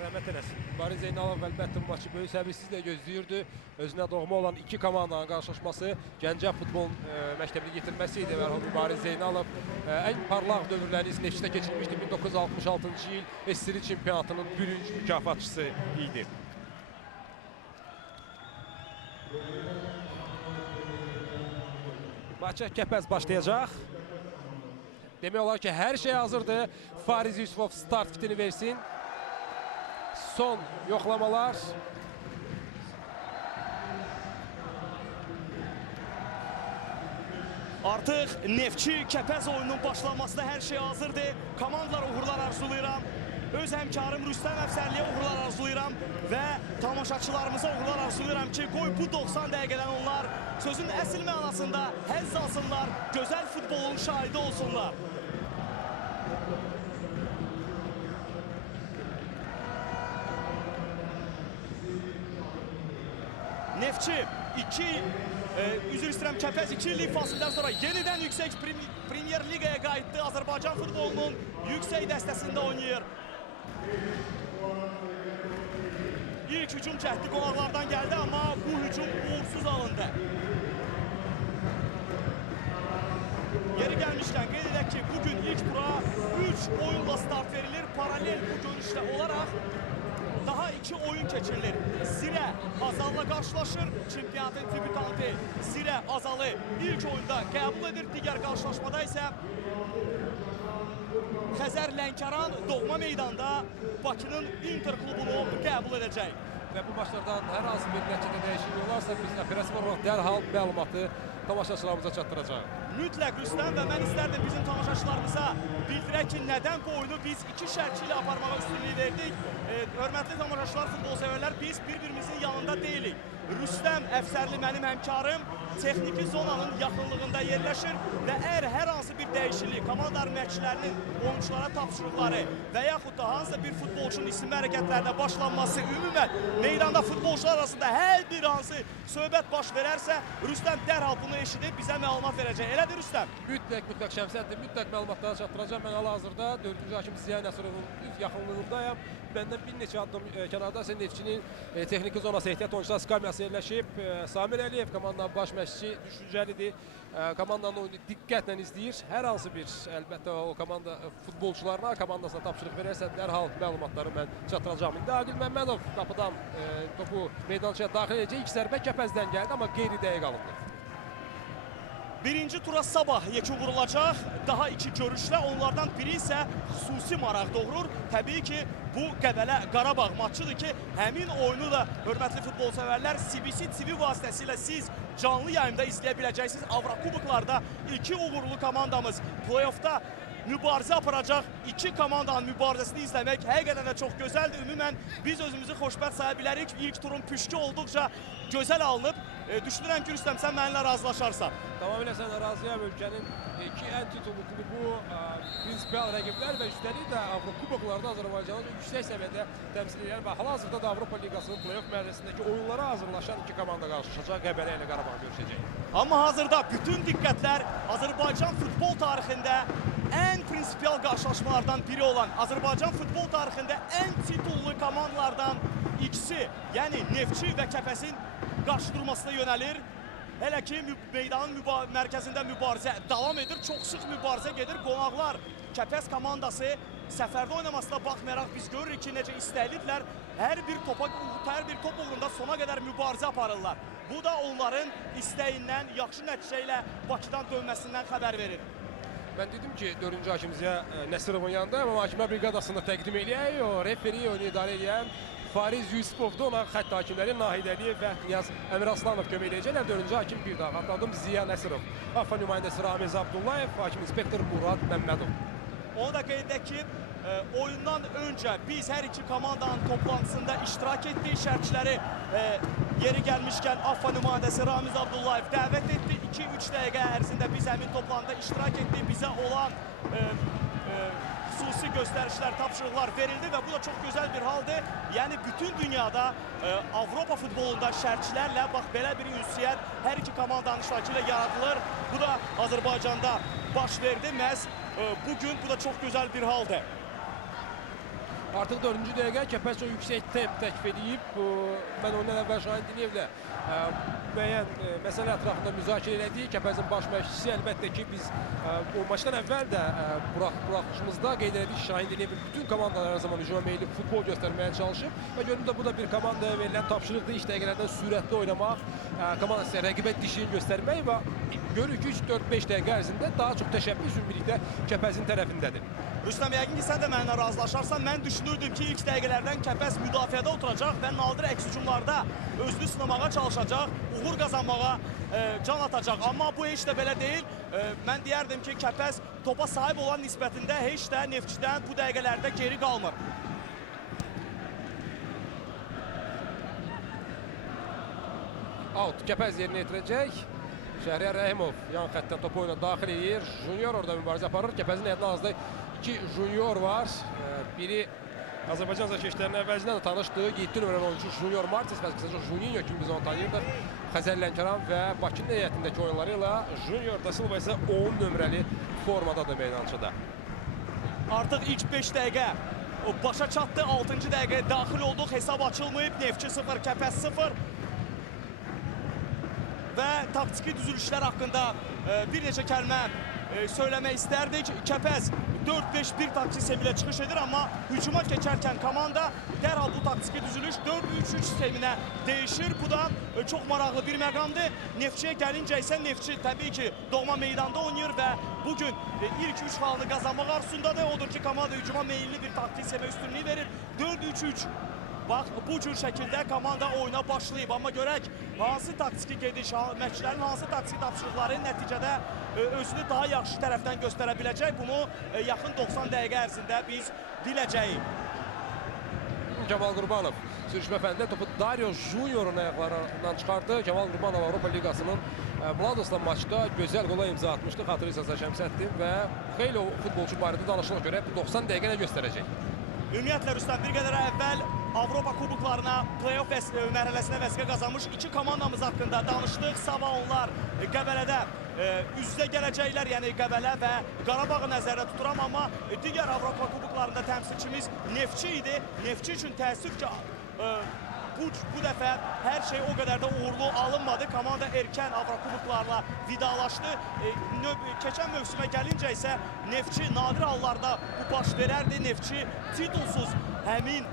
rəhmət eləsin. Mübariz Zeynalov əlbəttə bu maçı böyük səbirsizlə gözləyirdi. Özünə doğma olan iki komandanın qarşılaşması, Gəncə futbol məktəbini getirməsi idi. Mərhum Mübariz Zeynalov ən parlaq dövrlərini Neftçidə keçirmişdi. 1966-cı il SSR çempionatının bürünc mükafatçısı idi. Maça Kəpəz başlayacaq. Demək olar ki, hər şey hazırdır. Fariz Yusufov start fitini versin. Son yoxlamalar. Artıq Neftçi Kəpəz oyununun başlanmasına hər şey hazırdır. Komandalara uğurlar arzulayıram. Öz həmkarım Rüstəm Əfsərliyə uğurlar arzulayıram və tamaşaçılarımıza uğurlar arzulayıram ki, qoy bu 90 dəqiqədən onlar sözün əsl mənasında həzz alsınlar, gözəl futbolun şahidi olsunlar. Neftçi üzr istəyirəm, Kəpəz 2 illik fasildən sonra yenidən yüksək Premyer Ligaya qayıtdı. Azərbaycan futbolunun yüksək dəstəsində oynayır. İlk hücum cəhdi qonaqlardan gəldi, amma bu hücum uğursuz alındı. Yeri gəlmişkən qeyd edək ki, bugün ilk bura 3 oyunla start verilir. Paralel bu görüşlə olaraq daha 2 oyun keçirilir. Zirə Azal'la qarşılaşır. Çempionatın debütantı Zirə Azal'ı ilk oyunda qəbul edir. Digər qarşılaşmada isə Xəzər Lənkəran doğma meydanda Bakının Inter klubunu qəbul edəcək. Və bu maçlardan hər hansı bir nəticədə dəyişiklik olarsa, biz operativ olaraq dərhal məlumatı tamaşaçılarımıza çatdıracaq. Mütləq Rüstəm və mən istərdim bizim tamaşaçılarımıza bildirək ki, nədən bu oyunu biz 2 şərtçi ilə aparmağa üstünlüyü verdik. Hörmətli tamaşaçılar, futbol sevərlər, biz bir-birimizin yanında deyilik. Rüstəm Əfsərli mənim həmkarım texniki zonanın yaxınlığında yerləşir və əgər hər hansı bir dəyişiklik, komandaların məşqçilərinin oyunculara tapşırıqları və yaxud da hansısa bir futbolçunun isimli hərəkətlərlə başlanması, ümumən meydanda futbolçular arasında hər bir hansı söhbət baş verərsə, Rüstəm dərhal bunu eşidib bizə məlumat verəcək. Elədir Rüstəm? Mütləq Şəmsəddir, mütləq məlumatları çatdıracağım. Mən hal-hazırda 4-cü hakim Ziya Nəsirovun düz yaxınlığındayım. Məndən bir neçə addım kənarda ise Neftçinin texniki zonası ehtiyat oyuncular skamyası yerləşib. Samir Əliyev komandanın baş məşqçisi düşüncəlidir. Komandanın oyunu diqqətlə izləyir. Hər hansı bir, əlbəttə o komanda futbolçularına, komandasına tapşırıq verərsə dərhal məlumatları mən çatdıracağım. İndi Aqil Məmmədov qapıdan topu meydançaya daxil edəcək. İlk zərbə Kəpəzdən gəldi, amma qeyri-dəqiq alındı. Birinci tura sabah yekun vurulacaq. Daha 2 görüşlə, onlardan biri isə xüsusi maraq doğurur. Təbii ki, bu Qəbələ Qarabağ maçıdır ki, həmin oyunu da hörmətli futbol sevərlər CBC TV vasitəsilə siz canlı yayında izləyə biləcəksiniz. Avrokuboklarda 2 uğurlu komandamız play-offda mübarizə aparacaq. 2 komandanın mübarizəsini izləmək həqiqətən də çox gözəldir. Ümumən biz özümüzü xoşbəxt saya bilərik. İlk turun püşkü olduqca gözəl alınıb. Düşünürəm ki, Rüstəm, sən mənimlə razılaşarsan. Tamamilə sənə razıyam. Ölkənin 2 ən titullu klubu, prinsipial rəqiblər və üstəlik də Avrokuboklarda Azərbaycanı yüksək səviyyədə təmsil edən və hal-hazırda da Avropa Liqasının play-off mərhələsindəki oyunlara hazırlaşan 2 komanda qarşılaşacaq. Qəbələ ilə Qarabağ görüşəcək. Amma hazırda bütün diqqətlər Azərbaycan futbol tarixində ən prinsipial qarşılaşmalardan biri olan, Azərbaycan futbol tarixində ən titullu komandalardan ikisi, yəni Neftçi və Kəpəzin qarşı durmasına yönəlir. Hələ ki, meydanın mərkəzində mübarizə davam edir, çox sıx mübarizə gedir. Qonaqlar Kəpəz komandası səfərdə oynamasına baxmayaraq biz görürük ki, necə istəklidirlər. Hər bir top uğrunda sona qədər mübarizə aparırlar. Bu da onların istəyindən, yaxşı nəticə ilə Bakıdan dönməsindən xəbər verir. Ben dedim ki 4-cü hakim Ziya Nəsirovun yanındayım, amma hakimlər briqadasını təqdim eləyək. O referi oyunu idarə edən Fariz Yusufovdur, ona xətt hakimləri Nahid Əliyev və Niyaz Əmiraslanov kömək edəcəklər. 4-cü hakim bir daha xatladım Ziya Nəsirov. AFFA nümayəndəsi Ramiz Abdullayev, hakim inspektor Murad Məmmədov. Onu da qeyd edək ki, oyundan öncə biz hər iki komandanın toplantısında iştirak etdik. Şərhçiləri yeri gəlmişkən AFFA nümayəndəsi Ramiz Abdullayev dəvət etdi. 2-3 dəqiqə ərzində biz həmin toplantıda iştirak etdik. Bizə olan xüsusi göstərişlər, tapşırıqlar verildi və bu da çox gözəl bir haldır. Yəni bütün dünyada Avropa futbolunda şərhçilərlə bax belə bir ünsiyyət hər iki komandanın iştirakı ilə yaradılır. Bu da Azərbaycanda baş verdi. Məhz bugün bu da çox gözəl bir haldır. Artıq 4-cü dəqiqə Kəpəz çox yüksək temp təklif edib. Mən ondan əvvəl Şahin Diliyevlə müəyyən məsələ ətrafında müzakirə elədik. Kəpəzin baş məşqçisi əlbəttə ki, biz o maçdan əvvəl də buraxışımızda qeyd elədik. Şahin Diliyevin bütün komandalar hər zaman hücuma meyilli futbol göstərməyə çalışıb və görünür də bu da bir komandaya verilən tapşırıqdır. İlk dəqiqələrdən sürətli oynamaq, komandası rəqibə dişini göstərmək və görürük ki, 3-4-5 dəqiqə ərzində daha çox təşəbbüs ümumilikdə Kəpəzin tərəfindədir. Rüstəm, yəqin ki, sən də mənimlə razılaşarsan. Mən düşünürdüm ki, ilk dəqiqələrdən Kəpəz müdafiədə oturacaq və nadir əks hücumlarda özünü sınamağa çalışacaq, uğur qazanmağa can atacaq. Amma bu heç də belə deyil. Mən deyərdim ki, Kəpəz topa sahib olan nisbətində heç də Neftçidən bu dəqiqələrdə geri qalmır. Out, Kəpəz yerinə yetirəcək. Şəhriyar Rəhimov yan xəttdən topu oyuna daxil edir. Junior orada mübarizə aparır. Kəpəzin həyatına azda 2 junior var. Biri Azərbaycan azarkeşlərinin əvvəlcindən də tanışdığı 7 nömrəli oyuncu Junior Martins və qısaca Juninho kimi biz onu tanıyırdıq. Xəzər Lənkəran və Bakının heyətindəki oyunları ilə Junior da Silva isə 10 nömrəli formadadır meydançıda. Artıq ilk 5 dəqiqə başa çatdı. 6-cı dəqiqə daxil olduq. Hesab açılmayıb. Neftçi 0, Kəpəz 0. Və taktiki düzülüşlər haqqında bir neçə kəlmə söyləmək istərdik. Kəpəz 4-5-1 taktiki sistemilə çıxış edir, amma hücuma keçərkən komanda dərhal bu taktiki düzülüş 4-3-3 sisteminə dəyişir. Bu da çox maraqlı bir məqamdır. Neftçiyə gəlincə isə Neftçi təbii ki, doğma meydanda oynayır və bugün ilk 3 xalını qazanmaq arzusundadır. Odur ki, komanda hücuma meyilli bir taktiki sistemə üstünlüyü verir. 4-3-3. Bax, bu cür şəkildə komanda oyuna başlayıb. Amma görək, hansı taktiki gediş, məşqçilərin hansı taktiki tapşırıqları nəticədə özünü daha yaxşı tərəfdən göstərə biləcək. Bunu yaxın 90 dəqiqə ərzində biz biləcəyik. Kemal Qurbanov sürüşmə fəndində topu Dario Junior'un ayaqlarından çıxardı. Kemal Qurbanov Avropa Liqasının Mladosla maçda gözəl qola imza atmışdı. Xatırlayırsanız Şəmsəddin və xeyli o futbolçu barədə danışılır. Görək, 90 dəqiqə nə göstərəcək? Ümumiyyətlə, Rüstəm, bir qədər əvvəl Avropa kuboklarına, play-off mərhələsinə vəsiqə qazanmış 2 komandamız haqqında danışdıq. Sabah onlar Qəbələdə üz-üzə gələcəklər, yəni Qəbələ və Qarabağı nəzərdə tuturam, amma digər Avropa kuboklarında təmsilçimiz Neftçi idi. Neftçi üçün təəssüf ki, bu dəfə hər şey o qədər də uğurlu alınmadı. Komanda erkən Avrokuboklarla vidalaşdı. Keçən mövsümə gəlincə isə Neftçi nadir hallarda bu baş verərdi. Neftçi titulsuz həmin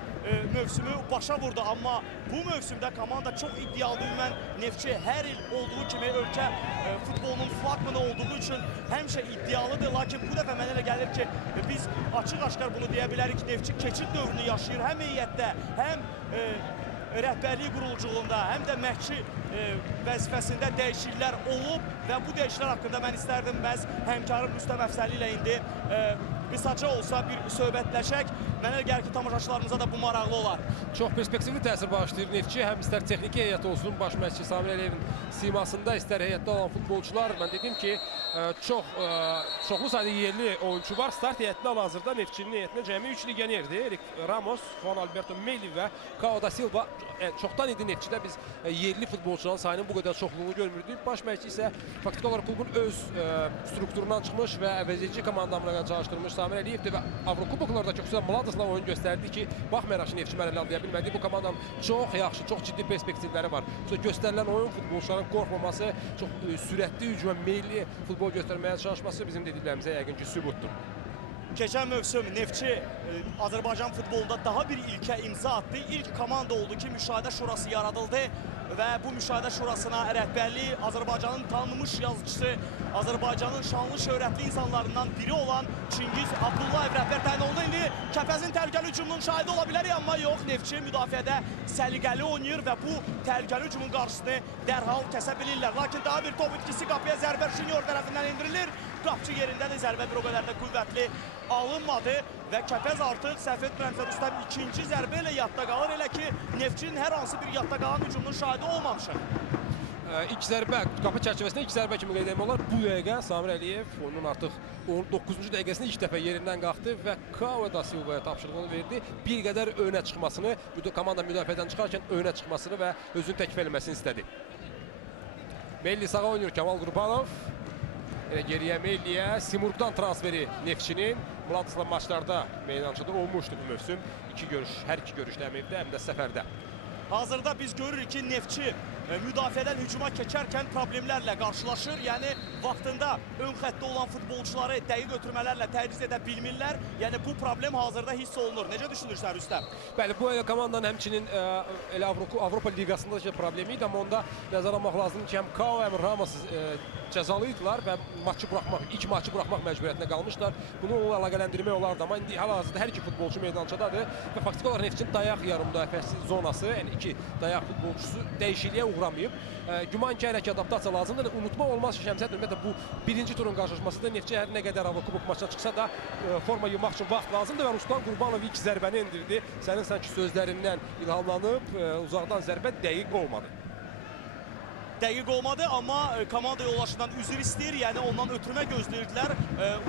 mövsümü başa vurdu, amma bu mövsümdə komanda çox iddialı. Ümumən Neftçi hər il olduğu kimi ölkə futbolunun flagmanı olduğu üçün həmişə iddialıdır. Lakin bu dəfə mənə elə gəlir ki, biz açıq-aşkar bunu deyə bilərik ki, Neftçi keçid dövrünü yaşayır. Həm heyətdə, həm rəhbərlik quruluculuğunda, həm də məşqçi vəzifəsində dəyişikliklər olub və bu dəyişikliklər haqqında mən istərdim məhz həmkarım Rüstəm Əfsəli ilə indi qısaca olsa bir söhbətləşək. Mənə elə gəlir ki, tamaşaçılarımıza da bu maraqlı olar. Çox perspektivli təsir bağışlayır Neftçi. Həm istər texniki heyət olsun, baş məşqçi Samir Əliyevin simasında, istər heyətdə olan futbolçular. Mən dedim ki, çoxlu sayda yerli oyuncu var. Start heyətində hal-hazırda Neftçinin heyətində cəmi 3 legionerdir. Erik Ramos, Juan Alberto Meli və Cao da Silva. Çoxdan idi Neftçidə biz yerli futbolçuların sayının bu qədər çoxluğunu görmürdük. Baş məşqçi isə faktiki olaraq klubun öz strukturundan çıxmış və əvəzedici komandamla çalışdırmış Samir Əliyevdir və Avrokuboklardakı xüsusən Mladosla oyun göstərdi ki, baxmayaraq ki, Neftçi mərhələ aldıya bilmədi. Bu komandanın çox yaxşı, çox ciddi perspektivləri var. Göstərilən oyun futbolçuların qorxmaması, çox sürətli hücuma meyilli futbol göstərməyə çalışması bizim dediklərimizə yəqin ki, sübutdur. Keçən mövsüm Neftçi Azərbaycan futbolunda daha bir ilkə imza attı. İlk komanda oldu ki, müşahidə şurası yaradıldı və bu müşahidə şurasına rəhbərlik Azərbaycanın tanınmış yazıcısı, Azərbaycanın şanlı şöhrətli insanlarından biri olan Çingiz Abdullayev rəhbər təyin oldu. İndi Kəpəzin təhlükəli hücumunun şahidi ola bilərik, amma yox, Neftçi müdafiədə səliqəli oynayır və bu təhlükəli hücumun qarşısını dərhal kəsə bilirlər. Lakin daha bir top itkisi qapıya zərbə Junior tərəfindən indirilir. Qapçı yerindədir, zərbə bir o qədər də qüvvətli alınmadı və Kəpəz artıq səhv etmirəmsə Rüstəm ikinci zərbə ilə yadda qalır. Elə ki, Neftçinin hər hansı bir yadda qalan hücumunun şahidi olmamışıq. İlk zərbə, qapı çərçivəsində ilk zərbə kimi qeyd etmək olar. Bu dəqiqə Samir Əliyev oyunun artıq 9-cu dəqiqəsində ilk dəfə yerindən qalxdı və Cao da Silva'ya tapşırığını verdi. Bir qədər önə çıxmasını, komanda müdafiədən çıxarkən önə çıxmasını və özünü təklif etməsini istədi. Melli sağa oynayır Kemal Qurbanov. geriyə Melliyə, Simurqdan transferi Neftçinin. Vladislav maçlarda meydançada olmuşdu bu mövsüm. Hər iki görüşdə həm evdə, həm də səfərdə. Hazırda biz görürük ki, Neftçi müdafiədən hücuma keçərkən problemlərlə qarşılaşır. Yəni, vaxtında ön xəttdə olan futbolçuları dəqiq ötürmələrlə təchiz edə bilmirlər. Yəni, bu problem hazırda hiss olunur. Necə düşünürsən, Rüstəm? Bəli, bu komandanın həmçinin elə Avropa Liqasında da problemi idi, amma onda nəzərə almaq lazımdır ki, həm Kao, həm Ramos cəzalı idilər və ilk maçı buraxmaq məcburiyyətində qalmışlar. Bunu onunla əlaqələndirmək olardı, amma indi hal-hazırda hər iki futbolçu meydançadadır və faktiki olaraq Neftçinin dayaq yarım müdafiəsi zonası, yəni iki dayaq futbolçusu dəyişikliyə uğramayıb. Güman ki, hələ ki adaptasiya lazımdır. Unutmaq olmaz ki, Şəmsət, ümumiyyətlə bu birinci turun qarşılaşmasında Neftçi hər nə qədər Avrokubok maçına çıxsa da forma yığmaq üçün vaxt lazımdır və Ruslan Qurbanov ilk zərbəni endirdi. Sənin sanki sözlərindən ilhamlanıb uzaqdan zərbə dəqiq olmadı. Dəqiq olmadı, amma komanda yoldaşından üzr istəyir, yəni ondan ötürmə gözləyirdilər.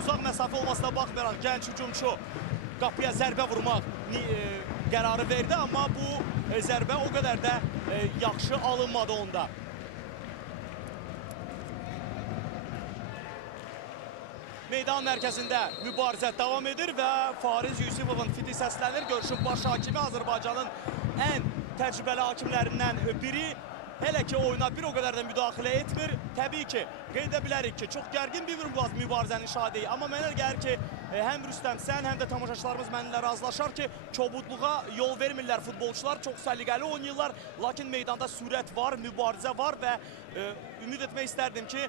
Uzaq məsafə olmasına baxmayaraq gənc hücumçu qapıya zərbə vurmaq qərarı verdi, amma bu zərbə o qədər də yaxşı alınmadı onda. Meydan mərkəzində mübarizə davam edir və Fariz Yusifovun fiti səslənir. Görüşün baş hakimi Azərbaycanın ən təcrübəli hakimlərindən biri. Hələ ki oyuna bir o qədər də müdaxilə etmir. Təbii ki, qeyd edə bilərik ki, çox gərgin bir mübarizənin şahidiyik. Amma mənə gəlir ki, həm Rüstəm, sən, həm də tamaşaçılarımız mənimlə razılaşar ki, kobudluğa yol vermirlər futbolçular. Çox səliqəli oynayırlar, lakin meydanda sürət var, mübarizə var və ümid etmək istərdim ki,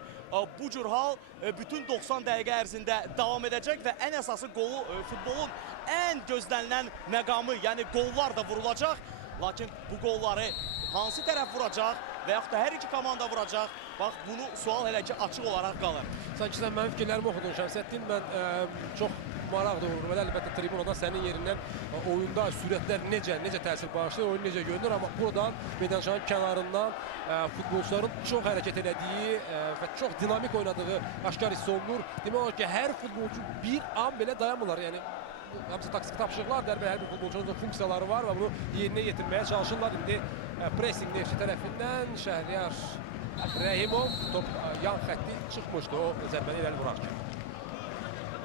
bu cür hal bütün 90 dəqiqə ərzində davam edəcək və ən əsası futbolun ən gözlənilən məqamı, yəni qollar da vurulacaq. Lakin bu qolları hansı tərəf vuracaq və yaxud da hər iki komanda vuracaq? Bax, bunu sual hələ ki açıq olaraq qalır. Sanki sən mənim fikirlərimi oxudun Şəmsəddin. Mən çox maraq doğurur. Əlbəttə tribunadan sənin yerindən oyunda sürətlər necə təsir bağışlayır, oyun necə görünür. Amma buradan meydançanın kənarından futbolçuların çox hərəkət elədiyi və çox dinamik oynadığı aşkar hiss olunur. Demək olar ki, hər futbolçu bir an belə dayanmırlar. Yəni hamısı taksik tapşırıqlardır və hər bir futbolçunun funksiyaları var və bunu yerinə yetirməyə çalışırlar. İndi pressing Neftçi tərəfindən Şəhriyar Rəhimov top yan xətti çıxmışdı o zərbəni irəli vurarkən.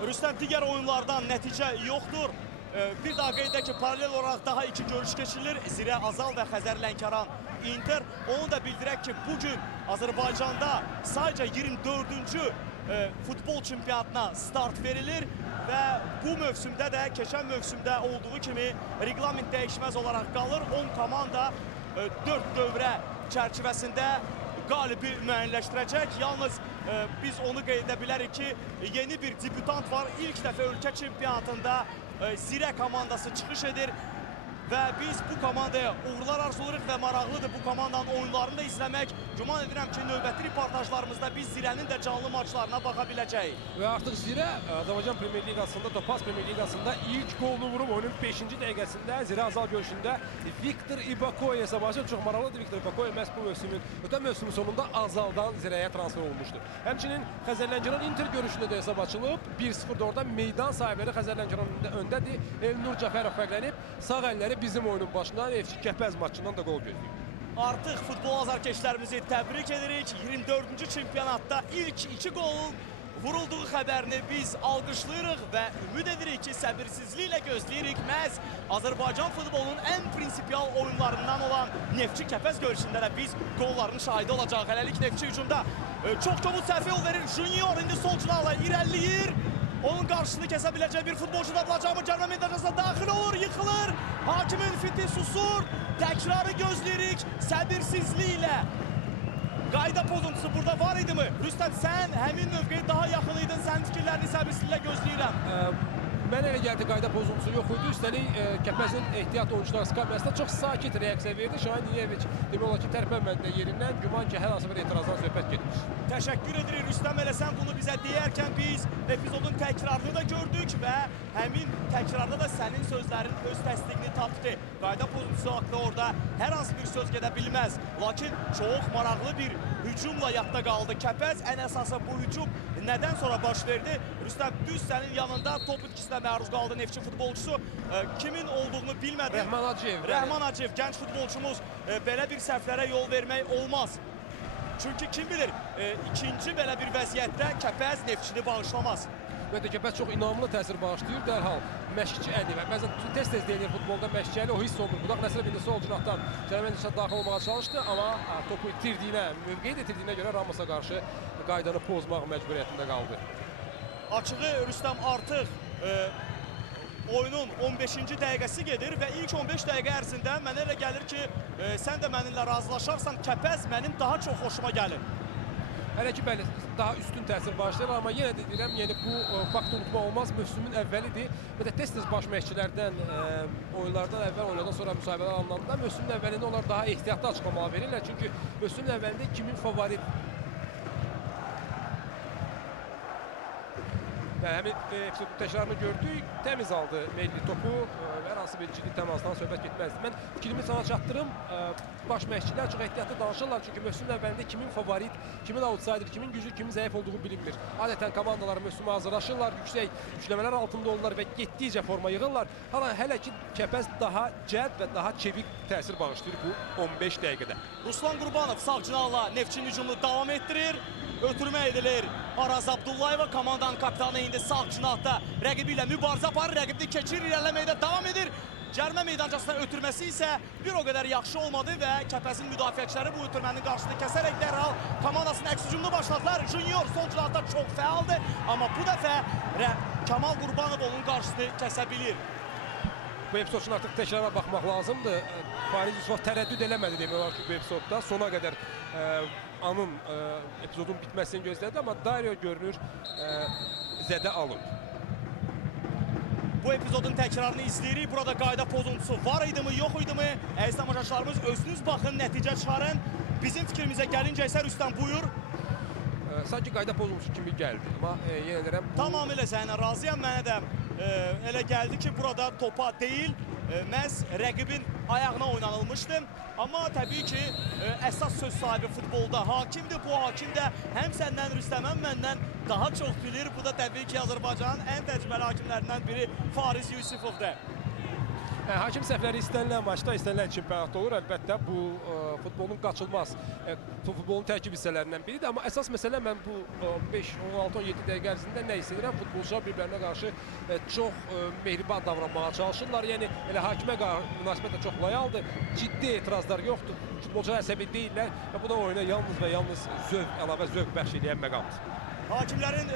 Rüstəm, digər oyunlardan nəticə yoxdur. Bir daha qeyd edək ki, paralel olaraq daha iki görüş keçirilir. Zirə Azal və Xəzər Lənkəran Inter. Onu da bildirək ki, bugün Azərbaycanda sadəcə 24-cü futbol çempionatına start verilir və bu mövsümdə də, keçən mövsümdə olduğu kimi reglament dəyişməz olaraq qalır. 10 komanda 4 dövrə çərçivəsində qalibi müəyyənləşdirəcək. Yalnız biz onu qeyd edə bilərik ki, yeni bir debutant var. İlk dəfə ölkə çempionatında Zirə komandası çıxış edir və biz bu komandaya uğurlar arzulayırıq və maraqlıdır bu komandanın oyunlarını da izləmək. Güman edirəm ki, növbəti reportajlarımızda biz Zirənin də canlı maçlarına baxa biləcəyik. Və artıq Zirə Azərbaycan Premyer Liqasında, Topaz Premyer Liqasında ilk qolunu vurub oyunun 5-ci dəqiqəsində Zirə Azal görüşündə Viktor Ibakoye hesab açır. Çox maraqlıdır Viktor Ibakoye məhz bu mövsümün, ötən mövsümün sonunda Azaldan Zirəyə transfer olmuşdur. Həmçinin Xəzər Lənkəran Inter görüşündə də hesab açılıb. 1-0 orada meydan sahibləri Xəzər Lənkəran öndədir. Elnur Cəfərov fərqlənib. Sağ əlləri bizim oyunun başından Neftçi Kəpəz maçından da gol gözləyir. Artıq futbol azarkeşlərimizi təbrik edirik. 24-cü çempionatda ilk 2 golun vurulduğu xəbərini biz alqışlayırıq və ümid edirik ki, səbirsizliklə gözləyirik. Məhz Azərbaycan futbolunun ən prinsipial oyunlarından olan Neftçi Kəpəz görüşündə də biz qollarının şahidi olacaq. Hələlik Neftçi hücumda çox kobud səhvə yol verir. Junior indi sol cinahla irəliləyir. Onun qarşısını kəsə biləcək bir futbolçu da bulacaqmı? Cərmə meydançasına daxil olur, yıxılır. Hakimin fiti susur. Təkrarı gözləyirik səbirsizliklə. Qayda pozuntusu burada var idi mi? Rüstəm, sən həmin mövqeyə daha yaxın idin. Sənin fikirlərini səbirsizliklə gözləyirəm. Mənə elə gəldi qayda pozuntusu yox idi. Üstəlik Kəpəzin ehtiyat oyuncular skamyasında çox sakit reaksiya verdi. Şahin Niyeviç demək olar ki, tərpənmədi yerindən. Güman ki, hər hansı bir etirazdan söhbət gedir. Təşəkkür edirik Rüstəm. Elə sən bunu bizə deyərkən biz epizodun təkrarını da gördük və həmin təkrarda da sənin sözlərin öz təsdiqini tapdı. Qayda pozuntusu haqda orada hər hansı bir söz gedə bilməz. Lakin çox maraqlı bir hücumla yadda qaldı Kəpəz. Ən əsası bu hücum nədən sonra baş verdi? Rüstəm, düz sənin yanında top itkisinə məruz qaldı Neftçi futbolçusu. Kimin olduğunu bilmədi. Rəhman Hacıyev. Rəhman Hacıyev, gənc futbolçumuz, belə bir səhvlərə yol vermək olmaz. Çünki kim bilir, ikinci belə bir vəziyyətdə Kəpəz Neftçini bağışlamaz. Ümumiyyətlə Kəpəz çox inamlı təsir bağışlayır. Dərhal məşqçi əli və bəzən tez-tez deyilir futbolda məşqçi əli o hiss olunur. Budaq Nəsirov indi sol cinahdan cərəmə içinə daxil olmağa çalışdı, amma topu itirdiyinə, mövqeyi itirdiyinə görə Ramos'a qarşı qaydanı pozmaq məcburiyyətində qaldı. Açığı Rüstəm artıq oyunun 15-ci dəqiqəsi gedir və ilk 15 dəqiqə ərzində mənə elə gəlir ki, sən də mənimlə razılaşarsan, Kəpəz mənim daha çox xoşuma gəlir. Hələ ki, bəli, daha üstün təsir bağışlayır, amma yenə də deyirəm, yəni bu faktı unutmaq olmaz. Mövsümün əvvəlidir və də tez-tez baş məşqçilərdən, oyunlardan əvvəl, oyunlardan sonra müsahibələr alınanda mövsümün əvvəlində onlar daha ehtiyatlı açıqlamalar verirlər. Çünki mövsümün əvvəlində kimin favorit və həmin epizodun təkrarını gördük, təmiz aldı Melli topu və hər hansı bir ciddi təmasdan söhbət getməzdi. Mən fikrimi sana çatdırım, baş məşqçilər çox ehtiyatlı danışırlar, çünki mövsümün əvvəlində kimin favorit, kimin outsider, kimin güclü, kimin zəif olduğu bilinmir. Adətən komandalar mövsümə hazırlaşırlar, yüksək yükləmələr altında olurlar və getdikcə forma yığırlar. Hələ ki, Kəpəz daha cəld və daha çevik təsir bağışlayır bu 15 dəqiqədə. Ruslan Qurbanov sağ cinahla Neftçinin hücumunu davam etdirir. Ötürmə edilir. Araz Abdullayeva komandanın kapitanı indi sağ cinahda rəqibi ilə mübarizə aparır. Rəqibini keçirir, irəliləməkdə davam edir. Cərmə meydancasına ötürməsi isə bir o qədər yaxşı olmadı və Kəpəzin müdafiəçiləri bu ötürmənin qarşısını kəsərək dərhal komandasının əks hücumunu başladılar. Junior sol cinahda çox fəaldır, amma bu dəfə Kamal Qurbanov onun qarşısını kəsə bilir. Bu epizod üçün artıq təkrara baxmaq lazımdır. Fariz Yusuf tərəddüd eləmədi demək olar ki, bu epizodda sona qədər anın epizodun bitməsini gözlədi, amma Dario görünür zədə alın. Bu epizodun təkrarını izləyirik. Burada qayda pozuntusu var idimi, yox idimi? Əziz tamaşaçılarımız, özünüz baxın, nəticə çıxarın. Bizim fikrimizə gəlincə isə Rüstəm buyur. Sanki qayda pozuntusu kimi gəldi, amma yenə deyirəm... Tamamilə səninlə razıyam. Mənə də elə gəldi ki, burada topa deyil, məhz rəqibin ayağına oynanılmışdı. Amma təbii ki, əsas söz sahibi futbolda hakimdir. Bu hakim də həm səndən Rüstəm, həm məndən daha çox bilir. Bu da təbii ki, Azərbaycanın ən təcrübəli hakimlərindən biri Fariz Yusifovdur. Hakim səhvləri istənilən maçda, istənilən çempionatda olur. Əlbəttə, bu futbolun qaçılmaz, futbolun tərkib hissələrindən biridir. Amma əsas məsələ mən bu 5, 16, 17 dəqiqə ərzində nə hiss edirəm? Futbolcular bir-birinə qarşı çox mehriban davranmağa çalışırlar. Yəni, elə hakimə münasibət də çox loyaldır. Ciddi etirazlar yoxdur. Futbolcular əsəbi deyirlər və bu da oyuna yalnız və yalnız əlavə zövq bəxş edən məqamdır. Hakimlərin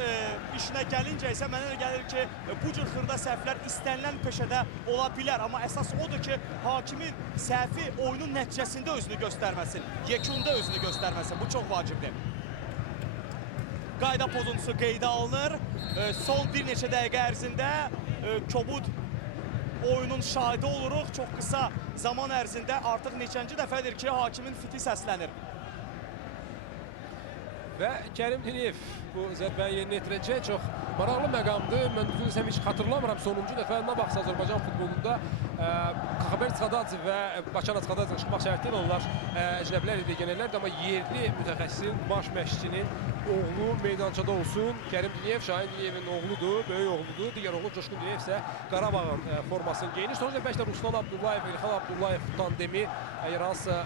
işinə gəlincə isə mənə elə gəlir ki, bu cür xırda səhvlər istənilən peşədə ola bilər. Amma əsas odur ki, hakimin səhvi oyunun nəticəsində özünü göstərməsin, yekunda özünü göstərməsin. Bu çox vacibdir. Qayda pozuntusu qeydə alınır. Son bir neçə dəqiqə ərzində kobud oyunun şahidi oluruq. Çox qısa zaman ərzində artıq neçənci dəfədir ki, hakimin fiti səslənir. Və Kərim Diniyev bu zərbəni yerinə yetirəcək. Çox maraqlı məqamdır. Mən düzgün desəm heç xatırlamıram. Sonuncu dəfə nə baxsa Azərbaycan futbolunda Xaber Çxadadze və Bakana Çxadadze çıxmaq şərti ilə onlar əcnəbilər legionerlərdir. Amma yerli mütəxəssisin, baş məşqçinin oğlu meydançada olsun. Kərim Diniyev Şahin Diniyevin oğludur, böyük oğludur. Digər oğlu Coşqun Diniyev isə Qarabağın formasını geyinir. Sonraki dəfə işte Ruslan Abdullayev, İlxan Abdullayev tandemi hansısa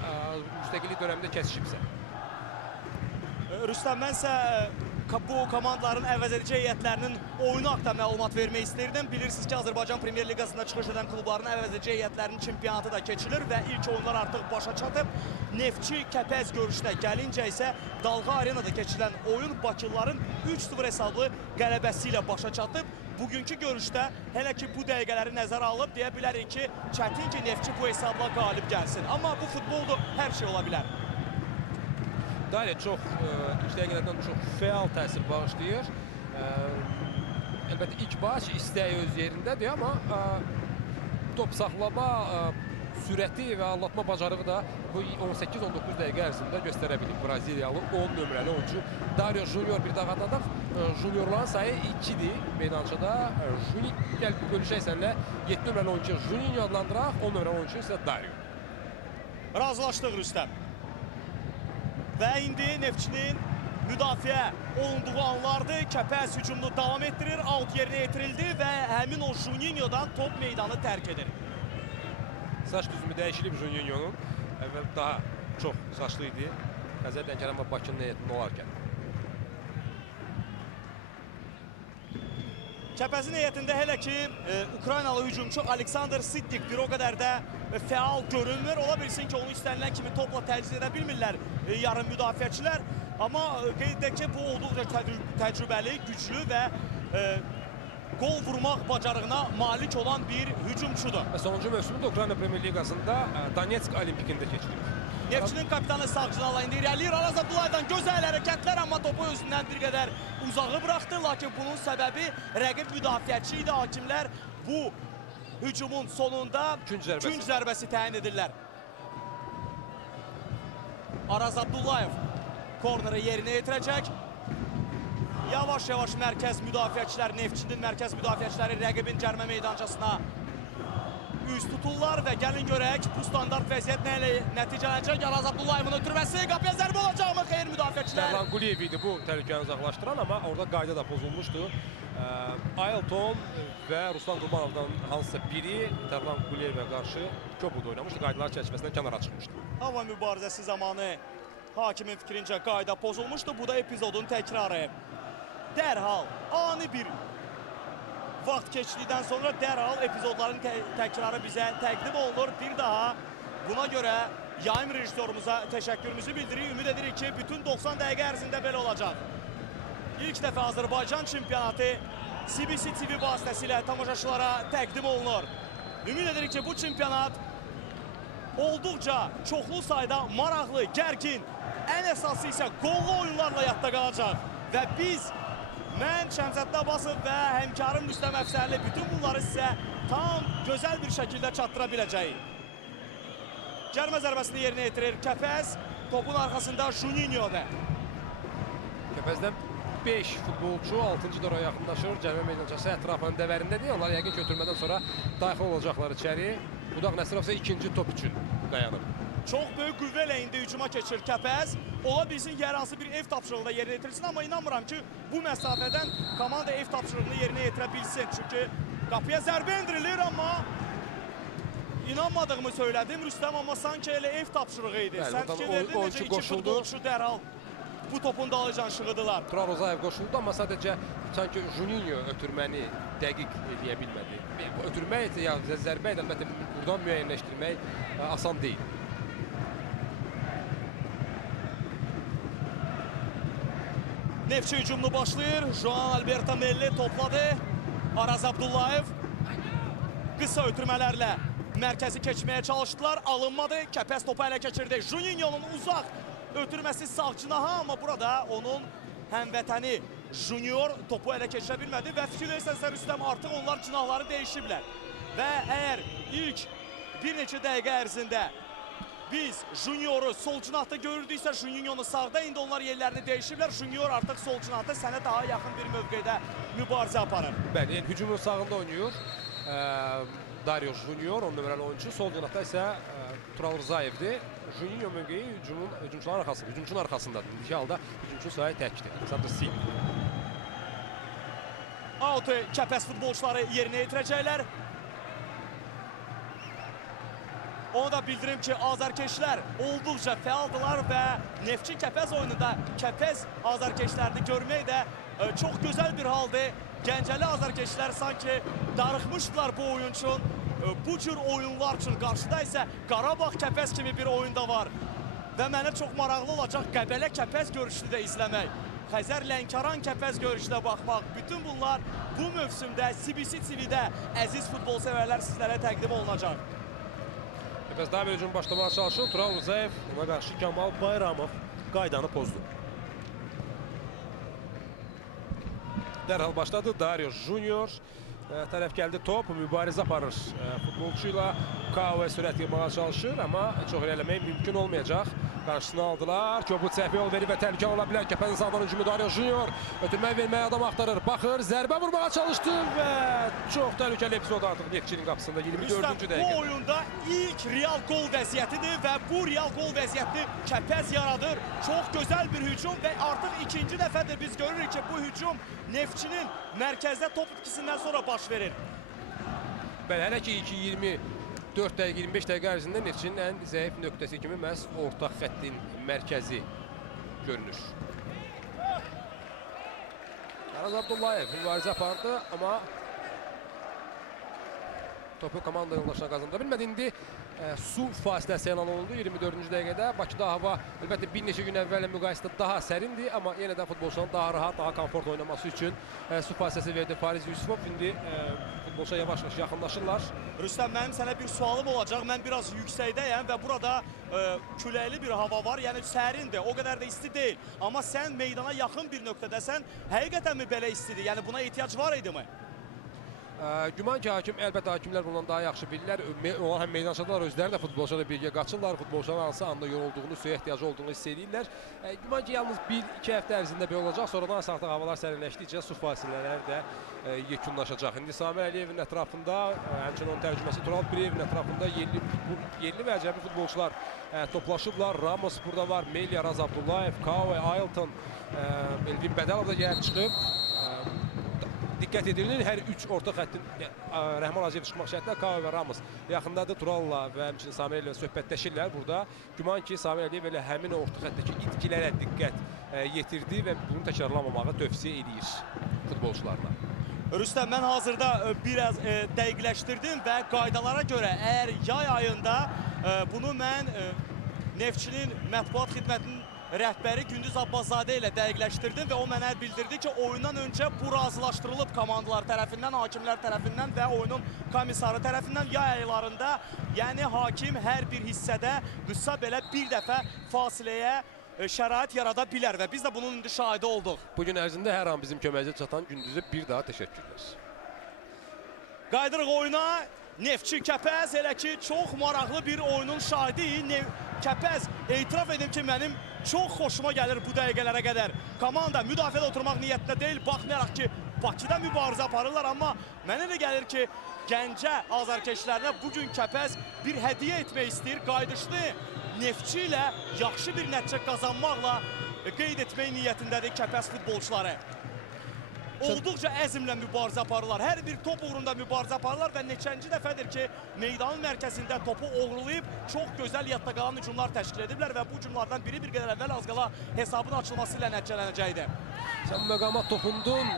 müstəqillik dönəmində kəsişibsə. Rüstəm, mənsə bu komandaların əvəzedici heyətlərinin oyunu haqda məlumat vermək istəyirdim. Bilirsiniz ki, Azərbaycan Premyer Liqasında çıxış edən klubların əvəzedici heyətlərinin çempionatı da keçilir və ilk oyunlar artıq başa çatıb. Neftçi Kəpəz görüşdə gəlincə isə Dalğa Arenada keçilən oyun Bakılıların 3-0 hesablı qələbəsi ilə başa çatıb. Bugünkü görüşdə hələ ki bu dəqiqələri nəzərə alıb deyə bilərik ki, çətin ki Neftçi bu hesabla qalib gəlsin. Amma bu futbolda hər şey ola bilər. Dairə çox, ilk dəqiqələrdən çox fəal təsir bağışlayır. Əlbəttə, ilk baş istəyi öz yerindədir, amma top saxlama sürəti və anlatma bacarığı da bu 18-19 dəqiqə ərzində göstərə bilir. Braziliyalı 10 nömrəli oyuncu Dario Junior bir daha atadaq. Juniorların sayı 2-dir meydançada. Gəl bölüşək sənlə 7 nömrəli oyuncu Juninho adlandıraq, 10 nömrəli oyuncu isə Dario. Razılaşdıq Rüstəm. Və indi Neftçinin müdafiə olunduğu anlardır. Kəpəz hücumunu davam etdirir, out yerinə yetirildi və həmin o Juninho'dan top meydanı tərk edir. Saç düzümü dəyişilib Juninho'nun. Əvvəl daha çox saçlı idi. Xəzər Lənkəran və Bakının heyətində olarkən. Kəpəzin heyətində hələ ki Ukraynalı hücumçu Aleksandr Siddik bir o qədər də fəal görünmür. Ola bilsin ki, onu istənilən kimi topla təchiz edə bilmirlər yarım müdafiəçilər. Amma qeyd edək ki, bu olduqca təcrübəli, güclü və qol vurmaq bacarığına malik olan bir hücumçudur. Sonuncu mövsümü də Ukrayna Premyer Liqasında Donetsk Olimpikində keçirib. Neftçinin kapitanı Sağcınalı indi irəliyir. Araz Abdullayevdan gözəl hərəkətlər, amma topu özündən bir qədər uzağı buraxdı. Lakin bunun səbəbi rəqib müdafiəçi idi. Hakimlər bu hücumun sonunda künc zərbəsi təyin edirlər. Araz Abdullayev korneri yerinə yetirəcək. Yavaş-yavaş mərkəz müdafiəçilər, Neftçinin mərkəz müdafiəçiləri rəqibin cərmə meydançasına üz tuturlar və gəlin görək bu standart vəziyyət nə ilə nəticələnəcək. Araz Abdullayevin ötürməsi, qapıya zərbə olacaq mı xeyr müdafiəçilər? Tərlan Quliyev idi bu təhlükəni uzaqlaşdıran, amma orada qayda da pozulmuşdu. Aylton və Ruslan Qurbanovdan hansısa biri Tərlan Quliyevə qarşı köpüdə oynamışdı, qaydalar çərçivəsindən kənara çıxmışdı. Hava mübarizəsi zamanı hakimin fikrincə qayda pozulmuşdu. Bu da epizodun təkrarı. Dərhal ani bir vaxt keçdikdən sonra dərhal epizodların təkrarı bizə təqdim olunur. Bir daha buna görə yayım rejissorumuza təşəkkürümüzü bildiririk. Ümid edirik ki, bütün 90 dəqiqə ərzində belə olacaq. İlk dəfə Azərbaycan çempionatı CBC TV vasitəsilə tamaşaçılara təqdim olunur. Ümid edirik ki, bu çempionat olduqca çoxlu sayda maraqlı, gərgin, ən əsası isə qollu oyunlarla yadda qalacaq. Və biz mən Şəmsəddin Abbasov və həmkarım Rüstəm Əfsərli bütün bunları sizə tam gözəl bir şəkildə çatdıra biləcəyik. Cərmə zərbəsini yerinə yetirir Kəpəz. Topun arxasında Juninho'da. Kəpəzdən 5 futbolçu 6-cı dora yaxınlaşır. Cərmə meydançası ətrafının dəvərindədir. Onlar yəqin götürmədən sonra daxil olacaqlar içəri. Budaq Nəsirov isə ikinci top üçün dayanıb. Çox böyük qüvvə ilə indi hücuma keçir Kəpəz. Ola bilsin ki, hər hansı bir ev tapşırığında yerinə yetirilsin, amma inanmıram ki, bu məsafədən komanda ev tapşırığını yerinə yetirə bilsin. Çünki qapıya zərbə endirilir, amma inanmadığımı söylədim Rüstəm, amma sanki elə ev tapşırığı idi. Sən fikir verdin, necə iki futbolçu dərhal bu topun dalıcan şığıdılar. Turan Rozayev qoşuldu, amma sadəcə sanki Juninho ötürməni dəqiq edə bilmədi. Ötürmək, ya zərbə ilə əlbəttə buradan müəyyənləşdirmək asan deyil. Neftçi hücumunu başlayır. Juan Alberto Melli topladı. Araz Abdullayev qısa ötürmələrlə mərkəzi keçməyə çalışdılar. Alınmadı. Kəpəz topu ələ keçirdi. Juninho'nun uzaq ötürməsi Sağcınaha, amma burada onun həmvətəni Junior topu ələ keçirə bilmədi və fikirlərsənsə Rüstəm, artıq onlar cinahları dəyişiblər. Və əgər ilk bir neçə dəqiqə ərzində biz Junior'u sol cinahda görürdüksə, Juninho'nu sağda, indi onlar yerlərini dəyişiblər. Junior artıq sol cinahda sənə daha yaxın bir mövqedə mübarizə aparır. Bəli, hücumun sağında oynayır Dario Junior, 10 nömrəli oyuncu. Sol cinahda isə Turan Rzayevdir. Juninho mövqeyi hücumçunun arxasındadır. İki halda hücumçu sahaya təkdir. Aleksandr Siddik. Autu Kəpəz futbolçuları yerinə yetirəcəklər. Onu da bildirim ki, azarkeşlər olduqca fəaldılar və Neftçi Kəpəz oyununda Kəpəz azarkeşlərini görmək də çox gözəl bir haldır. Gəncəli azarkeşlər sanki darıxmışdılar bu oyun üçün. Bu cür oyunlar üçün qarşıda isə Qarabağ Kəpəz kimi bir oyunda var. Və mənə çox maraqlı olacaq Qəbələ Kəpəz görüşünü də izləmək. Xəzər Lənkəran Kəpəz görüşünə baxmaq. Bütün bunlar bu mövsümdə CBC TV-də əziz futbol sevərlər sizlərə təqdim olunacaq. Kəpəz daha bir hücum başlamaya çalışır. Turan Rzayev, ona qarşı Kamal Bayramov qaydanı pozdu. Dərhal başladı Dario Junior. Tərəf gəldi top, mübarizə aparır futbolçu ilə. Kavə sürət yığmağa çalışır, amma çox eləmək mümkün olmayacaq. Qarşısını aldılar. Köbut səhvi yol verir və təhlükə ola bilər. Kəpəzin sağdan hücumu Dario Junior. Ötürmək verməyə adam axtarır. Baxır, zərbə vurmağa çalışdı və çox təhlükəli epizod artıq Neftçinin qapısında 24-cü dəqiqə. Bu oyunda ilk real gol vəziyyətidir və bu real gol vəziyyətini Kəpəz yaradır. Çox gözəl bir hücum və artıq ikinci dəfədir biz görürük ki, bu hücum Neftçinin mərkəzdə top itkisindən sonra baş verir. Bəli, hələ ki 24 dəqiqə, 25 dəqiqə ərzində Neftçinin ən zəif nöqtəsi kimi məhz orta xəttin mərkəzi görünür. Araz Abdullayev mübarizə apardı, amma topu komanda yoldaşına qazandıra bilmədi. İndi su fasiləsi elan olundu 24-cü dəqiqədə. Bakıda hava əlbəttə bir neçə gün əvvəllə müqayisədə daha sərindir, amma yenə də futbolçuların daha rahat, daha komfort oynaması üçün su fasiləsi verdi Fariz Yusufov. İndi futbolçuya yavaş-yavaş yaxınlaşırlar. Rüstəm, mənim sənə bir sualım olacaq. Mən biraz yüksəkdəyəm və burada küləkli bir hava var. Yəni sərindir, o qədər də isti deyil. Amma sən meydana yaxın bir nöqtədəsən. Həqiqətənmi belə istidir? Yəni buna ehtiyac var idimi? Güman ki, əlbəttə hakimlər bundan daha yaxşı bilirlər. Onlar həm meydançadılar, özləri də futbolçularla birgə qaçırlar. Futbolçuların hansı anda yorulduğunu, suya ehtiyacı olduğunu hiss edirlər. Güman ki, yalnız 1-2 həftə ərzində belə olacaq. Sonradan artıq havalar sərinləşdikcə su fasilələri də yekunlaşacaq. İndi Samir Əliyevin ətrafında, həmçinin onun tərcüməsi Tural Piriyevin ətrafında yerli və əcəbi futbolçular toplaşıblar. Ramos burada var, Meli, Araz Abdullayev, Kaue, Ailton, Elvin Bədəlov da gəlib çıxıb. Diqqət edilir, hər üç orta xəttin Rəhman Aziyev çıxmaq şərtlə Kaue və Ramos yaxındadır. Turalla və həmçinin Samir Əliyev söhbətləşirlər burada. Güman ki, Samir Əliyev elə həmin orta xəttdəki itkilərə diqqət yetirdi və bunu təkrarlamamağı tövsiyə edir futbolçularına. Rüstəm, mən hazırda biraz dəqiqləşdirdim və qaydalara görə əgər yay ayında bunu mən Neftçinin mətbuat xidmətinin rəhbəri Gündüz Abbaszadə ilə dəqiqləşdirdim və o mənə bildirdi ki, oyundan öncə bu razılaşdırılıb komandalar tərəfindən, hakimlər tərəfindən və oyunun komissarı tərəfindən yay aylarında, yəni hakim hər bir hissədə qısa belə bir dəfə fasiləyə şərait yarada bilər və biz də bunun indi şahidi olduq. Bugün ərzində hər an bizim köməyimizə çatan Gündüzə bir daha təşəkkürlər. Qaydırıq oyuna. Neftçi Kəpəz elə ki, çox maraqlı bir oyunun şahidi. Kəpəz, etiraf edim ki, mənim çox xoşuma gəlir bu dəqiqələrə qədər. Komanda müdafiədə oturmaq niyyətində deyil, baxmayaraq ki, Bakıda mübarizə aparırlar, amma mənə də gəlir ki, Gəncə azarkeşlərinə bugün Kəpəz bir hədiyyə etmək istəyir. Qayıdışlı Neftçi ilə yaxşı bir nəticə qazanmaqla qeyd etmək niyyətindədir Kəpəz futbolçuları. Olduqca əzmlə mübarizə aparırlar. Hər bir top uğrunda mübarizə aparırlar və neçənci dəfədir ki, meydanın mərkəzində topu oğurlayıb çox gözəl yadda qalan hücumlar təşkil ediblər və bu hücumlardan biri bir qədər əvvəl az qala hesabın açılması ilə nəticələnəcəkdir. Sən bu məqama toxundun,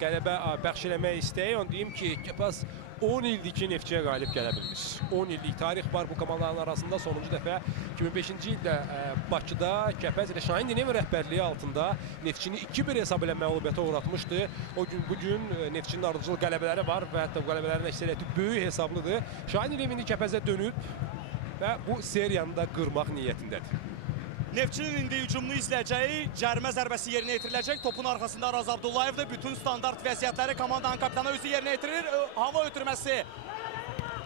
qələbə bəxş eləmək istəyi. Onu deyim ki, Kəpəz 10 ildir ki, Neftçiyə qalib gələ bilmiş. 10 illik tarix var bu komandaların arasında. Sonuncu dəfə 2005-ci ildə Bakıda Kəpəz ilə Şahin Dinevin rəhbərliyi altında Neftçini 2-1 hesab ilə məğlubiyyətə uğratmışdı. O gün bugün Neftçinin ardıcıl qələbələri var və hətta bu qələbələrin əksəriyyəti böyük hesablıdır. Şahin Dinev indi Kəpəzə dönüb və bu seriyanı da qırmaq niyyətindədir. Neftçinin indi hücumunu izləyəcəyi, cərimə zərbəsi yerinə yetiriləcək. Topun arxasında Araz Abdullayev da bütün standart vəziyyətləri komandanın kapitanı özü yerinə yetirir. Hava ötürməsi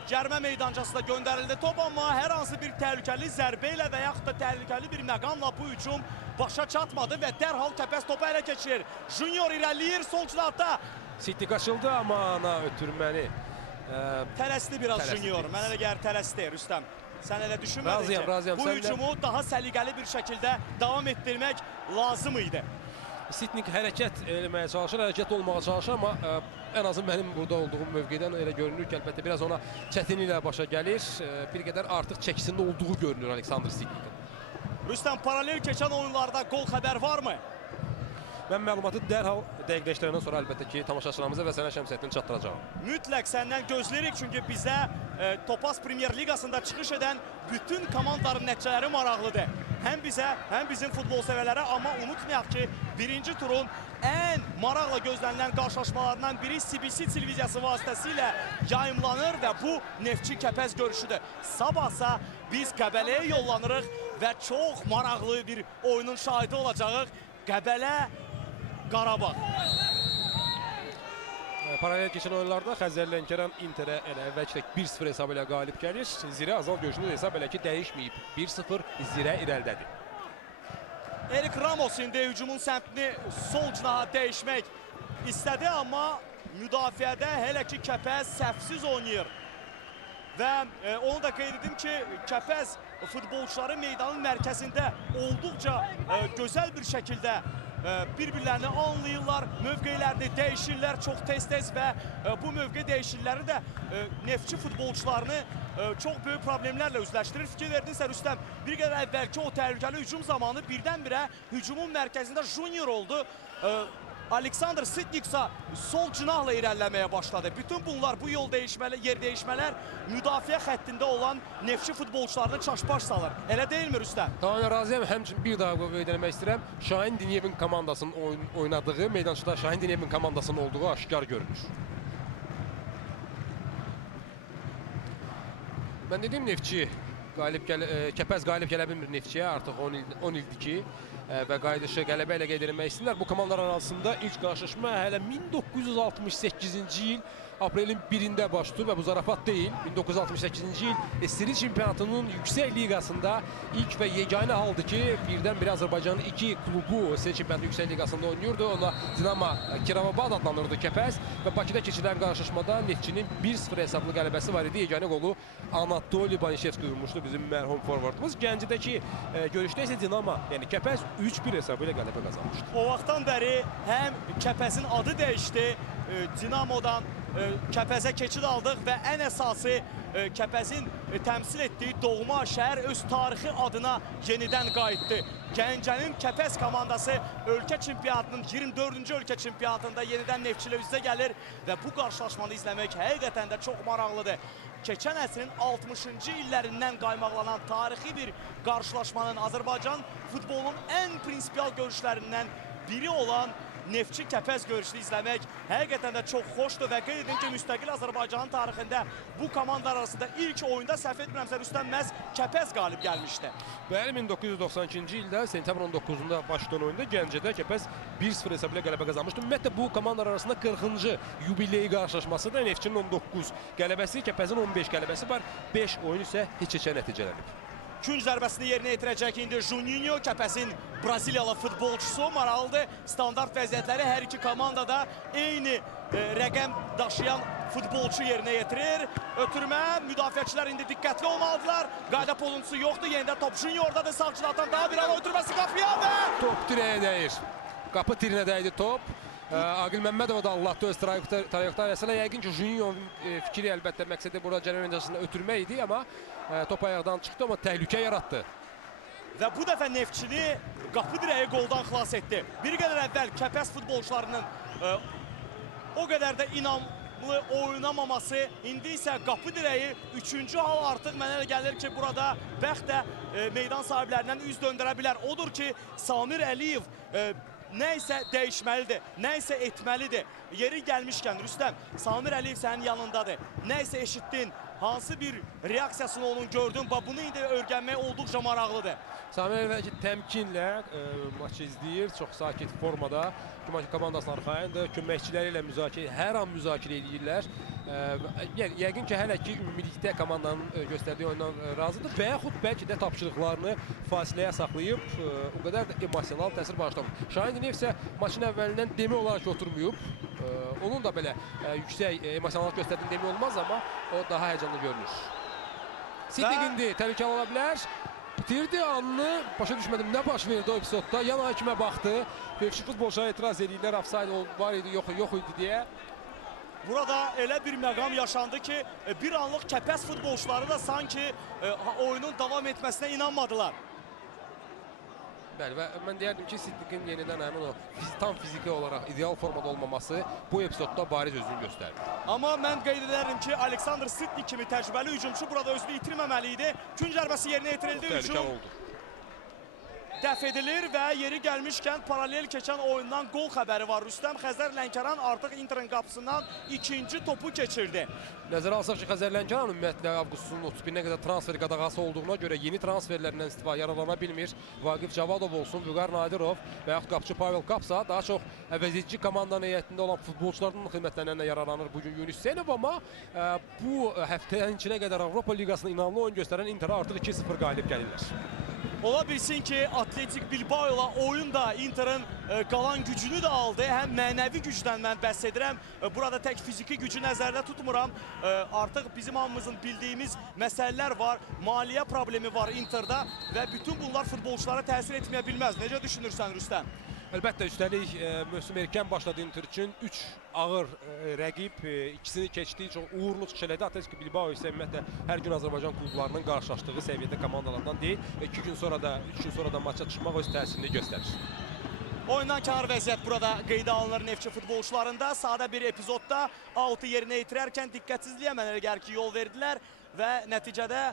cərimə meydançasına göndərildi top, amma hər hansı bir təhlükəli zərbə ilə və yaxud da təhlükəli bir məqamla bu hücum başa çatmadı və dərhal Kəpəz topu ələ keçirir. Junior irəliyir sol cinahda. Siti qaçıldı, amma ana ötürməni tələsdi biraz Junior. Mənə elə gəlir tələsdi Rüstəm. Sən elə düşünmədin ki, razıyam. Bu hücumu daha səliqəli bir şəkildə davam etdirmək lazım idi. Sitnik hərəkət eləməyə çalışır, hərəkət olmağa çalışır, amma ən azı mənim burada olduğum mövqedən elə görünür ki, əlbəttə biraz ona çətinliklə başa gəlir. Bir qədər artıq çəkisində olduğu görünür Aleksandr Sitnik'in. Rüstəm, paralel keçən oyunlarda qol xəbər varmı? Mən məlumatı dərhal dəqiqləşdirəndən sonra əlbəttə ki, tamaşaçılarımıza və sənə şəmsiyyətini çatdıracağım. Mütləq səndən gözləyirik, çünki bizə Topaz Premyer Liqasında çıxış edən bütün komandaların nəticələri maraqlıdır. Həm bizə, həm bizim futbol sevərlərə, amma unutmayaq ki, birinci turun ən maraqla gözlənilən qarşılaşmalarından biri CBC televiziyası vasitəsilə yayımlanır və bu Neftçi Kəpəz görüşüdür. Sabahsa biz Qəbələyə yollanırıq və çox maraqlı bir oyunun şahidi olacağıq. Qəbələ Qarabağ. Paralel keçən oyunlarda Xəzər Lənkəran Interə elə əvvəlcək 1-0 hesab ilə qalib gəlir. Zirə Azal görüşündə hesab elə ki dəyişməyib. 1-0 Zirə irəlidədir. Erik Ramos indi hücumun səmtini sol cinaha dəyişmək istədi, amma müdafiədə hələ ki Kəpəz səhvsiz oynayır. Və onu da qeyd edim ki, Kəpəz futbolçuları meydanın mərkəzində olduqca gözəl bir şəkildə bir-birlərini anlayırlar, mövqelərini dəyişirlər çox tez-tez və bu mövqe dəyişirləri də Neftçi futbolçularını çox böyük problemlərlə üzləşdirir. Fikir verdinsə Rüstəm, bir qədər əvvəlki o təhlükəli hücum zamanı birdən-birə hücumun mərkəzində Junior oldu. Aleksandr Sitniksa sol cinahla irəliləməyə başladı. Bütün bunlar, bu yer dəyişmələr müdafiə xəttində olan Neftçi futbolçularını çaşbaş salır. Elə deyilmi Rüstəm? Tamam razıyam. Həmçinin bir daha qeyd etmək istəyirəm. Şahin Diniyevin komandasının oynadığı meydançıda Şahin Diniyevin komandasının olduğu aşkar görünür. Ben dedim Neftçi Kəpəz qalib gələ bilmir Neftçiyə artıq 10 ildir ki və qayıdışı qələbə ilə qeyd edilmək istəyirlər. Bu komandalar arasında ilk qarşılaşma hələ 1968-ci il aprelin 1-də başlayır və bu zarafat deyil. 1968-ci il Siril çempionatının yüksək liqasında ilk və yeganə haldır ki, birdən-birə Azərbaycanın iki klubu Siril çempionatının yüksək liqasında oynayırdı. Onlar Dinamo Kirovabad adlanırdı Kəpəz və Bakıda keçirilən qarşılaşmada Neftçinin 1-0 hesablı qələbəsi var idi. Yeganə qolu Anatoli Banişevski vurmuşdu bizim mərhum forvardımız. Gəncədəki görüşdə isə Dinamo, yəni Kəpəz 3-1 hesabı ilə qələbə qazanmışdı. O vaxtdan bəri həm Kəpəzin adı dəyişdi, Dinamodan Kəpəzə keçid aldıq və ən əsası Kəpəzin təmsil etdiyi doğma şəhər öz tarixi adına yenidən qayıtdı. Gəncənin Kəpəz komandası ölkə çempionatının 24-cü ölkə çempionatında yenidən Neftçi ilə üz-üzə gəlir və bu qarşılaşmanı izləmək həqiqətən də çox maraqlıdır. Keçən əsrin 60-cı illərindən qaymaqlanan tarixi bir qarşılaşmanın Azərbaycan futbolunun ən prinsipial görüşlərindən biri olan Neftçi Kəpəz görüşünü izləmək həqiqətən də çox xoşdur və qeyd edin ki, müstəqil Azərbaycanın tarixində bu komandalar arasında ilk oyunda səhv etmirəmsə Rüstəm məhz Kəpəz qalib gəlmişdi. Bəli, 1992-ci ildə sentyabrın 9-da başlayan oyunda Gəncədə Kəpəz 1-0 hesabı ilə qələbə qazanmışdı. Ümumiyyətlə bu komandalar arasında 40-cı yubileyi qarşılaşması da Neftçinin 19 qələbəsi, Kəpəzin 15 qələbəsi var. 5 oyun isə heç-heçə nəticələnib. Künc zərbəsini yerinə yetirəcək indi Juninho, Kəpəzin Braziliyalı futbolçusu. Maraqlıdır, standart vəziyyətləri hər iki komandada eyni rəqəm daşıyan futbolçu yerinə yetirir. Ötürmə, müdafiəçilər indi diqqətli olmalıdırlar. Qayda pozuntusu yoxdur, yenidə top Juniordadır, sağ cinahdan daha bir an ötürməsi qapıya və... Top dirəyə dəyir. Qapı tirinə dəydi top. Aqil Məmmədova da Allah'ta öz trayektoriyasıyla yəqin ki, Junior'un fikri əlbəttə məqsədi burada cərəyan öncəsində ötürmə idi, amma top ayaqdan çıxdı, amma təhlükə yarattı. Və bu dəfə Neftçini qapı dirəyi qoldan xilas etdi. Bir qədər əvvəl Kəpəz futbolçularının o qədər də inamlı oynamaması, indi isə qapı dirəyi 3-cü hal artıq mənə elə gəlir ki, burada bəxt də meydan sahiblərindən üz döndürə bilər. Odur ki, Samir Əliyev nə isə dəyişməlidir, nə isə etməlidir. Yeri gəlmişkən Rüstəm, Samir Əliyev sənin yanındadır. Nə isə eşitdin, hansı bir reaksiyasını onun gördün, bunu indi öyrənmək olduqca maraqlıdır. Samir Əliyev təmkinlə maçı izləyir, çox sakit formada. Komandasının arxayındır, köməkçiləri ilə hər an müzakirə edirlər. Yəqin ki, hələ ki, ümumilikdə komandanın göstərdiyi oyundan razıdır və yaxud bəlkə də tapşırıqlarını fasiləyə saxlayıb, o qədər də emosional təsir bağışlamır. Şahin Dinev isə maçın əvvəlindən demək olaraq oturmayıb. Onun da belə yüksək emosional göstərdiyini demək olmaz, amma o daha həyəcanlı görünür. Siddiq indi təhlükəli ola bilər. Bitirdi anını, başa düşmədim nə baş verdi o epizodda. Yan hakimə baxdı. Neftçi futbolçulara etiraz edirlər, offside var idi, yox idi deyə. Burada elə bir məqam yaşandı ki, bir anlıq Kəpəz futbolçuları da sanki oyunun davam etməsinə inanmadılar. Bəli, və mən deyərdim ki, Siddiqin yenidən həmin o tam fiziki olaraq ideal formada olmaması bu epizodda bariz özünü göstərdi. Amma mən qeyd edərdim ki, Aleksandr Siddiq kimi təcrübəli hücumçu burada özünü itirməməli idi. Künc zərbəsi yerinə yetirildi, hücum dəf edilir və yeri gəlmişkən paralel keçən oyundan qol xəbəri var. Rüstəm Xəzər Lənkəran artıq Interin qapısından ikinci topu keçirdi. Nəzərə alsaq ki, Xəzər Lənkəran ümumiyyətlə avqustun 31-nə qədər transfer qadağası olduğuna görə yeni transferlərindən istifadə yararlana bilmir. Vaqif Cavadov olsun, Vüqar Nadirov və yaxud qapıcı Pavel Kapsa daha çox əvəzedici komandanın heyətində olan futbolçularının xidmətlərindən yararlanır bugün Yunus Hüseynov, amma bu həftənin içinə qədər Avropa Liqasında inanlı oyun göstərən Interə artıq 2-0 qalib gəlirlər. Ola bilsin ki, Atletik Bilbao ilə oyun da Interin qalan gücünü də aldı. Həm mənəvi gücdən mən bəhs edirəm. Burada tək fiziki gücü nəzərdə tutmuram. Artıq bizim hamımızın bildiyimiz məsələlər var. Maliyyə problemi var Interdə və bütün bunlar futbolçulara təsir etməyə bilməz. Necə düşünürsən Rüstəm? Əlbəttə, üstəlik mövsüm erkən başladı Inter üçün 3 ağır rəqib, ikisini keçdiyi çox uğurlu çıxış elədi. Atletik Bilbao isə ümumiyyətlə hər gün Azərbaycan klublarının qarşılaşdığı səviyyədə komandalardan deyil. 2 gün sonra da, 3 gün sonra da maça çıxmaq öz təsirini göstərir. Oyundan kənar vəziyyət burada qeydə alınır Neftçi futbolçularında. Sadə bir epizodda out'u yerinə yetirərkən diqqətsizliyə mənə elə gəlir ki, yol verdilər və nəticədə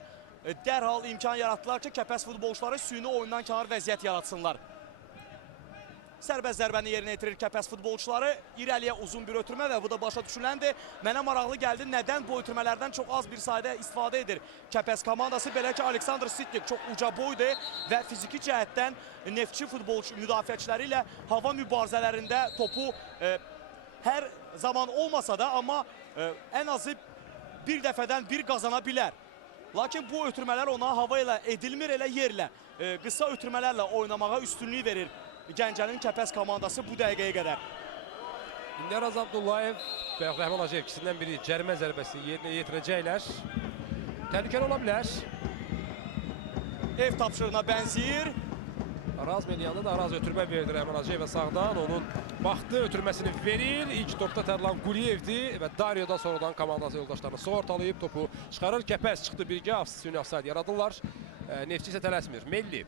dərhal imkan yaratdılar ki, Kəpəz futbolçuları süni oyundan kənar vəziyyət yaratsınlar. Sərbəst zərbəni yerinə yetirir Kəpəz futbolçuları. İrəliyə uzun bir ötürmə və bu da başa düşüləndir. Mənə maraqlı gəldi, nədən bu ötürmələrdən çox az bir sayda istifadə edir Kəpəz komandası. Belə ki, Aleksandr Sitnik çox uca boydur və fiziki cəhətdən Neftçi futbolçu müdafiəçiləri ilə hava mübarizələrində topu hər zaman olmasa da, amma ən azı bir dəfədən bir qazana bilər. Lakin bu ötürmələr ona hava ilə edilmir, elə yerlə. Qısa ötürmələrlə oynamağa üstünlük verir Gəncənin Kəpəz komandası bu dəqiqəyə qədər. İndi Araz Abdullayev və Rəhman Hacıyev ikisindən biri cərimə zərbəsi yerinə yetirəcəklər. Təhlükəli ola bilər. Ev tapşırığına bənzəyir. Araz Melyanlı da Araz ötürmə verdi Rəhman Hacıyevə sağdan. Onun baxdı, ötürməsini verir. İlk topda Tərlan Quliyevdir və Daryo'dan sonradan komandası yoldaşlarını sığortalayıb topu çıxarır. Kəpəz çıxdı birgə, süni ofsayd yaradırlar. Neftçi isə tələsmir. Melli.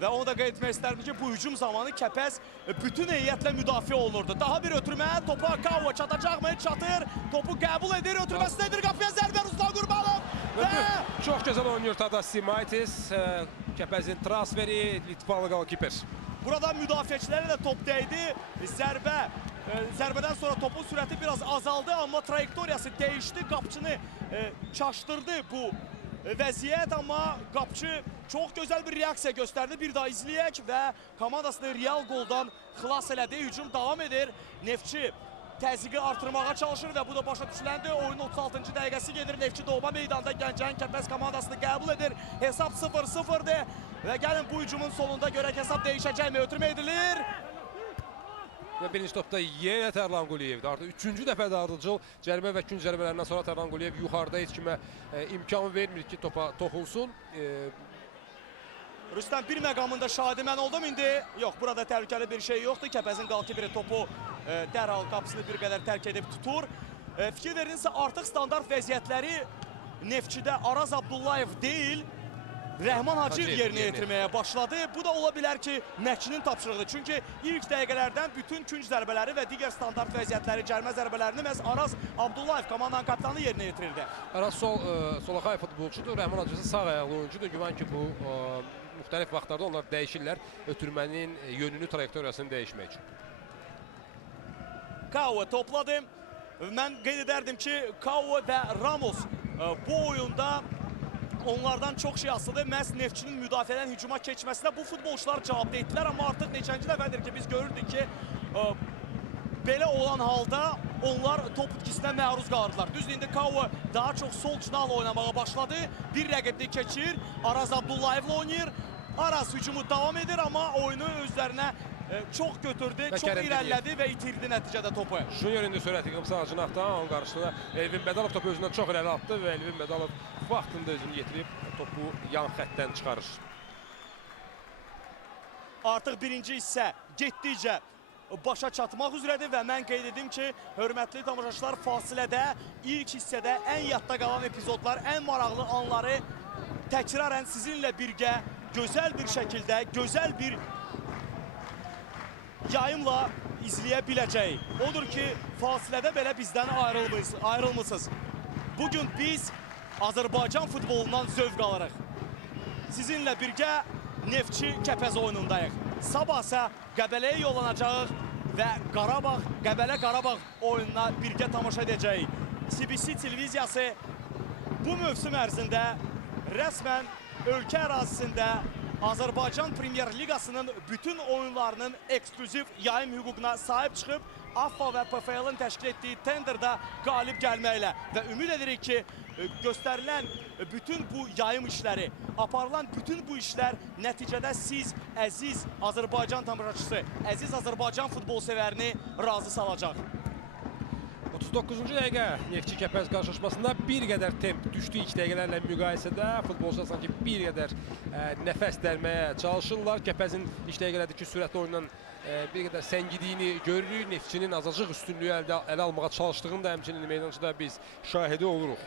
Və onu da qeyd etmək istərdim ki, bu hücum zamanı Kəpəz bütün heyətlə müdafiə olunurdu. Daha bir ötürmə, topa Kava çatacaqmı? Çatır, topu qəbul edir, ötürməsini edir, qapıya zərbə Ruslan Qurbanov. Və çox gözəl oynayır Tadas Simaitis. Kəpəzin transferi, Litvanlı qalkiper. Burada müdafiəçilərə də top dəydi. Zərbədən sonra topun sürəti biraz azaldı, amma trayektoriyası dəyişdi. Qapçını çaşdırdı bu vəziyyət, amma qapçı çox gözəl bir reaksiya göstərdi. Bir daha izləyək və komandasını real qoldan xilas elədi. Hücum davam edir. Neftçi təzyiqi artırmağa çalışır və bu da başa düşüləndi. Oyunun 36-cı dəqiqəsi gedir. Neftçi doğma meydanda Gəncənin Kəpəz komandasını qəbul edir. Hesab 0-0'dir və gəlin bu hücumun sonunda görək hesab dəyişəcəkmi? Ötürmə edilir. Və birinci topda yenə Tərlan Quliyevdir. Artıq üçüncü dəfədə ardıcıl cərimə və ikinci cərimələrindən sonra Tərlan Quliyev yuxarıda heç kimə imkan vermir ki, topa toxunsun. Rüstəm bir məqamında şahidi mən oldum indi. Yox, burada təhlükəli bir şey yoxdur. Kəpəzin qalkibiri topu dərhal qapısını bir qədər tərk edib tutur. Fikir verdinizsə artıq standart vəziyyətləri Neftçidə Araz Abdullayev deyil, Rəhman Hacıyev yerinə yetirməyə başladı. Bu da ola bilər ki, məşqçinin tapşırığıdır. Çünki ilk dəqiqələrdən bütün künc zərbələri və digər standart vəziyyətləri, cərimə zərbələrini məhz Araz Abdullayev komandanın kapitanı yerinə yetirirdi. Araz Solakay futbolçudur, Rəhman Hacıyev sağ ayaqlı oyuncudur. Güman ki, bu müxtəlif vaxtlarda onlar dəyişirlər ötürmənin yönünü, trayektoriyasını dəyişmək üçün. Kava topladı. Mən qeyd edərdim ki, Kava və Ramos bu oyunda onlardan çox şey asılıdır. Məhz Neftçinin müdafiədən hücuma keçməsinə bu futbolçular cavab etdilər. Amma artıq neçənci dəfədir ki, biz görürdük ki, belə olan halda onlar top itkisinə məruz qalırdılar. Düzdür, indi Kava daha çox sol cinal oynamağa başladı. Bir rəqibli keçir, Araz Abdullayevlə oynayır. Araz hücumu davam edir, amma oyunu özlərinə çox götürdü, çox irəlilədi və itirdi nəticədə topu. Junior indi sürəti qımsa acınaqda, onun qarşısına Elvin Bədalov topu özündən çox irəli atdı və Elvin Bədalov vaxtında özünü yetirib topu yan xəttdən çıxarır. Artıq birinci hissə getdikcə başa çatmaq üzrədir və mən qeyd edim ki, hörmətli tamaşaçılar, fasilədə ilk hissədə ən yadda qalan epizodlar, ən maraqlı anları təkrarən sizinlə birgə gözəl bir şəkildə, gözəl bir yayımla izləyə biləcəyik. Odur ki, fasilədə belə bizdən ayrılmısınız. Bugün biz Azərbaycan futbolundan zövq alırıq. Sizinlə birgə Neftçi Kəpəz oyunundayıq. Sabah isə Qəbələyə yollanacağıq və Qəbələ-Qarabağ oyununa birgə tamaşa edəcəyik. CBC televiziyası bu mövsüm ərzində rəsmən ölkə ərazisində Azərbaycan Premyer Liqasının bütün oyunlarının ekskluziv yayım hüququna sahib çıxıb AFFA və PFL-in təşkil etdiyi tenderda qalib gəlməklə və ümid edirik ki, göstərilən bütün bu yayım işləri, aparılan bütün bu işlər nəticədə siz, əziz Azərbaycan tamaşaçısı, əziz Azərbaycan futbol sevərini razı salacaq. 39-cu dəqiqə Neftçi Kəpəz qarşılaşmasında bir qədər temp düşdü ilk dəqiqələrlə müqayisədə. Futbolcular sanki bir qədər nəfəs dərməyə çalışırlar. Kəpəzin ilk dəqiqəlerdəki sürətli oyundan bir qədər səngidiyini görürük. Neftçinin azacıq üstünlüyü ələ almağa çalışdığını da həmçinin meydançıda biz şahidi oluruq.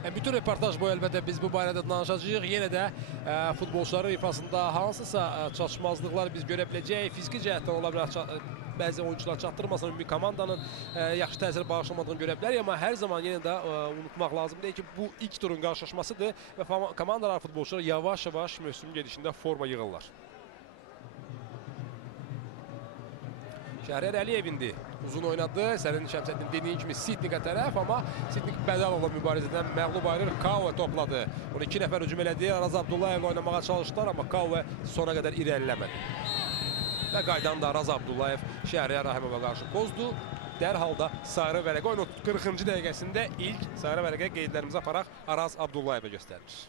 Bütün reportaj bu əlbəttə biz bu barədə danışacağıq. Yenə də futbolçuların ifasında hansısa çatışmazlıqlar biz görə biləcəyik. Fiziki cəhətdən ola bilər, bəzi oyuncular çatdırmasın, ümumi komandanın yaxşı təsir bağışlamadığını görə bilərik. Amma hər zaman yenə də unutmaq lazım deyil ki, bu ilk turun qarşılaşmasıdır və komandalar, futbolçular yavaş-yavaş mövsüm gedişində forma yığırlar. Şəhriyar Əliyev indi uzun oynadı. Sənin Şəmsəddin dediyin kimi Sidniqə tərəf, amma Sidniq Bədəlovla mübarizədən məğlub ayrılır. Kaue topladı. Onu 2 nəfər hücum elədi. Araz Abdullayevlə oynamağa çalışdılar, amma Kaue sona qədər irəliləmədi. Və qaydan da Araz Abdullayev Şəhriyar Rahimova qarşı pozdu. Dərhal da sarı vərəqə oyunun 40-cı dəqiqəsində ilk sarı vərəqə qeydlərimizi aparaq Araz Abdullayevə göstərilir.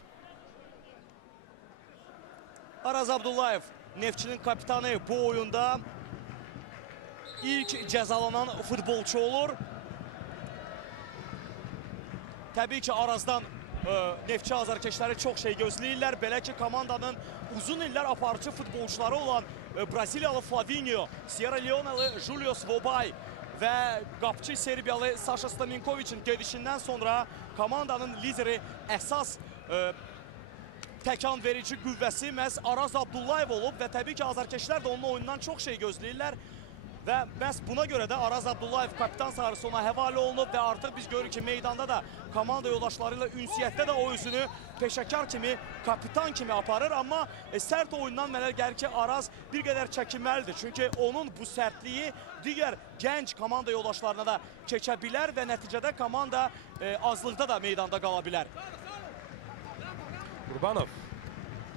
Araz Abdullayev, Neftçinin kapitanı, bu oyunda ilk cəzalanan futbolçu olur. Təbii ki, Arazdan Neftçi azarkeşləri çox şey gözləyirlər. Belə ki, komandanın uzun illər aparıcı futbolçuları olan Braziliyalı Flavinho, Sierra Leone'lı Julio Svobay və qapçı Serbiyalı Saša Staminkoviçin gedişindən sonra komandanın lideri, əsas təkan verici qüvvəsi məhz Araz Abdullayev olub və təbii ki, azarkeşlər də onun oyundan çox şey gözləyirlər. Və məhz buna görə də Araz Abdullayev kapitan sarısı ona həvalə olunub və artıq biz görürük ki, meydanda da komanda yoldaşları ilə ünsiyyətdə də o özünü peşəkar kimi, kapitan kimi aparır. Amma sərt oyundan mənə gəlir ki, Araz bir qədər çəkinməlidir. Çünki onun bu sərtliyi digər gənc komanda yoldaşlarına da keçə bilər və nəticədə komanda azlıqda da meydanda qala bilər. Qurbanov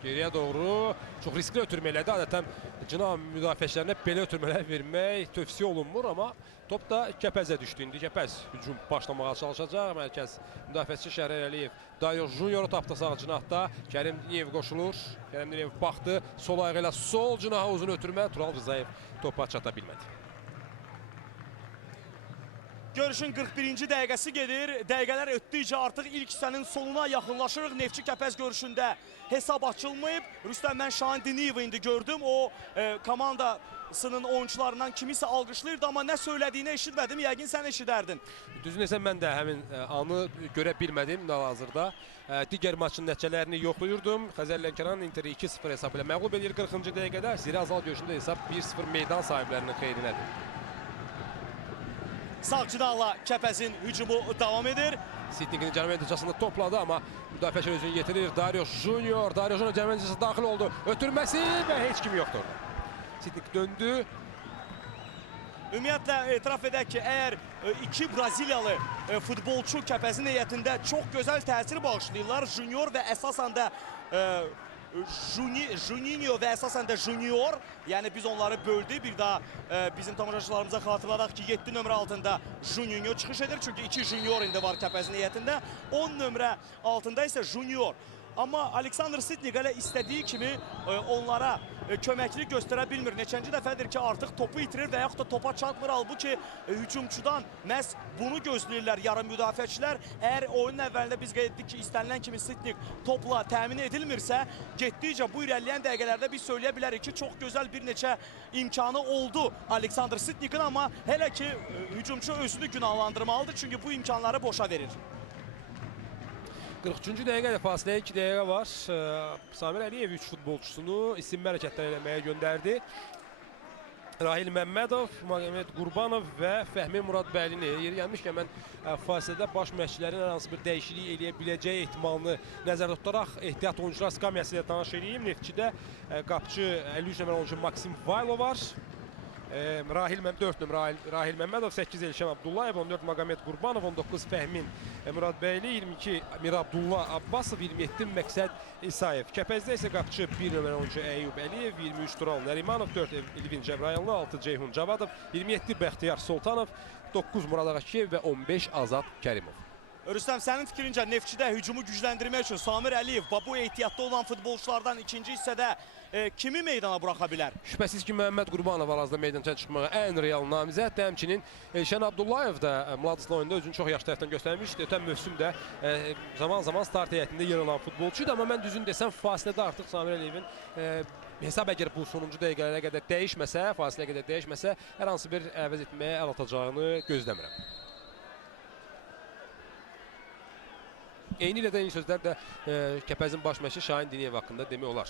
geriyə doğru çox riskli ötürmə elədi. Adətən cina müdafiəçilərinə belə ötürmələr vermək tövsiyə olunmur, amma top da Kəpəzə düşdü. İndi Kəpəz hücum başlamağa çalışacaq. Mərkəz müdafiəçi Şəhriyar Əliyev Dayo Junior tapdı sağ cinahda. Kərim Diniyev qoşulur. Kərim Diniyev baxdı. Sol ayağı ilə sol cinaha uzun ötürmə. Tural Rzayev topa çata bilmədi. Görüşün 41-ci dəqiqəsi gedir. Dəqiqələr ötdükcə artıq ilk hissənin sonuna yaxınlaşırıq. Neftçi Kəpəz görüşündə hesab açılmayıb. Rüstəm, mən Şahin Diniyevi indi gördüm. O komandasının oyuncularından kimisə alqışlayırdı, amma nə söylədiyini eşitmədim. Yəqin sən eşidərdin. Düzünü desəm, mən də həmin anı görə bilmədim hal-hazırda. Digər maçın nəticələrini yoxlayırdım. Xəzər Lənkəran Interi 2-0 hesab ilə məğlub edir 40-cı dəqiqədə. Zira Azal görüşündə hesab 1-0 meydan sahiblərinin xeyrinədir. Sağ cinahla Kəpəzin hücumu davam edir. Sidniqin cərmə nəticəsində topladı, amma müdafiəçi özünü yetirir. Dario Junior cərmə nəticəsi daxil oldu. Ötürməsi və heç kim yoxdur. Sidniq döndü. Ümumiyyətlə, etiraf edək ki, əgər iki Braziliyalı futbolçu Kəpəzin heyətində çox gözəl təsir bağışlayırlar. Junior və əsasən də Juninho və əsasən də Junior, yəni biz onları böldük. Bir daha bizim tamaşaçılarımıza xatırladaq ki, 7 nömrə altında Juninho çıxış edir. Çünki 2 Junior indi var Kəpəzin heyətində. 10 nömrə altında isə Junior. Amma Aleksandr Sidniq elə istədiyi kimi onlara köməklik göstərə bilmir. Neçənci dəfədir ki, artıq topu itirir və yaxud da topa çatmır. Halbuki hücumçudan məhz bunu gözləyirlər yarım müdafiəçilər. Əgər oyunun əvvəlində biz qeyd etdik ki, istənilən kimi Sidniq topla təmin edilmirsə, getdikcə bu irəliləyən dəqiqələrdə biz söyləyə bilərik ki, çox gözəl bir neçə imkanı oldu Aleksandr Sidniqin, amma hələ ki hücumçu özünü günahlandırmalıdır, çünki bu imkanları boşa verir. 43-cü dəqiqədə fasiləyə 2 dəqiqə var. Samir Əliyev 3 futbolçusunu isim hərəkətlər eləməyə göndərdi. Rahil Məmmədov, Magomed Qurbanov və Fəhmi Muradbəylini. Yeri gəlmişkən mən fasilədə baş məşqçilərin hər hansı bir dəyişiklik eləyə biləcəyi ehtimalını nəzərdə tutaraq ehtiyat oyuncular skamyası ilə tanış edeyim. Neftçidə qapçı 53 nömrə oyuncu Maksim Vaylo var. 4 nömrə Rahil Məmmədov, 8 Elşən Abdullayev, 14 Magomed Qurbanov, 19 Fəhmin Muradbəyli, 22 Mirabdullah Abbasov, 27 Məqsəd İsayev. Kəpəzdə isə qapçı 1 nömrə oyuncu Əyyub Əliyev, 23 Tural Nərimanov, 4 İlvin Cəbrayıllı, 6 Ceyhun Cavadov, 27 Bəxtiyar Sultanov, 9 Murad Ağakiyev və 15 Azad Kərimov. Rüstəm, sənin fikrincə Neftçidə hücumu gücləndirmək üçün Samir Əliyev bu ehtiyatda olan futbolçulardan ikinci hissədə kimi meydana buraxa bilər? Şübhəsiz ki, Məhəmməd Qurbanov arazda meydana çıxmağa ən real namizəddir. Həmçinin Elşən Abdullayev da Mladisla oyunda özünü çox yaxşı tərəfdən göstərmişdi. Ötən mövsümdə zaman-zaman start heyətində yer alan futbolçuydu. Amma mən düzünü desəm, fasilədə artıq Samir Əliyevin hesab əgər bu sonuncu dəqiqələrə qədər dəyişməsə, fasiləyə qədər dəyişməsə, hər hansı bir əvəz etməyə əl atacağını gözləmirəm. Eyni ilə də eyni sözlər də Kəpəzin baş məşqçisi Şahin Diniyev haqqında demək olar.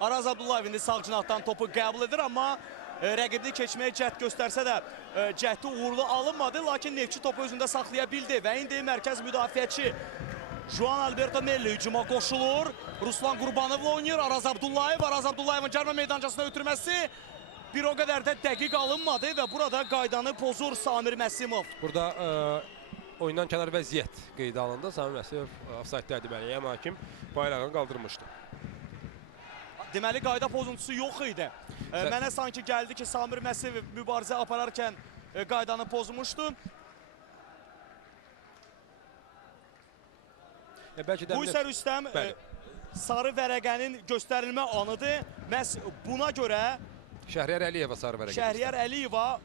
Araz Abdullayev indi sağ cinahdan topu qəbul edir, amma rəqibini keçməyə cəhd göstərsə də cəhdi uğurlu alınmadı. Lakin Neftçi topu özündə saxlaya bildi və indi mərkəz müdafiəçi Juan Alberto Melli hücuma qoşulur. Ruslan Qurbanovla oynayır. Araz Abdullayevin cərimə meydançasına ötürməsi bir o qədər də dəqiq alınmadı və burada qaydanı pozur Samir Məsimov. Burada oyundan kənar vəziyyət qeydə alındı. Samir Məsimov ofsaytda idi, Həm hakim bayrağını qaldırmışdı. Deməli, qayda pozuntusu yox idi. Mənə sanki gəldi ki, Samir Məsimov mübarizə apararkən qaydanı pozmuşdu. Bu isə Rüstəm sarı vərəqənin göstərilmə anıdır. Məhz buna görə Şəhriyar Əliyeva sarı vərəqə. Şəhriyar Əliyeva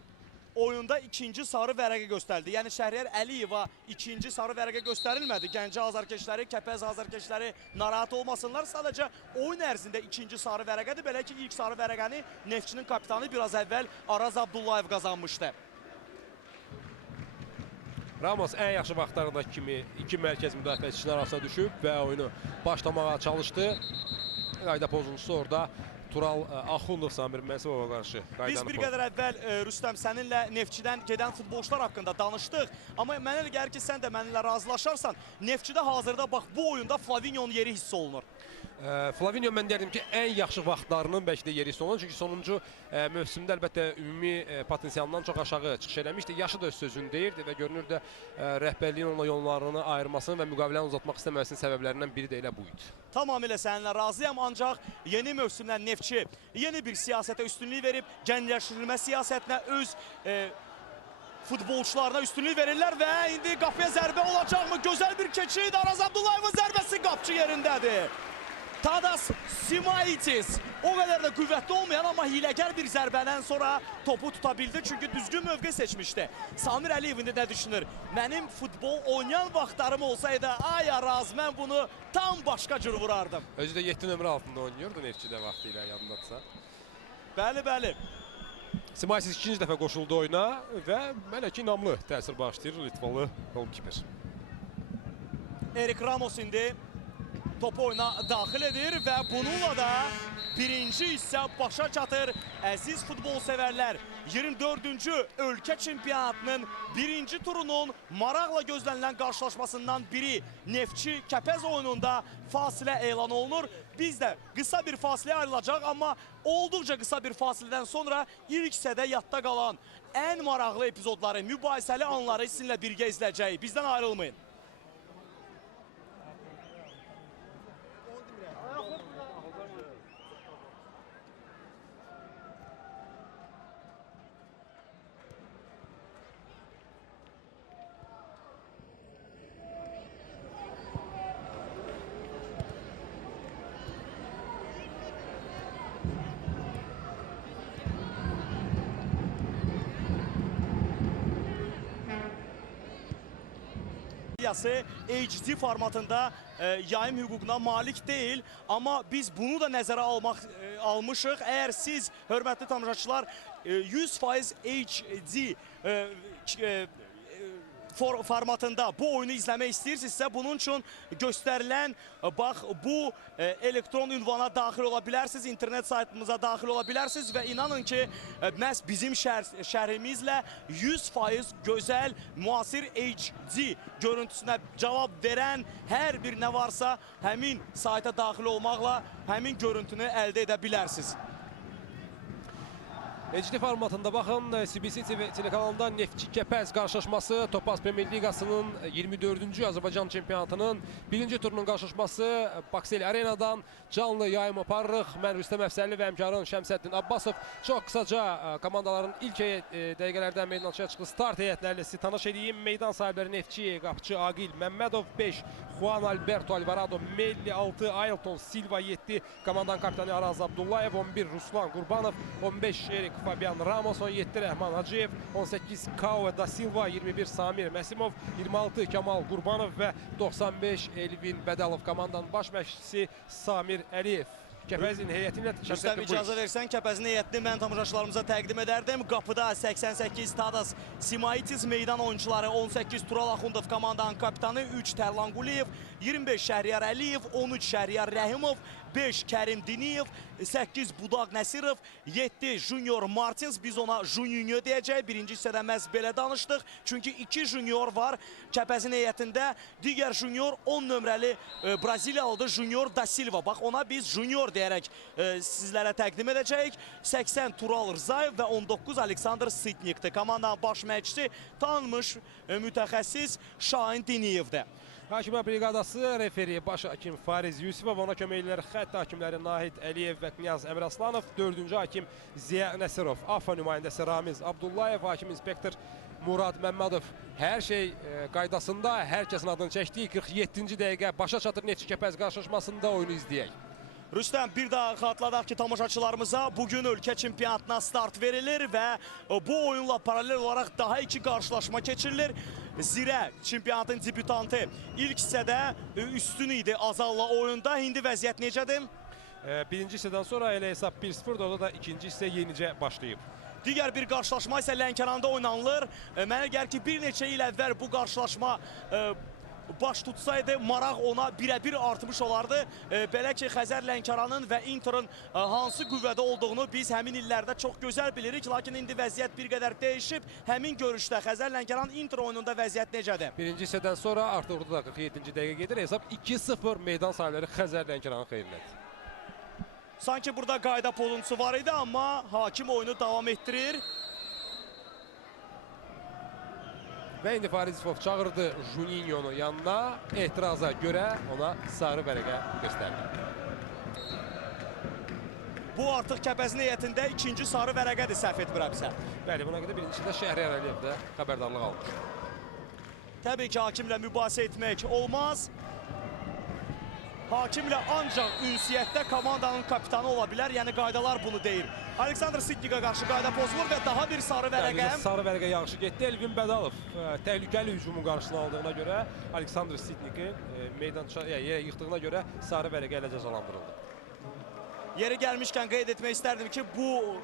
oyunda ikinci sarı vərəqə göstərildi. Yəni Şəhriyar Əliyeva ikinci sarı vərəqə göstərilmədi. Gəncə azarkeşləri, Kəpəz azarkeşləri narahat olmasınlar. Sadəcə oyun ərzində ikinci sarı vərəqədir. Belə ki, ilk sarı vərəqəni Neftçinin kapitanı biraz əvvəl Araz Abdullayev qazanmışdı. Ramos ən yaxşı vaxtlarındakı kimi iki mərkəz müdafiəçisinin arasına düşüb və oyunu başlamağa çalışdı. Qayda pozuntusu orada Tural Axundov Samir Məsimova qarşı qaydanı Biz bir qədər əvvəl Rüstəm səninlə Neftçidən gedən futbolçular haqqında danışdıq. Amma mənə elə gəlir ki, sən də mənimlə razılaşarsan. Neftçidə hazırda bax bu oyunda Flavinio'nun yeri hiss olunur. Flavinio mən deyərdim ki, ən yaxşı vaxtlarının bəlkə də yeri hiss olunur. Çünki sonuncu mövsümdə əlbəttə ümumi potensialından çox aşağı çıxış eləmişdi. Yaşı da öz sözünü deyirdi və görünür də rəhbərliyin onunla yollarını ayırmasının və müqaviləni uzatmaq istəməsinin səbəblərindən biri də elə bu idi. Tamamilə səninlə razıyam, ancaq yeni mövsümdən Neftçi yeni bir siyasətə üstünlük verib, gəncləşdirilmə siyasətinə öz futbolçularına üstünlük verirlər və indi qapıya zərbə olacaqmı? Gözəl bir keçid, Araz Abdullayevin zərbəsi qapçı yerindədir. Tadas Simaitis o qədər də qüvvətli olmayan, amma hiləgər bir zərbədən sonra topu tuta bildi. Çünki düzgün mövqe seçmişdi. Samir Əliyev indi nə düşünür? Mənim futbol oynayan vaxtlarım olsaydı, ay Araz, mən bunu tam başqa cür vurardım. Özü də 7 nömrə altında oynuyordu Neftçidə vaxtı ilə, yadındadırsa. Bəli, bəli. Simaitis ikinci dəfə qoşuldu oyuna və mənə ki, inamlı təsir bağışlayır Litvalı golkiper. Erik Ramos indi topu oyuna daxil edir və bununla da birinci hissə başa çatır. Əziz futbol sevərlər, 24-cü ölkə çempionatının birinci turunun maraqla gözlənilən qarşılaşmasından biri Neftçi Kəpəz oyununda fasilə elan olunur. Biz də qısa bir fasilə ayrılacaq, amma olduqca qısa bir fasilədən sonra ilk hissədə yadda qalan ən maraqlı epizodları, mübahisəli anları sizinlə birgə izləyəcəyik. Bizdən ayrılmayın. HD formatında yayım hüququna malik deyil, amma biz bunu da nəzərə almışıq. Əgər siz, hörmətli tamaşaçılar, 100% HD formatında bu oyunu izləmək istəyirsinizsə, bunun üçün göstərilən bax bu elektron ünvana daxil ola bilərsiniz, internet saytımıza daxil ola bilərsiniz və inanın ki, məhz bizim şərhimizlə 100% gözəl, müasir HD görüntüsünə cavab verən hər bir nə varsa həmin sayta daxil olmaqla həmin görüntünü əldə edə bilərsiniz. HD formatında baxın, CBC telekanalında Neftçi Kəpəz qarşılaşması, Topaz Premier Liqasının 24-cü Azərbaycan çempionatının birinci turunun qarşılaşması Baksel Arenadan canlı yayım aparırıq. Mən Rüstəm Əfsərli və həmkarım Şəmsəddin Abbasov. Çox qısaca komandaların ilk dəqiqələrdən meydançaya çıxdı. Start heyətlərlə sizi tanış edeyim. Meydan sahibləri Neftçi, qapçı Aqil Məmmədov 5, Juan Alberto Alvarado Melli 6, Ailton Silva 7, komandanın kapitanı Araz Abdullayev 11, Ruslan Qurbanov 15, Erik Fabian Ramos 17, Rəhman Hacıyev 18, Kao da Silva 21, Samir Məsimov 26, Kamal Qurbanov və 95, Elvin Bədəlov komandanın baş məşqçisi Samir Əliyev. Kəpəzin heyəti ilə Rüstəm, icazə versən, Kəpəzin heyətini mən tamaşaçılarımıza təqdim edərdim. Qapıda 88 Tadas Simaitis meydan oyuncuları, 18 Tural Axundov komandanın kapitanı, 3 Tərlan Quliyev, 25 Şəhriyar Əliyev, 13 Şəhriyar Rəhimov, 5 Kərim Diniyev, 8 Budaq Nəsirov, 7 Junior Martins. Biz ona Juninho deyəcək. Birinci hissədə məhz belə danışdıq. Çünki 2 junior var Kəpəzin heyətində. Digər junior 10 nömrəli Braziliyalıdır Junior da Silva. Bax, ona biz junior deyərək sizlərə təqdim edəcəyik. 80 Tural Rzayev və 19 Aleksandr Sitnikdir. Komandanın baş məşqçisi tanınmış mütəxəssis Şahin Diniyevdir. Hakimlər briqadası referi baş hakim Fariz Yusifov, ona köməklər xətt hakimləri Nahid Əliyev və Knyaz Əmiraslanov, 4-cü hakim Ziya Nəsirov, AFA nümayəndəsi Ramiz Abdullayev, hakim inspektor Murad Məmmədov. Hər şey qaydasında, hər kəsin adını çəkdiyi 47-ci dəqiqə başa çatır Neftçi Kəpəz qarşılaşmasında oyunu izləyək. Rüstəm, bir daha xatırladaq ki, tamaşaçılarımıza bugün ölkə çempionatına start verilir və bu oyunla paralel olaraq daha 2 qarşılaşma keçirilir. Zirə çempionatın debütantı ilk hissədə üstün idi Azalla oyunda. İndi vəziyyət necədir? Birinci hissədən sonra elə hesab 1-0, orada da ikinci hissə yenicə başlayıb. Digər bir qarşılaşma isə Lənkəranda oynanılır. Mənə gəlir ki, bir neçə il əvvəl bu qarşılaşma baş tutsaydı, maraq ona birə-bir artmış olardı. Belə ki, Xəzər Lənkəranın və Inter'ın hansı qüvvədə olduğunu biz həmin illərdə çox gözəl bilirik. Lakin indi vəziyyət bir qədər dəyişib. Həmin görüşdə Xəzər Lənkəran Inter oyununda vəziyyət necədir? Birinci hissədən sonra artıq orada da 47-ci dəqiqə gedir. Hesab 2-0 meydan sahibləri Xəzər Lənkəranın xeyrinədir. Sanki burada qayda pozuntusu var idi, amma hakim oyunu davam etdirir. Və indi Fariz Yusifov çağırdı Juninho'nu yanına, etiraza görə ona sarı vərəqə göstərdi. Bu artıq Kəpəzin heyətində ikinci sarı vərəqədir, səhv etmirəmsə. Bəli, buna qədər birincisində Şəhriyar Əliyev də xəbərdarlıq almış. Təbii ki, hakimlə mübahisə etmək olmaz. Hakimlə ancaq ünsiyyətdə komandanın kapitanı ola bilər, yəni qaydalar bunu deyir. Aleksandr Sitnikə qarşı qayda pozulur və daha bir sarı vərəqə. Sarı vərəqə yaxşı getdi. Elvin Bədalov təhlükəli hücumun qarşısını aldığına görə Aleksandr Sitniki yerə yıxdığına görə sarı vərəqə ilə cəzalandırıldı. Yeri gəlmişkən qeyd etmək istərdim ki, bu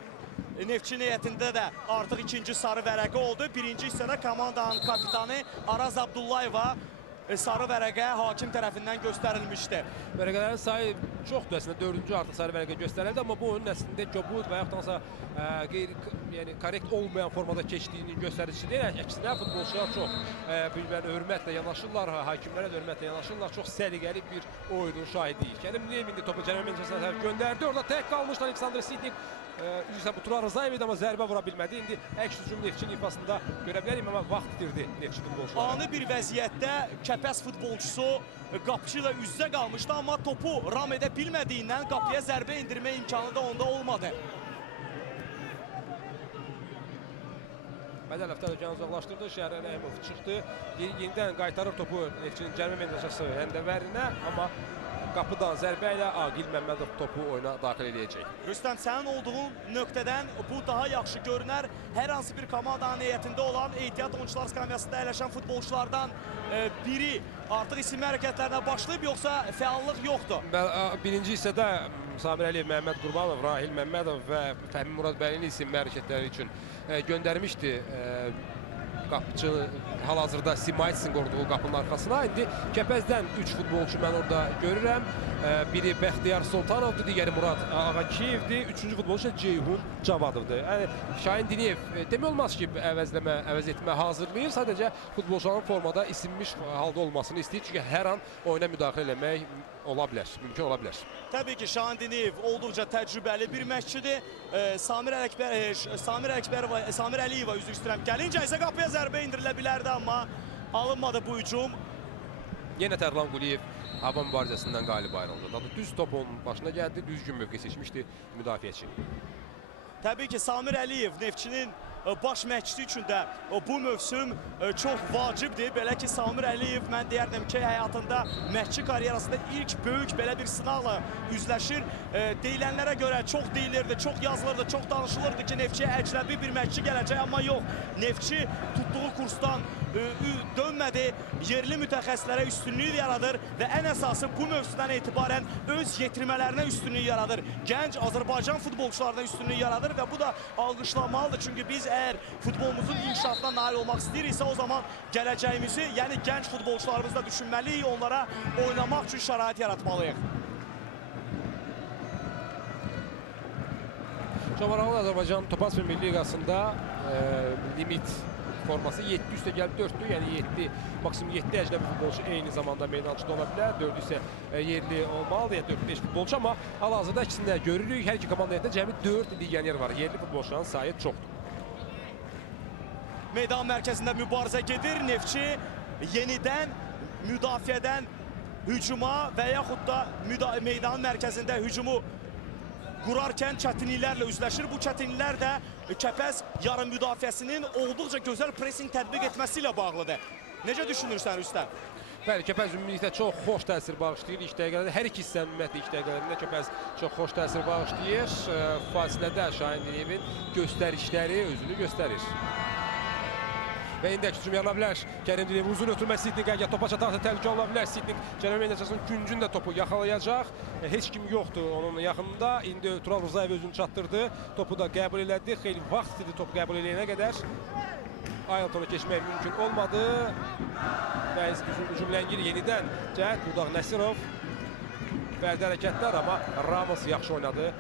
Neftçinin heyətində də artıq ikinci sarı vərəqə oldu. Birinci hissədə komandanın kapitanı Araz Abdullayeva sarı vərəqə hakim tərəfindən göstərilmişdi. Vərəqələrin sayı çoxdur əslində, 4-cü artıq sarı vərəqə göstərildi, amma bu oyunun əslində kobud və yaxuddansa korrekt olmayan formada keçdiyinin göstəricisi deyil. Əksinə futbolçular çox hörmətlə yanaşırlar, hakimlərə də hörmətlə yanaşırlar. Çox səliqəli bir oyunun şahidiyik. Kərim Diniyev indi topu cərimə məncəsinə tərəf göndərdi. Orada tək qalmışdı Aleksandr Sitnik. Bu Tural Rzayev idi, amma zərbə vura bilmədi. İndi əks hücum Neftçinin ifasında görə bilərik, amma vaxt itirdi Neftçi futbolçuları. Ani bir vəziyyətdə Kəpəz futbolçusu qapıcı ilə üz-üzə qalmışdı, amma topu ram edə bilmədiyindən qapıya zərbə indirmə imkanı da onda olmadı. Bədəlov təhlükəni uzaqlaşdırdı, Şəhriyar Rəhimov çıxdı. Yenidən qaytarır topu Neftçinin cərimə məncəsi həndəvərinə, amma qapıdan zərbə ilə Aqil Məmmədov topu oyuna daxil edəcək. Rüstəm, sənin olduğun nöqtədən bu daha yaxşı görünər. Hər hansı bir komandanın heyətində olan ehtiyat oyuncular skamyasında əyləşən futbolçulardan biri artıq isimli hərəkətlərinə başlayıb, yoxsa fəallıq yoxdur? Birinci hissədə Samir Əliyev, Məhəmməd Qurbanov, Rahil Məmmədov və Fəhmi Murad Bəlini isimli hərəkətləri üçün göndərmişdi qapıcı hal-hazırda Simaitsin qoruduğu qapının arxasına. İndi Kəpəzdən 3 futbolçu mən orada görürəm. Biri Bəxtiyar Sultanovdur, digəri Murad Ağakiyevdir, üçüncü futbolçu Ceyhun Cavadovdur. Şahin Diniyev demək olmaz ki, əvəz etmə hazırlayır. Sadəcə futbolçuların formada isinmiş halda olmasını istəyir. Çünki hər an oyuna müdaxilə eləmək ola bilər, mümkün ola bilər. Təbii ki, Şahin Diniyev olduqca təcrübəli bir məşqçidir. Samir Əliyeva üzr istəyirəm. Gəlincə isə qapıya zərbə indirilə bilərdi, amma alınmadı bu hücum. Yenə Tərlan Quliyev hava mübarizəsindən qalib ayrıldı. Düz top onun başına gəldi, düzgün mövqe seçmişdi müdafiəçi. Təbii ki, Samir Əliyev Neftçinin baş məşqçisi üçün də bu mövsüm çox vacibdir. Belə ki, Samir Əliyev mən deyərdim ki, həyatında məşqçi karyerasında ilk böyük belə bir sınaqla üzləşir. Deyilənlərə görə çox deyilirdi, çox yazılırdı, çox danışılırdı ki, Neftçiyə əcnəbi bir məşqçi gələcək, amma yox. Neftçi tutduğu kursdan dönmədi, yerli mütəxəssislərə üstünlük yaradır və ən əsası bu mövzudan etibarən öz yetirmələrinə üstünlük yaradır. Gənc Azərbaycan futbolçularına üstünlük yaradır və bu da alqışlanmalıdır. Çünki biz əgər futbolumuzun inkişafına nail olmaq istəyiriksə, o zaman gələcəyimizi, yəni gənc futbolçularımızla düşünməliyik, onlara oynamaq üçün şərait yaratmalıyıq. Şamarağlı Azərbaycan Topaz Milli Liqasında limit forması 7 üstə gəlib 4'dür. Yəni 7, maksimum 7 əcnəbi futbolçu eyni zamanda meydançıda ola bilər. 4 isə yerli olmalıdır, yəni 4-5 futbolçu. Amma hal-hazırda ikisində görürük. Hər iki komandada cəmi 4 legioner var. Yerli futbolçuların sayı çoxdur. Meydan mərkəzində mübarizə gedir. Neftçi yenidən müdafiədən hücuma və yaxud da meydanın mərkəzində hücumu qurarkən çətinliklərlə üzləşir. Bu çətinliklər də Kəpəz yarım müdafiəsinin olduqca gözəl pressing tətbiq etməsi ilə bağlıdır. Necə düşünürsən Rüstəm? Bəli, Kəpəz ümumilikdə çox xoş təsir bağışlayır ilk dəqiqələrdə. Hər iki hissənin ümumiyyətlə ilk dəqiqələrində Kəpəz çox xoş təsir bağışlayır. Fasilədə Şahin Diliyevin göstərişləri özünü göstərir. Və indəki hücum yarıla bilər. Kərim Dileyev uzun ötürmə Sidnik əgər topa çatarsa təhlükə ola bilər. Sidnik cəmi meydançasının küncündə topu yaxalayacaq. Heç kim yoxdur onun yaxınında. İndi Tural Rzayev özünü çatdırdı. Topu da qəbul elədi. Xeyli vaxt istedi topu qəbul eləyənə qədər. Ayaltona keçmək mümkün olmadı. Və hücum ləngir yenidən cəhət Budaq Nəsirov. Fərdi hərəkətlər, amma Ramos yaxşı oynadı.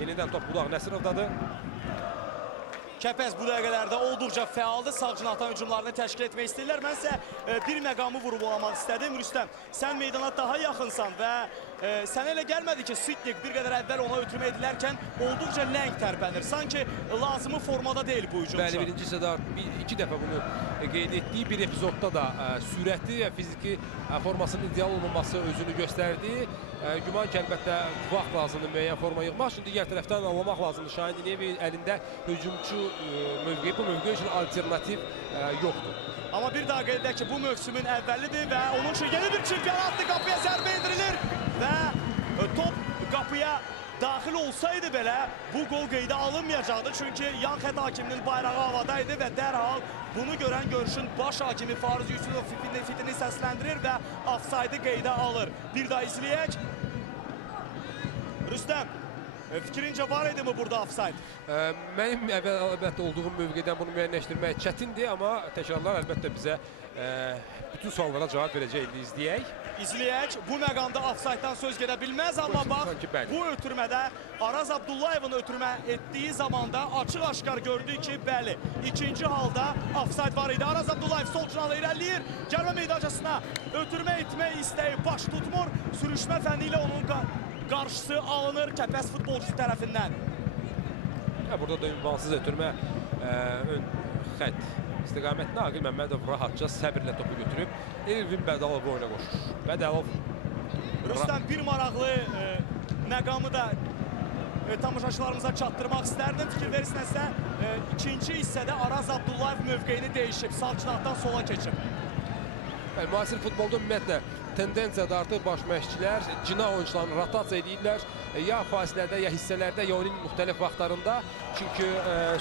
Yenidən top Budaq Nəsirovdadır. Kəpəz bu dəqiqələrdə olduqca fəaldır. Sağ cinahdan hücumlarını təşkil etmək istəyirlər. Mən isə bir məqamı vurğulamaq istədim. Rüstəm, sən meydana daha yaxınsan və sənə elə gəlmədi ki, Sidnik bir qədər əvvəl ona ötürmə edilərkən olduqca ləng tərpənir. Sanki lazımı formada deyil bu hücumçu. Bəli, birinci hissədə iki dəfə bunu qeyd etdiyi bir epizodda da sürətli və fiziki formasının ideal olmaması özünü göstərdi. Güman ki, əlbəttə vaxt lazımdır müəyyən forma yığmaq üçün. Digər tərəfdən anlamaq lazımdır. Şahin Diliyevin əlində hücumçu mövqeyi, bu mövqe üçün alternativ yoxdur. Amma bir daha qeyd edək ki, bu mövsümün əvvəlidir və onun üçün yeni bir çempionatlı qapıya zərbə indirilir və top qapıya daxil olsaydı belə bu gol qeydə alınmayacaqdı. Çünki yan xətt hakiminin bayrağı havadaydı və dərhal bunu görən görüşün baş hakimi Fariz Yusufov fitini səsləndirir və ofsaydı qeydə alır. Bir daha izləyək. Rüstəm, fikrincə var idi mi burada ofsayd? Mənim əlbəttə olduğum mövqedən bunu müəyyənləşdirmək çətindir, amma təkrarlar əlbəttə bizə bütün suallara cavab verəcək. İzləyək. İzləyək. Bu məqamda ofsayddan söz gedə bilməz, amma bax, bu ötürmədə Araz Abdullayevin ötürmə etdiyi zamanda açıq-aşkar gördük ki, bəli, ikinci halda ofsayd var idi. Araz Abdullayev sol cinahla irəliyir. Cərimə meydançasına ötürmə etmək istəyi baş tutmur. Sürüşmə fəndi ilə onun qarşısı alınır Kəpəz futbolcusu tərəfindən. Burada da ünvansız ötürmə ön xətt istiqamətində Aqil Məmmədov rahatca səbirlə topu götürüb Elvin Bədalov oyuna qoşur. Bədalov. Rüstəm, bir maraqlı məqamı da tamaşaçılarımıza çatdırmaq istərdim. Fikir verirsinizsə, ikinci hissədə Araz Abdullayev mövqeyini dəyişib, sağ cinahdan sola keçib. Müasir futbolda ümumiyyətlə tendensiyada artıq baş məşqçilər cinah oyuncularını rotasiya edirlər. Ya fasilədə, ya hissələrdə, ya oyunun müxtəlif vaxtlarında. Çünki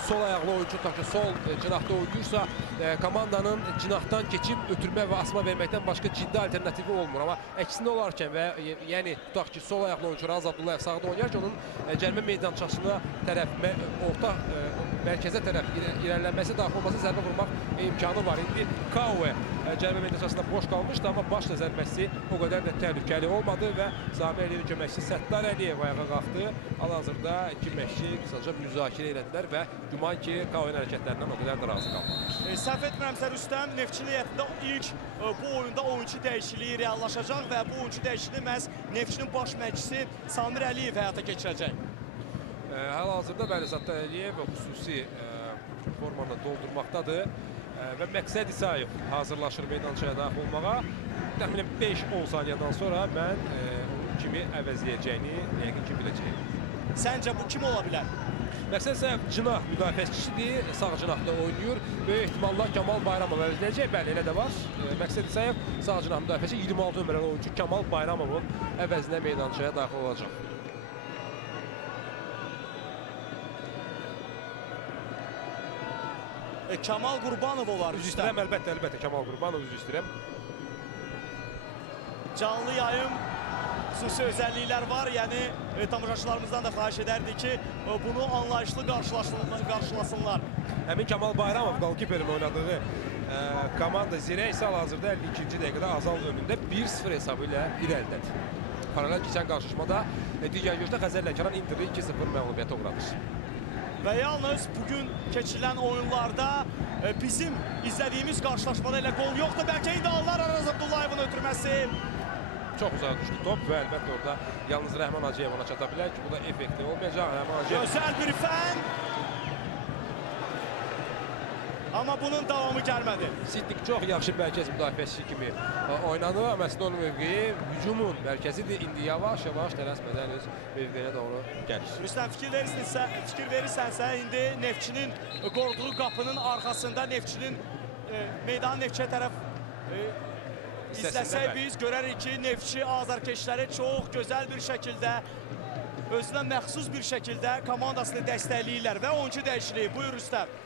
sol ayaqlı oyuncu tutaq ki, sol cinahda oynayırsa, komandanın cinahdan keçib ötürmə və asma verməkdən başqa ciddi alternativi olmur. Amma əksinə olarkən və yəni tutaq ki, sol ayaqlı oyuncu Araz Abdullayev sağda oynayarkən onun cərimə meydançasına tərəf, orta mərkəzə tərəf irəlilənməsi, daxil olması, zərbə vurmaq imkanı var. İndi Kaue cərimə meydançasında boş qalmışdı, amma başla zərbəsi o qədər də təhlükəli olmadı və Samir Əliyevin köməkçisi Səttar Əliyev ayağa qalxdı. Hal-hazırda iki məşqçi qısaca müzakirə elədilər və güman ki, Kaue'nin hərəkətlərindən o qədər də razı qalmadı. Səhv etmirəmsə Rüstəm, Neftçi heyətində ilk bu oyunda oyuncu dəyişikliyi reallaşacaq və bu oyuncu dəyişikliyi məhz Neftçinin baş məşqçisi Samir Əliyev həyata keçirəcək. Hal-hazırda bəli, Səttar Əliyev xüsusi formada doldurmaqdadır və Məqsəd İsayev hazırlaşır meydançaya daxil olmağa. Təxminən 5-10 saniyədən sonra mən onun kimi əvəzləyəcəyini yəqin ki biləcəyim. Səncə bu kim ola bilər? Məqsəd isə cinah müdafiəçisidir, sağ cinahda oynayır. Böyük ehtimalla Kamal Bayramov əvəzləyəcək. Bəli, elə də var. Məqsəd isə sağ cinah müdafiəçisi 26 nömrəli oyuncu Kamal Bayramovun əvəzinə meydançaya daxil olacaq. Kamal Qurbanov olar. Üzr istəyirəm, əlbəttə Kamal Qurbanov, üzr istəyirəm. Canlı yayım xüsusi özəlliklər var. Yəni tamaşaçılarımızdan da xahiş edərdik ki, bunu anlayışlı qarşılasınlar. Həmin Kamal Bayramov qolkiperin oynadığı komanda Zirə isə hal-hazırda 52-ci dəqiqədə Azal önündə 1-0 hesabı ilə irəlidədir. Paralel keçən qarşılaşmada digər gözdə Xəzər Lənkəran Interi 2-0 məğlubiyyətə uğradır. Və yalnız bugün keçirilən oyunlarda bizim izlədiyimiz qarşılaşmada elə qol yoxdur. Bəlkə indi alırlar Araz Abdullayevin ötürməsi. Çox uzağa düşdü top və əlbəttə orada yalnız Rəhman Hacıyev ona çata bilər ki, bu da effektiv olmayacaq. Rəhman Hacıyev... Gözəl bir fən. Amma bunun davamı gəlmədi. Sidnik çox yaxşı mərkəz müdafiəçisi kimi oynadı. Əslində onun mövqeyi hücumun mərkəzidir. İndi yavaş-yavaş tələsmədən öz mövqeyinə doğru gəlir. Rüstəm, fikir verirsənsə, indi Neftçinin qoruduğu qapının arxasında Neftçinin meydanın Neftçiyə tərəf İstəsək biz görərik ki, Neftçi azarkeşləri çox gözəl bir şəkildə, özünə məxsus bir şəkildə komandasını dəstəkləyirlər və oyuncu dəyişikliyi. Buyur Rüstəm.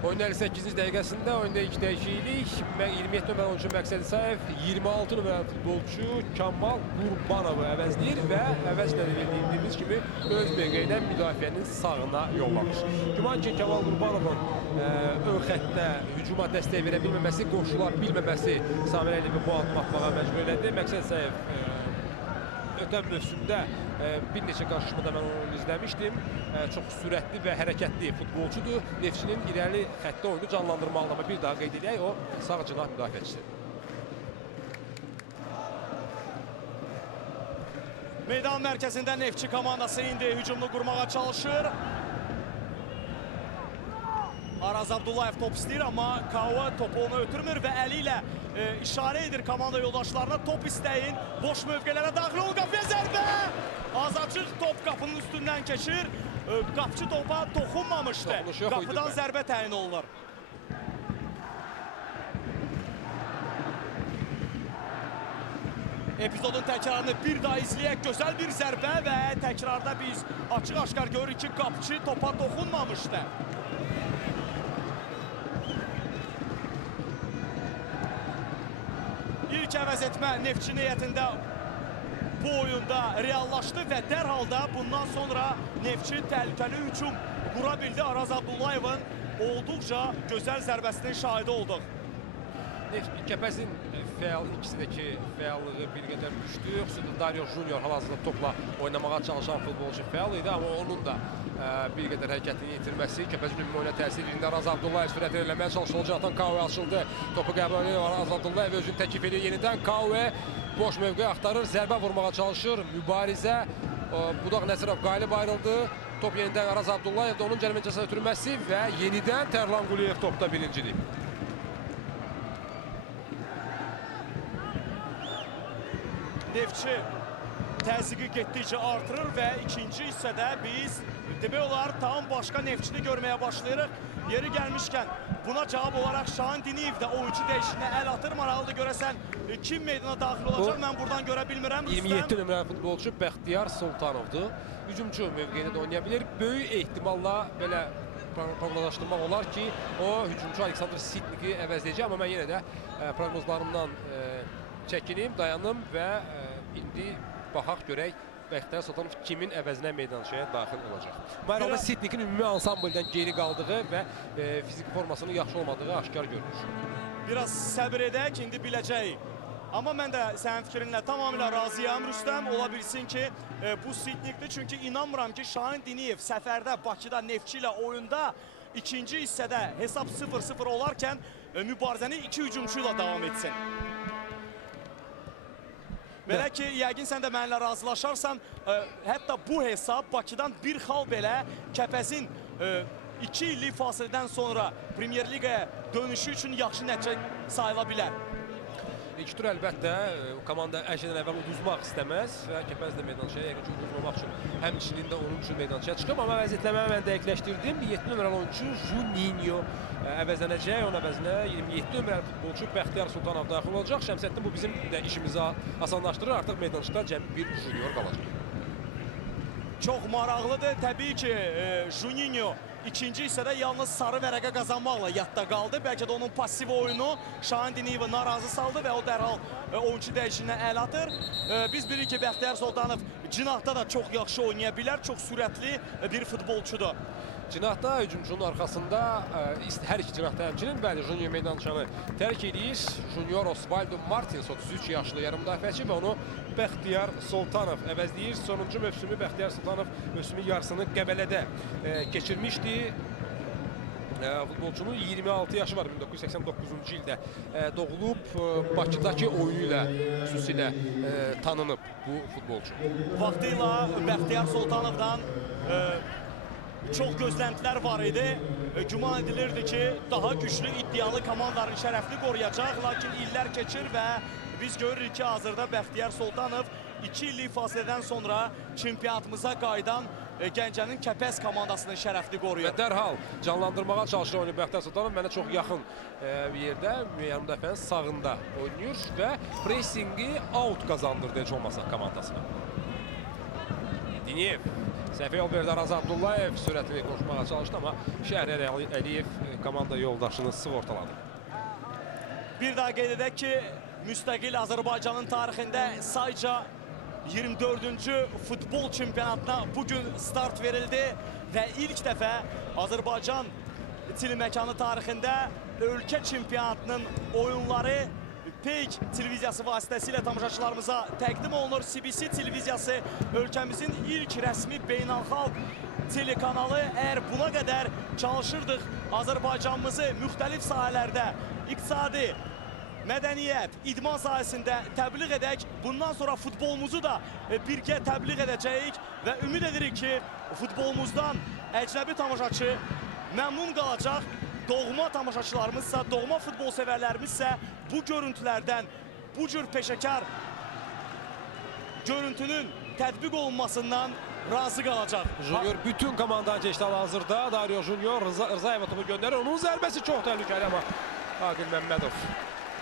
Oyunun 58-ci dəqiqəsində oyunda ilk dəyişiklik. 27 nömrəli oyuncu Məqsəd İsayev 26 nömrəli futbolçu Kamal Qurbanovu əvəzləyir və əvəzlə bildiyimiz kimi öz mövqeyinə müdafiənin sağına yollamış. Güman ki, Kamal Qurbanovun ön xəttdə hücuma dəstək verə bilməməsi, qoşula bilməməsi Samir Əliyevi bu addım atmağa məcbur elədi. Məqsəd İsayev ötən mövsümdə bir neçə qarşılaşmada mən onu izləmişdim. Çox sürətli və hərəkətli futbolçudur. Neftçinin irəli xəttdə oyunu canlandırmalıdır. Amma bir daha qeyd edək, o sağ cinah müdafiəçisidir. Meydan mərkəzində Neftçi komandası indi hücumunu qurmağa çalışır. Araz Abdullayev top istəyir, amma Kava topu onu ötürmür və əli ilə işarə edir komanda yoldaşlarına. Top istəyin, boş mövqelərə daxil ol, qapıya zərbə! Azacıq top qapının üstündən keçir. Qapçı topa toxunmamışdı. Qapıdan zərbə təyin olunur. Epizodun təkrarını bir daha izləyək. Gözəl bir zərbə və təkrarda biz açıq-aşkar görürük ki, qapçı topa toxunmamışdı. İlk əvəz etmə Neftçi niyyətində bu oyunda reallaşdı və dərhal da bundan sonra Neftçi təhlükəli hücum qura bildi. Araz Abdullayevin olduqca gözəl zərbəsinin şahidi olduq. Kəpəzin ikisindəki fəallığı bir qədər düşdü. Xüsusən Dario Junior hal-hazırda topla oynamağa çalışan futbolcu fəal idi, amma onun da bir qədər hərəkətini itirməsi Kəpəzin ümumi oyuna təsir edildi. Araz Abdullayev sürətini eləməyə çalışılacaqdan Kauve açıldı. Topu qəbul edir. Araz Abdullayev özünü təklif edir yenidən. Kauve boş mövqe axtarır, zərbə vurmağa çalışır. Mübarizə. Budaq Nəsirov qalib ayrıldı. Top yenidən Araz Abdullayevdə, onun cərimə cəsələ ötürülməsi və yenidən Tərlan Quliyev topda birincidir. Neftçi təzyiqi getdikcə artırır və ikinci hissədə biz demək olar tam başqa Neftçini görməyə başlayırıq. Yeri gəlmişkən buna cavab olaraq Şahin Diniyev də oyuncu dəyişiklinə əl atır. Maraqlıdır görəsən kim meydana daxil olacaq, mən buradan görə bilmirəm. 27 nömrəli futbolçu Bəxtiyar Sultanovdur. Hücumçu mövqeyində də oynaya bilir. Böyük ehtimalla belə proqnozlaşdırmaq olar ki, o hücumçu Aleksandr Sidniki əvəzləyəcək. Amma mən yenə də proqnozlarımdan çəkinim, dayanım və indi baxaq görək Bəxtiyar Sultanov kimin əvəzinə meydançaya daxil olacaq. Bayramda Sidnikin ümumi ansambldən geri qaldığı və fiziki formasının yaxşı olmadığı aşkar görünür. Biraz səbir edək, indi biləcəyik. Amma mən də sənin fikrinlə tamamilə razıyam Rüstəm. Ola bilsin ki, bu Sidnikdir. Çünki inanmıram ki, Şahin Diniyev səfərdə Bakıda Neftçi ilə oyunda ikinci hissədə hesab 0-0 olarkən mübarizəni iki hücumçu ilə davam etsin. Belə ki, yəqin sən də mənimlə razılaşarsan, hətta bu hesab Bakıdan bir xal belə Kəpəzin 2 illik fasilədən sonra Premyer Liqaya dönüşü üçün yaxşı nəticə sayıla bilər. İlk tur əlbəttə komanda hər şeydən əvvəl uduzmaq istəməz və Kəpəz də meydançaya yəqin ki, uduzmamaq üçün həmçinin də onun üçün meydançaya çıxıb. Amma vəziyyətləməni mən dəqiqləşdirdim. 7 nömrəli oyunçu Juninho əvəzlənəcək. Onun əvəzinə 27 nömrəli futbolçu Bəxtiyar Sultanov daxil olacaq. Şəmsəddin bu bizim də işimizi asanlaşdırır. Artıq meydançada cəmi bir junior qalacaq. Çox maraqlıdır. Təbii ki, Juninho ikinci hissədə yalnız sarı vərəqə qazanmaqla yadda qaldı. Bəlkə də onun pasiv oyunu Şahin Diniyevi narazı saldı və o dərhal oyuncu dəyişinə əl atır. Biz bilirik ki, Bəxtiyar Sultanov cinahda da çox yaxşı oynaya bilər. Çox sürətli bir futbolçudur. Cinahda hücumçunun arxasında hər iki cinahda həmçinin bəli Junior meydançanı tərk edir. Junior Osvaldo Martins 33 yaşlı yarım müdafiəçi və onu Bəxtiyar Sultanov əvəzləyir. Sonuncu mövsümü Bəxtiyar Sultanov mövsümün yarısını Qəbələdə keçirmişdi. Futbolçunun 26 yaşı var, 1989-cu ildə doğulub, Bakıdakı oyunu ilə xüsusilə tanınıb bu futbolçu. Vaxtıyla Bəxtiyar Sultanovdan çox gözləntilər var idi. Güman edilirdi ki, daha güclü, iddialı komandaların şərəfini qoruyacaq. Lakin illər keçir və biz görürük ki, hazırda Bəxtiyar Sultanov 2 illik fasilədən sonra çempionatımıza qayıdan Gəncənin Kəpəz komandasının şərəfini qoruyur. Və dərhal canlandırmağa çalışır oyunu Bəxtiyar Sultanov. Mənə çox yaxın bir yerdə, yarım müdafiənin sağında oynayır və pressingi out qazandırdı heç olmasa komandasına. Diniyev. Səhvə yol verdi Araz Abdullayev, sürətli qoşmağa çalışdı, amma Şəhriyar Əliyev komanda yoldaşını sığortaladı. Bir daha qeyd edək ki, müstəqil Azərbaycanın tarixində sayca 24-cü futbol çempionatına bugün start verildi və ilk dəfə Azərbaycan tilməkanı tarixində ölkə çempionatının oyunları Peyk televiziyası vasitəsilə tamaşaçılarımıza təqdim olunur. CBC televiziyası ölkəmizin ilk rəsmi beynəlxalq telekanalı. Əgər buna qədər çalışırdıq Azərbaycanımızı müxtəlif sahələrdə iqtisadi, mədəniyyət, idman sahəsində təbliğ edək. Bundan sonra futbolumuzu da birgə təbliğ edəcəyik və ümid edirik ki, futbolumuzdan əcnəbi tamaşaçı məmnun qalacaq. Doğma tamaşaçılarımızsa, doğma futbol sevərlərimizsə bu görüntülərdən, bu cür peşəkar görüntünün tətbiq olunmasından razı qalacaq. Junior bütün komandanı keçdi hal-hazırda. Dario Junior Rızayeva topu göndərir. Onun zərbəsi çox təhlükəli, amma Aqil Məmmədov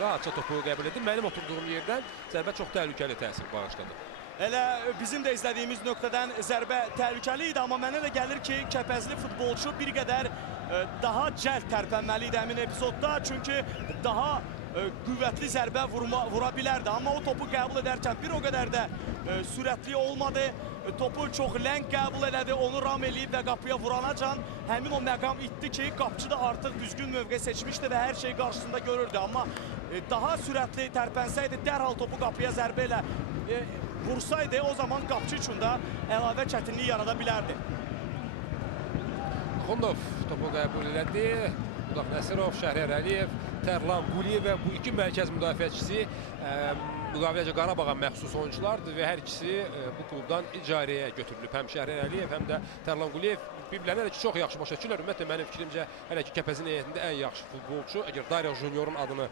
rahatça topu qəbul edir. Mənim oturduğum yerdən zərbə çox təhlükəli təsir bağışladı. Elə bizim də izlədiyimiz nöqtədən zərbə təhlükəli idi, amma mənə də gəlir ki, Kəpəzli futbolçu bir qədər daha cəld tərpənməli idi həmin epizodda. Çünki daha qüvvətli zərbə vura bilərdi. Amma o topu qəbul edərkən bir o qədər də sürətli olmadı. Topu çox ləng qəbul elədi, onu ram eləyib və qapıya vuranacan həmin o məqam itdi ki, qapıcı da artıq düzgün mövqe seçmişdi və hər şey qarşısında görürdü. Amma daha sürətli tərpənsəydi, dərhal topu qapıya zərbə ilə vursaydı, o zaman qapıcı üçün də əlavə çətinlik yarada bilərdi. Xondov topu qəbul elədi. Budaq Nəsirov, Şəhriyar Əliyev, Tərlan Quliyev və bu iki mərkəz müdafiəçisi müqaviləci Qarabağa məxsus oyunculardır və hər ikisi bu klubdan icarəyə götürülüb. Həm Şəhriyar Əliyev, həm də Tərlan Quliyev bir-birlərinə ki, çox yaxşı başa düşürlər. Ümumiyyətlə, mənim fikrimcə, hələ ki, Kəpəzin heyətində ən yaxşı futbolçu. Əgər Dario Junior'un adını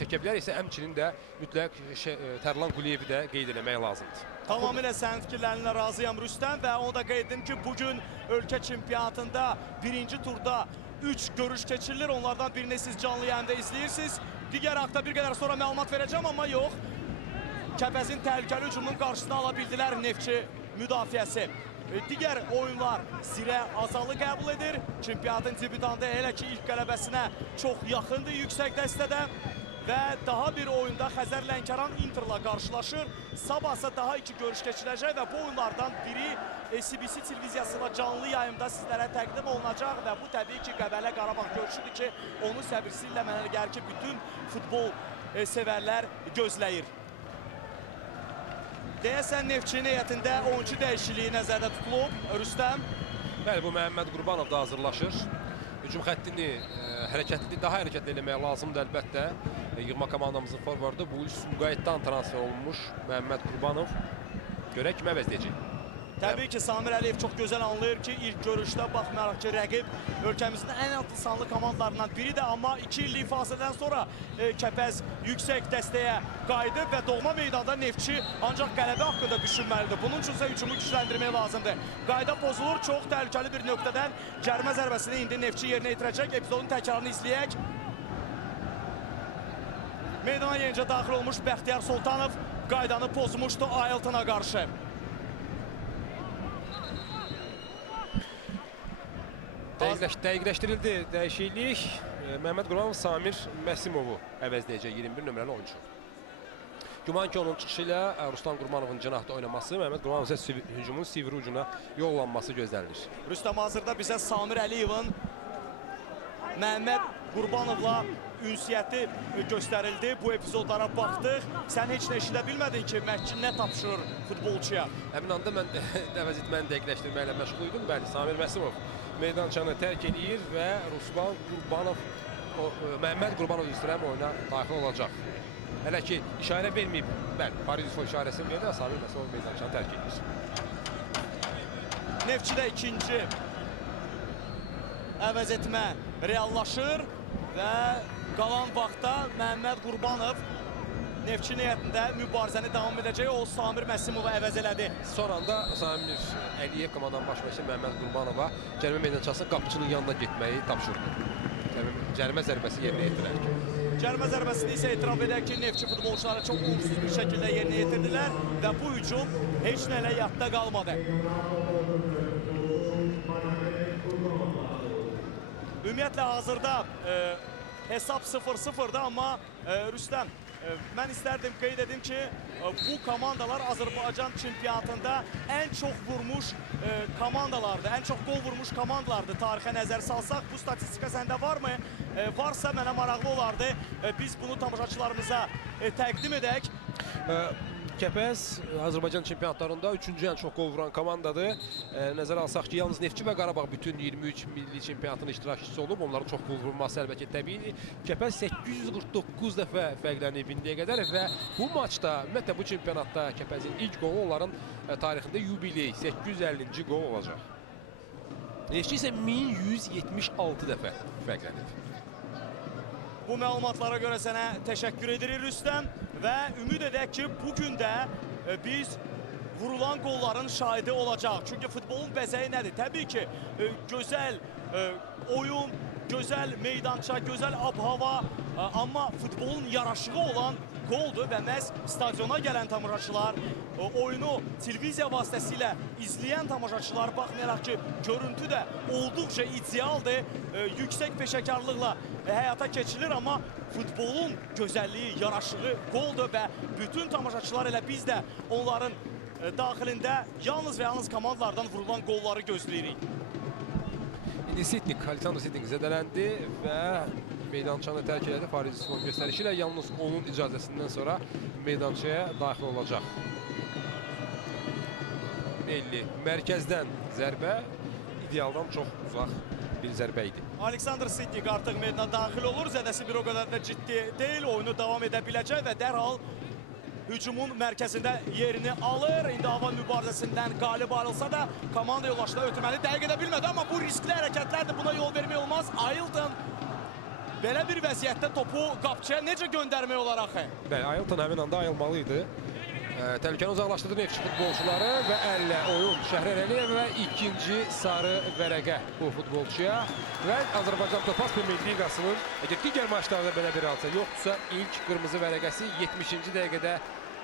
çəkə bilər isə, həmçinin də mütləq Tərlan Quliyevi də qeyd eləmək lazımdır. Tamamilə sənin fikirlərinlə razıyam Rüstəm və onu da qeyd edim ki, bugün ölkə çempionatında birinci turda 3 görüş keçirilir. Onlardan birini siz canlı yayında izləyirsiniz. Digər haqda bir qədər sonra məlumat verəcəm, amma yox. Kəpəzin təhlükəli hücumunun qarşısını ala bildilər Neftçi müdafiəsi. Digər oyunlar Zirə Azalı qəbul edir. Çempionatın debütantı elə ki ilk qələbəsinə çox yaxındır yüksək dəstədə. Və daha bir oyunda Xəzər Lənkəran Interla qarşılaşır. Sabahsa daha 2 görüş keçiriləcək və bu oyunlardan biri CBC televiziyasına canlı yayımda sizlərə təqdim olunacaq və bu təbii ki Qəbələ Qarabağ görüşüdür ki, onu səbirsizliklə mənə gəlir ki, bütün futbol sevərlər gözləyir. Deyəsən Neftçinin heyətində oyuncu dəyişikliyi nəzərdə tutulub. Rüstəm. Bəli, bu Məhəmməd Qurbanov da hazırlaşır. Hücum xəttini daha hərəkətli eləmək lazımdır əlbəttə. Yığma komandamızın forvardı bu il Sumqayıtdan transfer olunmuş Məhəmməd Qurbanov. Görək kimi əvəzləyəcək. Təbii ki, Samir Əliyev çox gözəl anlayır ki, ilk görüşdə baxmayaraq ki, rəqib ölkəmizin ən altı sanlı komandalarından biridir. Amma 2 illik fasilədən sonra Kəpəz yüksək dəstəyə qayıdıb və doğma meydanda Neftçi ancaq qələbə haqqında düşünməlidir. Bunun üçün isə hücumu gücləndirmək lazımdır. Qayda pozulur, çox təhlükəli bir nöqtədən cərimə zərbəsini indi Neftçi yerinə yetirəcək. Epizodun təkrarını izləyək. Meydana yenicə daxil olmuş Bəxtiyar Sultanov qaydanı pozmuşdu Ailtona qarşı. Dəqiqləşdirildi dəyişiklik. Məhəmməd Qurbanov Samir Məsimovu əvəzləyəcək 21 nömrəli oyuncu. Güman ki, onun çıxışı ilə Ruslan Qurbanovun cinahda oynaması, Məhəmməd Qurbanov isə hücumun sivri ucuna yollanması gözlənilir. Rüstəm hazırda bizə Samir Əliyevin Məhəmməd Qurbanovla ünsiyyəti göstərildi. Bu epizodlara baxdıq. Sən heç nə eşidə bilmədin ki, Məhkin nə tapşırır futbolçuya? Həmin anda mən əvəz etməni dəqiqləşdirməklə məşğul idim. Bəli, Samir Məsimov meydançanı tərk edir və Ruslan Qurbanov, Məhəmməd Qurbanov üstürəm oyuna daxil olacaq. Hələ ki, işarə verməyib, bəli, Paris Yusuf işarəsini verdi və Samir Məsimov meydançanı tərk edir. Neftçidə ikinci əvəz etmə reallaşır və qalan vaxtda Məhəmməd Qurbanov Neftçi niyyətində mübarizəni davam edəcək. O, Samir Məsimovu əvəz elədi. Son anda Samir Əliyev komandanın baş məşqçisi Məhəmməd Qurbanova cərimə meydançasının qapıçının yanına getməyi tapşırdı. Cərimə zərbəsi yerinə yetirirək. Cərimə zərbəsini isə etiraf edək ki, Neftçi futbolçuları çox uğursuz bir şəkildə yerinə yetirdilər və bu hücum heç nə ilə yadda qalmadı. Ümumiyyətlə hazırda hesab 0-0'da, amma Rüstəm, mən istərdim qeyd edim ki, bu komandalar Azərbaycan çempionatında ən çox vurmuş komandalardır, ən çox gol vurmuş komandalardır. Tarixə nəzər salsaq, bu statistika səndə varmı? Varsa mənə maraqlı olardı. Biz bunu tamaşaçılarımıza təqdim edək. Kəpəz Azərbaycan çempionatlarında 3-cü ən çox gol vuran komandadır. Nəzərə alsaq ki, yalnız Neftçi və Qarabağ bütün 23 milli çempionatın iştirakçısı olub. Onların çox gol vurması əlbəttə təbiidir. Kəpəz 849 dəfə fərqlənib indiyə qədər və bu maçda, ümumiyyətlə bu çempionatda Kəpəzin ilk qolu onların tarixində yubiley 850-ci qol olacaq. Neftçi isə 1176 dəfə fərqlənib. Bu məlumatlara görə sənə təşəkkür edirik Rüstəm və ümid edək ki, bugün də biz vurulan qolların şahidi olacaq. Çünki futbolun bəzəyi nədir? Təbii ki, gözəl oyun, gözəl meydança, gözəl ab-hava, amma futbolun yaraşığı olan qoldur və məhz stadiona gələn tamaşaçılar, oyunu televiziya vasitəsilə izləyən tamaşaçılar, baxmayaraq ki, görüntü də olduqca idealdır, yüksək peşəkarlıqla həyata keçilir, amma futbolun gözəlliyi, yaraşığı qoldur və bütün tamaşaçılar elə biz də onların daxilində yalnız və yalnız komandalardan vurulan qolları gözləyirik. İndi Sitnik, Aleksandr Sitnik zədələndi və meydançanı tərk elədi. Fariz Yusufun göstərişi ilə yalnız onun icazəsindən sonra meydançaya daxil olacaq. Belli, mərkəzdən zərbə idealdan çox uzaq bir zərbə idi. Aleksandr Sitnik artıq meydana daxil olur. Zədəsi bir o qədər də ciddi deyil. Oyunu davam edə biləcək və dərhal hücumun mərkəzində yerini alır. İndi hava mübarizəsindən qalib ayrılsa da komanda yoldaşına ötürməni dəqiq edə bilmədi. Amma bu riskli hərəkətlərdir. Buna yol vermək olmaz. Ailton belə bir vəziyyətdə topu qapçıya necə göndərmək olar axı? Bəli, Ailton həmin anda ayılmalı idi. Təhlükəni uzaqlaşdırdı Neftçi futbolçuları və əllə oyun Şəhrər Əliyev və ikinci sarı vərəqə bu futbolçuya və Azərbaycan Topaz Premyer Liqasının əgər digər maçlarda belə bir alsa yoxdursa ilk qırmızı vərəqəsi 70-ci dəqiqədə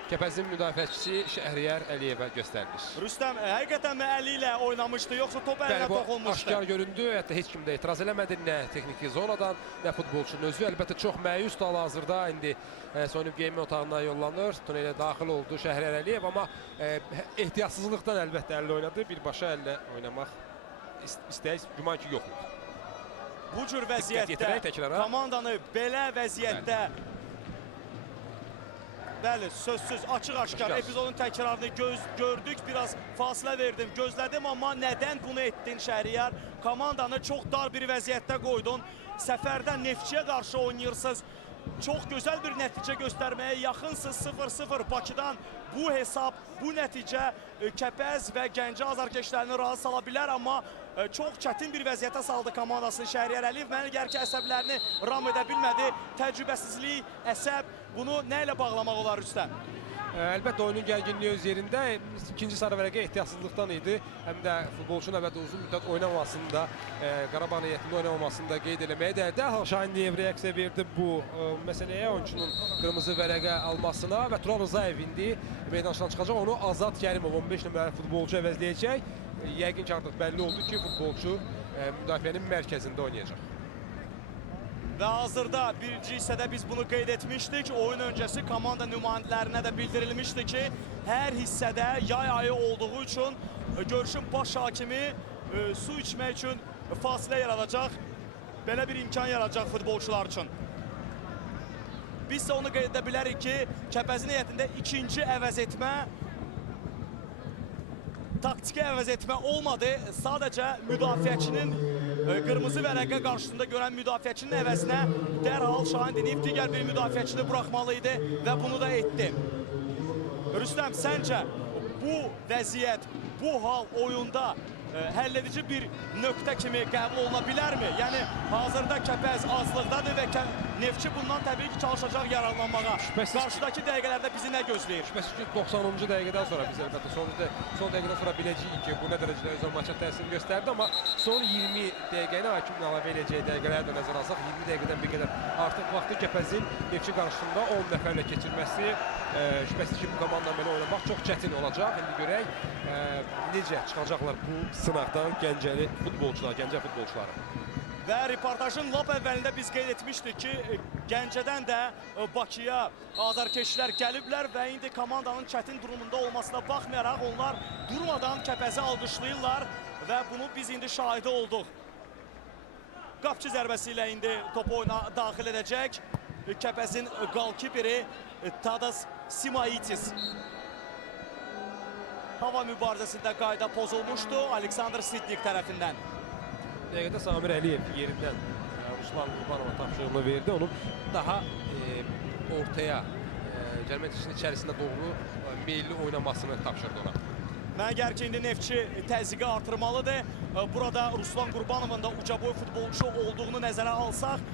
Kəpəzin müdafiəçisi Şəhriyar Əliyevə göstərilir. Rüstəm, həqiqətən mi əli ilə oynamışdı, yoxsa top əlinə toxunmuşdu? Aşkar göründü, hətta heç kim də etiraz eləmədi, nə texniki zonadan, nə futbolçunun özü. Əlbəttə çox məyus hal-hazırda indi soyunub geyinmə otağına yollanır. Tunelə daxil oldu Şəhriyar Əliyev, amma ehtiyatsızlıqdan əlbəttə əllə oynadı. Birbaşa əllə oynamaq istəyiz, güman ki, yoxdur. Bu cür vəziyyətdə komandanı belə vəziyyətdə bəli, sözsüz, açıq-aşkar epizodun təkrarını gördük. Biraz fasilə verdim, gözlədim, amma nədən bunu etdin Şəhriyar? Komandanı çox dar bir vəziyyətdə qoydun. Səfərdə Neftçiyə qarşı oynayırsınız. çox gözəl bir nəticə göstərməyə yaxınsız 0-0 Bakıdan bu hesab, bu nəticə Kəpəz və Gəncə azarkeşlərini razı sala bilər, amma çox çətin bir vəziyyətə saldı komandasını Şəhriyar Əliyev. Mənə gəlir ki, əsəblərini ram edə bilmədi. Təcrübəsizlik, əsəb, bunu nə ilə bağlamaq olar Rüstəm? Əlbəttə oyunun gərginliyi öz yerində. İkinci sarı vərəqə ehtiyatsızlıqdan idi. Həm də futbolçunun əlbəttə uzun müddət oynamamasında, Qarabağ heyətində oynamamasında qeyd eləməyə dəyər. Dərhal Şahin Liyev reaksiya verdi bu məsələyə, oyunçunun qırmızı vərəqə almasına və Turan Rzayev indi meydançadan çıxacaq. Onu Azad Kərimov 15 nömrəli futbolçu əvəzləyəcək. Yəqin ki, artıq bəlli oldu ki, futbolçu müdafiənin mərkəzində oynayacaq. Və hazırda birinci hissədə biz bunu qeyd etmişdik. Oyun öncəsi komanda nümayəndələrinə də bildirilmişdi ki, hər hissədə yay ayı olduğu üçün görüşün baş hakimi su içmək üçün fasilə yaradacaq. Belə bir imkan yaradacaq futbolçular üçün. Biz isə onu qeyd edə bilərik ki, Kəpəzin heyətində ikinci əvəz etmə, taktiki əvəz etmə olmadı. Sadəcə müdafiəçinin qırmızı vərəqə qarşısında görən müdafiəçinin əvəzinə dərhal Şahin Diniyev digər bir müdafiəçini buraxmalı idi və bunu da etdi. Rüstəm, səncə bu vəziyyət, bu hal oyunda həlledici bir nöqtə kimi qəbul oluna bilərmi? Yəni hazırda Kəpəz azlıqdadır və Neftçi bundan təbii ki çalışacaq yararlanmağa. Qarşıdakı dəqiqələrdə bizi nə gözləyir? Şübhəsiz ki 90-cı dəqiqədən sonra biz əlbəttə son dəqiqədən sonra biləcəyik ki, bu nə dərəcədə öz maça təsir göstərdi, amma son 20 dəqiqəni hakimin əlavə edəcəyi dəqiqələri də nəzərə alsaq, 20 dəqiqədən bir qədər artıq vaxtı Kəpəzin Neftçi qarşısında 10 nəfərlə keçirməsi, şübhəsiz ki bu komandanla belə oynamaq çox çətin olacaq. İndi görək necə çıxacaqlar bu sınaqdan Gəncəli futbolçular, Gəncə futbolçuları. Və reportajın lap əvvəlində biz qeyd etmişdik ki, Gəncədən də Bakıya azarkeşlər gəliblər və indi komandanın çətin durumunda olmasına baxmayaraq onlar durmadan Kəpəzi alqışlayırlar və bunu biz indi şahidi olduq. Qapçı zərbəsi ilə indi topu oyuna daxil edəcək Kəpəzin qalkiperi Tadas Simaitis. Hava mübarizəsində qayda pozulmuşdu Aleksandr Sidnik tərəfindən. Dəqiqədə Samir Əliyev yerindən Ruslan Qurbanova tapşırığını verdi. Onun daha ortaya, cərimə içərisində doğru meyilli oynamasını tapşırdı ona. Mənə gəlir ki, indi Neftçi təzyiqi artırmalıdır. Burada Ruslan Qurbanovun da ucaboy futbolçu olduğunu nəzərə alsaq,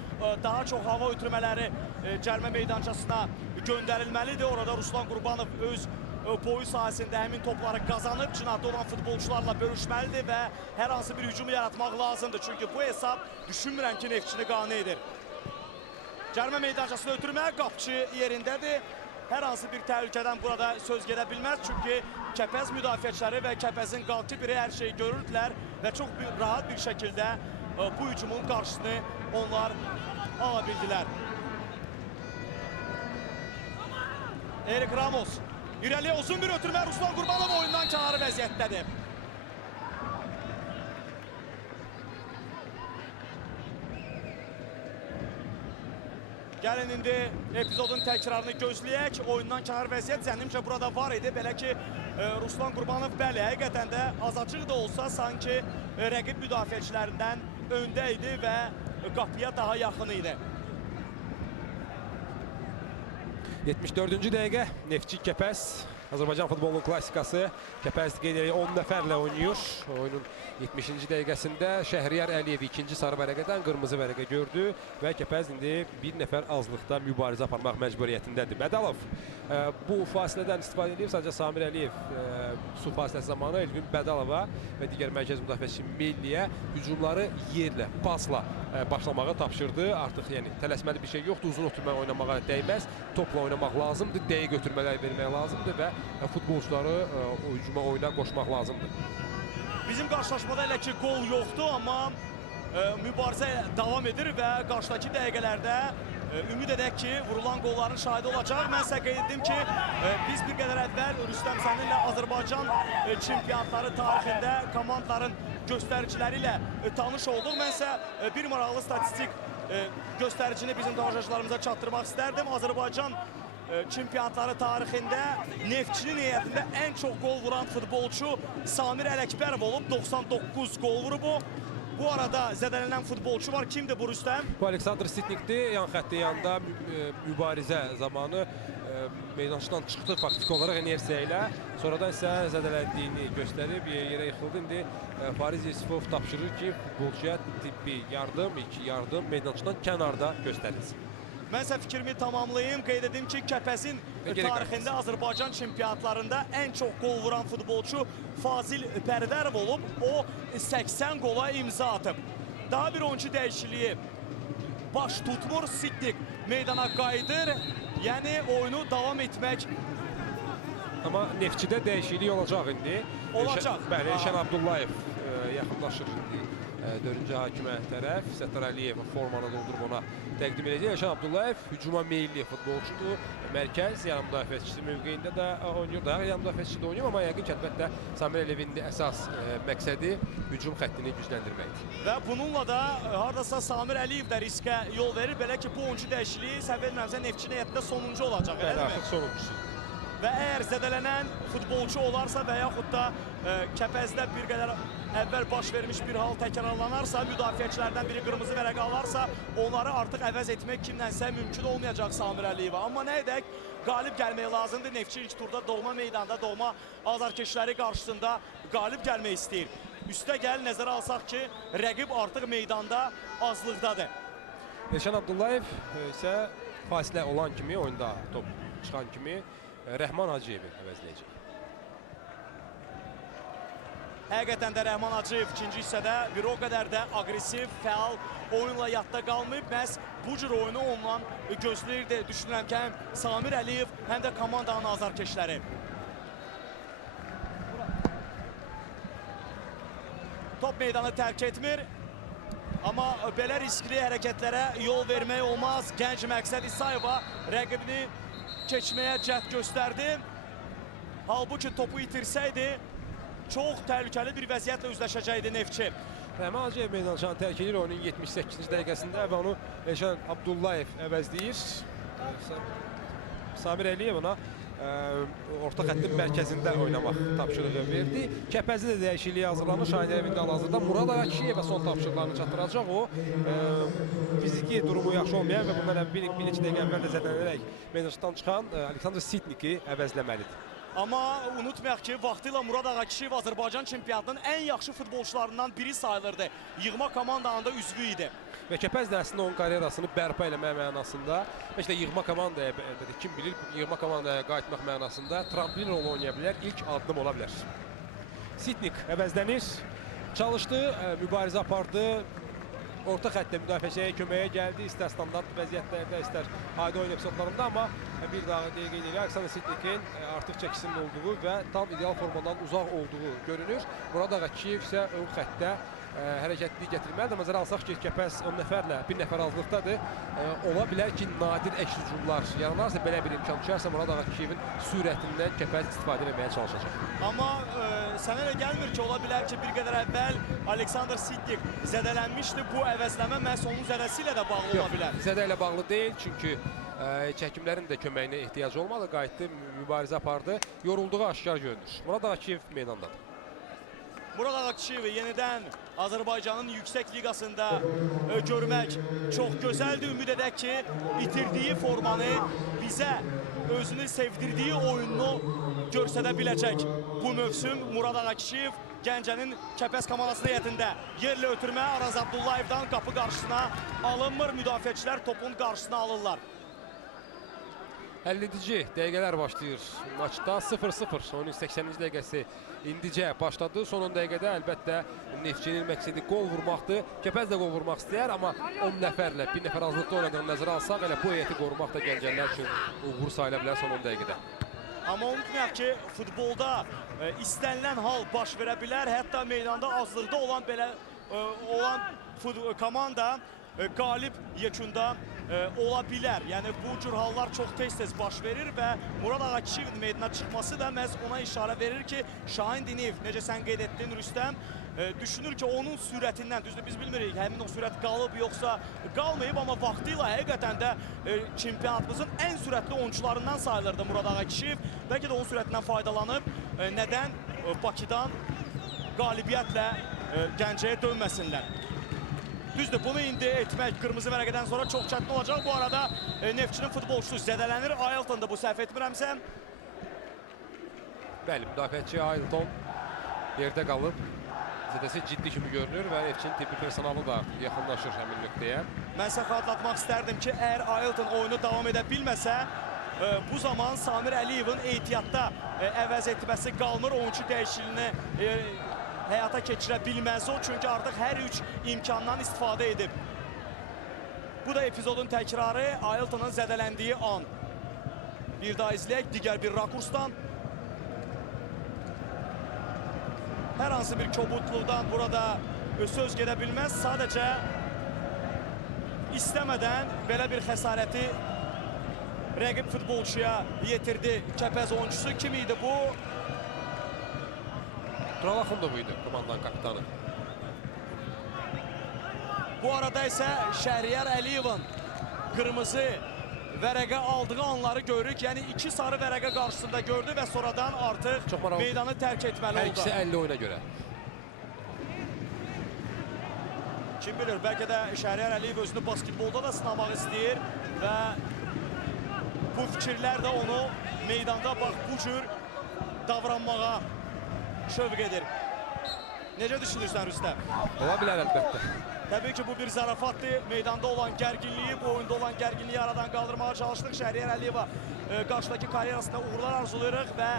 daha çox hava ötürmələri cərimə meydançasına göndərilməlidir. Orada Ruslan Qurbanov öz boyu sahəsində həmin topları qazanıb, cinahda olan futbolçularla bölüşməlidir və hər hansı bir hücumu yaratmaq lazımdır. Çünki bu hesab düşünmürəm ki, Neftçini qane edir. Cərimə meydançasına ötürməyə qapçı yerindədir. Hər hansı bir təhlükədən burada söz gedə bilməz. Çünki Kəpəz müdafiəçiləri və Kəpəzin qalkiperi hər şeyi görürdülər və çox rahat bir şəkildə bu hücumun qarşısını onlar ala bildilər. Erik Ramos irəliyə uzun bir ötürmə, Ruslan Qurbanov oyundan kənarı vəziyyətdədir. Gəlin indi epizodun təkrarını gözləyək. Oyundan kənar vəziyyət zənnimcə burada var idi. Belə ki, Ruslan Qurbanov bəli, həqiqətən də azacıq da olsa sanki rəqib müdafiəçilərindən öndə idi və qapıya daha yaxın idi. 74-cü dəqiqə Neftçi Kəpəz, Azərbaycan futbolunun klassikası. Kəpəz qeyd edir 10 nəfərlə oynayır. Oyunun 70-ci dəqiqəsində Şəhriyar Əliyev ikinci sarı vərəqədən qırmızı vərəqə gördü və Kəpəz indi bir nəfər azlıqda mübarizə aparmaq məcburiyyətindədir. Mədalov bu fasilədən istifadə edib, sadəcə Samir Əliyev su fasiləsi zamanı Elvin Bədalova və digər mərkəz müdafiəçisi Milliyə hücumları yerlə, pasla başlamağı tapşırdı. Artıq yəni tələsməli bir şey yoxdur, uzun ötürmə oynamağa dəyməz, topla oynamaq lazımdır, dəqiq ötürmələr vermək lazımdır və futbolçuları hücuma oyuna qoşmaq lazımdır. Bizim qarşılaşmada elə ki qol yoxdur, amma mübarizə davam edir və qarşıdakı dəqiqələrdə ümid edək ki, vurulan qolların şahidi olacaq. Mən sizə qeyd etdim ki, biz bir qədər əvvəl Rüstəm səninlə Azərbaycan çempionatları tarixində komandaların göstəriciləri ilə tanış olduq. Mən sizə bir maraqlı statistik göstəricini bizim tamaşaçılarımıza çatdırmaq istərdim. Azərbaycan çempionatları tarixində Neftçinin heyətində ən çox qol vuran futbolçu Samir Ələkbərov olub. 99 qol vurub o. Bu arada zədələnən futbolçu var. Kimdir bu Rüstəm? Bu Aleksandr Sitnik'dir. Yan xətti yanında mübarizə zamanı meydançıdan çıxdı faktiki olaraq inersiya ilə. Sonradan isə zədələndiyini göstərib yerə yıxıldı. İndi Fariz Yusifov tapşırır ki, futbolçuya tibbi yardım, ilk yardım meydançıdan kənarda göstərilsin. Mən isə fikrimi tamamlayayım. Qeyd edim ki, Kəpəzin tarixində Azərbaycan çempionatlarında ən çox qol vuran futbolçu Fazil Pərdərov olub. O 80 qola imza atıb. Daha bir oyuncu dəyişikliyi baş tutmur. Sitnik meydana qayıdır. Yəni oyunu davam etmək Amma Neftçidə dəyişiklik olacaq indi. olacaq. Bəli, Elşən Abdullayev yaxınlaşır indi 4-cü hakimə tərəf. Səttar Əliyev formanı doldurub ona təqdim edəcək. Elşən Abdullayev hücuma meyilli futbolçudur. Mərkəz yarım müdafiəçisi mövqeyində də oynayır. Daha yarım müdafiəçisi də oynayır, amma yəqin ki, əlbəttə Samir Əliyevin əsas məqsədi hücum xəttini gücləndirməkdir. Və bununla da hardasa Samir Əliyev də riskə yol verir. Belə ki, bu oyuncu dəyişikliyi səhv etmirəmsə Neftçinin heyətində sonuncu olacaq. Bəli, artıq sonuncusu. Və əgər zədələnən futbolçu olarsa və yaxud da Kəpəzdə bir qədər əvvəl baş vermiş bir hal təkrarlanarsa, müdafiəçilərdən biri qırmızı vərəqə alarsa, onları artıq əvəz etmək kimlənsə mümkün olmayacaq Samir Əliyevə. Amma nə edək, qalib gəlmək lazımdır. Neftçi ilk turda doğma meydanda, doğma azarkeşləri qarşısında qalib gəlmək istəyir. Üstə gəl, nəzərə alsaq ki, rəqib artıq meydanda azlıqdadır. Elşən Abdullayev isə fasilə olan kimi, oyunda top çıxan kimi Rəhman Hacıyevi əvəzləyəcək. Həqiqətən də Rəhman Hacıyev ikinci hissədə bir o qədər də aqressiv, fəal oyunla yadda qalmayıb. Məhz bu cür oyunu ondan gözləyirdi. Düşünürəm ki, həm Samir Əliyev, həm də komandanın azarkeşləri. Top meydanı tərk etmir. Amma belə riskli hərəkətlərə yol vermək olmaz. Gənc Məqsəd İsayeva rəqibini keçməyə cəhd göstərdi. Halbuki topu itirsəydi, çox təhlükəli bir vəziyyətlə üzləşəcəkdi Neftçi. Rəhman Hacıyev meydançanı tərk edir oyunun 78-ci dəqiqəsində və onu Elşən Abdullayev əvəzləyir. Samir Əliyev ona orta xəttin mərkəzində oynamaq tapşırığı verdi. Kəpəzi də dəyişikliyə hazırlanır. Şahin Əliyevin hal-hazırda Murad Ağakişiyevə son tapşırıqlarını çatdıracaq. O fiziki durumu yaxşı olmayan və bundan bir neçə dəqiqə əvvəl də zədələnərək meydançadan çıxan Aleksandr Sitniki əvəzləməlidir. Amma unutmayaq ki, vaxtilə Murad Ağakişiyev Azərbaycan çempionatının ən yaxşı futbolçularından biri sayılırdı. Yığma komandanın da üzvü idi. Və Kəpəz də əslində onun karyerasını bərpa eləmək mənasında, işte yığma komandaya, kim bilir, yığma komandaya qayıtmaq mənasında tramplin rolu oynaya bilər, ilk addım ola bilər. Sitnik əvəzlənir, çalışdı, mübarizə apardı, orta xəttə müdafiəçiyə köməyə gəldi, istər standart vəziyyətlərdə, istər adi oyun epizodlarında, amma bir daha qeyd edir, Aleksandr Sitnikin artıq çəkisinin olduğu və tam ideal formadan uzaq olduğu görünür. Murad Ağakişiyev isə ön xəttdə hərəkətlilik gətirməlidir. Nəzərə alsaq ki, Kəpəz 10 nəfərlə, bir nəfər azlıqdadır. Ola bilər ki, nadir əks hücumlar yaranarsa, belə bir imkan düşərsə, Murad Ağakişiyevin sürətindən Kəpəz istifadə etməyə çalışacaq. Amma sənə elə gəlmir ki, ola bilər ki, bir qədər əvvəl Aleksandr Sitnik zədələnmişdi. Bu əvəzləmə məhz onun zədəsi ilə də bağlı ola bilər. Zədə ilə bağlı deyil, çünki çəkimlərin də köməyinə ehtiyacı olmadı. Qayıtdı, mübarizə apardı. Yorulduğu aşkar görünür. Murad Ağakişiyev meydandadır. Murad Ağakişiyevi yenidən Azərbaycanın yüksək liqasında görmək çox gözəldir. Ümid edək ki, itirdiyi formanı bizə özünü sevdirdiyi oyununu göstərə biləcək. Bu mövsüm Murad Ağakişiyev Gəncənin Kəpəz komandasının heyətində yerlə ötürmə Araz Abdullayevdan qapı qarşısına alınmır. Müdafiəçilər topun qarşısına alırlar. 50-ci dəqiqələr başlayır maçda 0-0. Oyunun 80-ci dəqiqəsi indicə başladı. Son 10 dəqiqədə əlbəttə Neftçinin məqsədi qol vurmaqdır. Kəpəz də qol vurmaq istəyər, amma 10 nəfərlə, bir nəfər azlıqda oynadığını nəzərə alsaq, elə bu heyəti qorumaq da Gəncəlilər üçün uğur sayıla bilər son 10 dəqiqədə. Amma unutmayaq ki, futbolda istənilən hal baş verə bilər. Hətta meydanda azlıqda olan belə komanda qalib yekunda ola bilər. Yəni bu cür hallar çox tez-tez baş verir və Murad Ağakişiyevin meydana çıxması da məhz ona işarə verir ki, Şahin Diniyev, necə sən qeyd etdin Rüstəm, düşünür ki, onun sürətindən, düzdür biz bilmirik, həmin o sürət qalıb yoxsa qalmayıb, amma vaxtıyla həqiqətən də çempionatımızın ən sürətli oyuncularından sayılırdı Murad Ağakişiyev. Bəlkə də onun sürətindən faydalanıb, nədən Bakıdan qalibiyyətlə Gəncəyə dönməsinlər. Düzdür, bunu indi etmək qırmızı vərəqədən sonra çox çətin olacaq. Bu arada Neftçinin futbolçusu zədələnir. Ailton da bu səhv etmirəmsə. Bəli, müdafiəçi Ailton yerdə qalıb. Zədəsi ciddi kimi görünür və Neftçinin tibbi personalı da yaxınlaşır həmin nöqtəyə. Mən sizə xatırlatmaq istərdim ki, əgər Ailton oyunu davam edə bilməsə, bu zaman Samir Əliyevin ehtiyatda əvəz etməsi qalmır. Oyuncu dəyişikliyini həyata keçirə bilməz o, çünki artıq hər üç imkandan istifadə edib. Bu da epizodun təkrarı, Ailtonun zədələndiyi an. Bir daha izləyək, digər bir rakursdan. Hər hansı bir kobudluqdan burada söz gedə bilməz. Sadəcə istəmədən belə bir xəsarəti rəqib futbolçuya yetirdi. Kəpəz oyuncusu kim idi bu? Tural Axundov idi komandanın kapitanı. Bu arada isə Şəhriyar Əliyevin qırmızı vərəqə aldığı anları görürük. Yəni 2 sarı vərəqə qarşısında gördü və sonradan artıq meydanı tərk etməli Hər oldu. ikisi 50 oyuna görə. Kim bilir, bəlkə də Şəhriyar Əliyev özünü basketbolda da sınamaq istəyir və bu fikirlər də onu meydanda bax bu cür davranmağa şövq edir. Necə düşünürsən Rüstəm? Ola bilər əlbəttə. Təbii ki, bu bir zarafatdır. Meydanda olan gərginliyi, bu oyunda olan gərginliyi aradan qaldırmağa çalışdıq. Şəhriyar Əliyeva qarşıdakı karyerasında uğurlar arzulayırıq və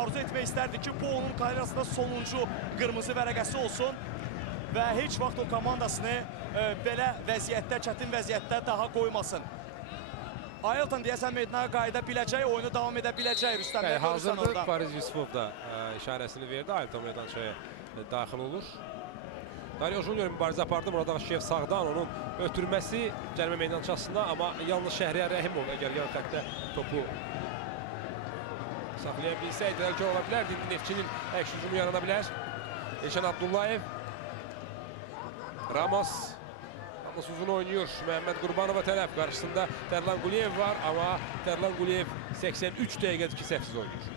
arzu etmək istərdik ki, bu onun karyerasında sonuncu qırmızı vərəqəsi olsun və heç vaxt o komandasını belə vəziyyətdə, çətin vəziyyətdə daha qoymasın. Ailton deyəsən meydana qayıda biləcək, oyunu davam edə biləcək Rüstəm. Hazırdır, Fariz Yusufov da işarəsini verdi. Ailton meydançaya daxil olur. Dario Junior mübarizə apardı. Burada Şev sağdan onun ötürməsi cərimə meydançasına, amma yalnız Şəhriyar Rəhimov əgər yan xəttə topu saxlaya bilsəydi, ki ola bilərdi. Neftçinin əks hücumu yarana bilər. Elşən Abdullayev. Ramos. Ramos uzun oynuyor. Məhəmməd Qurbanova tərəf qarşısında Tərlan Quliyev var, amma Tərlan Quliyev 83 dəqiqədir ki, səhvsiz oynayır.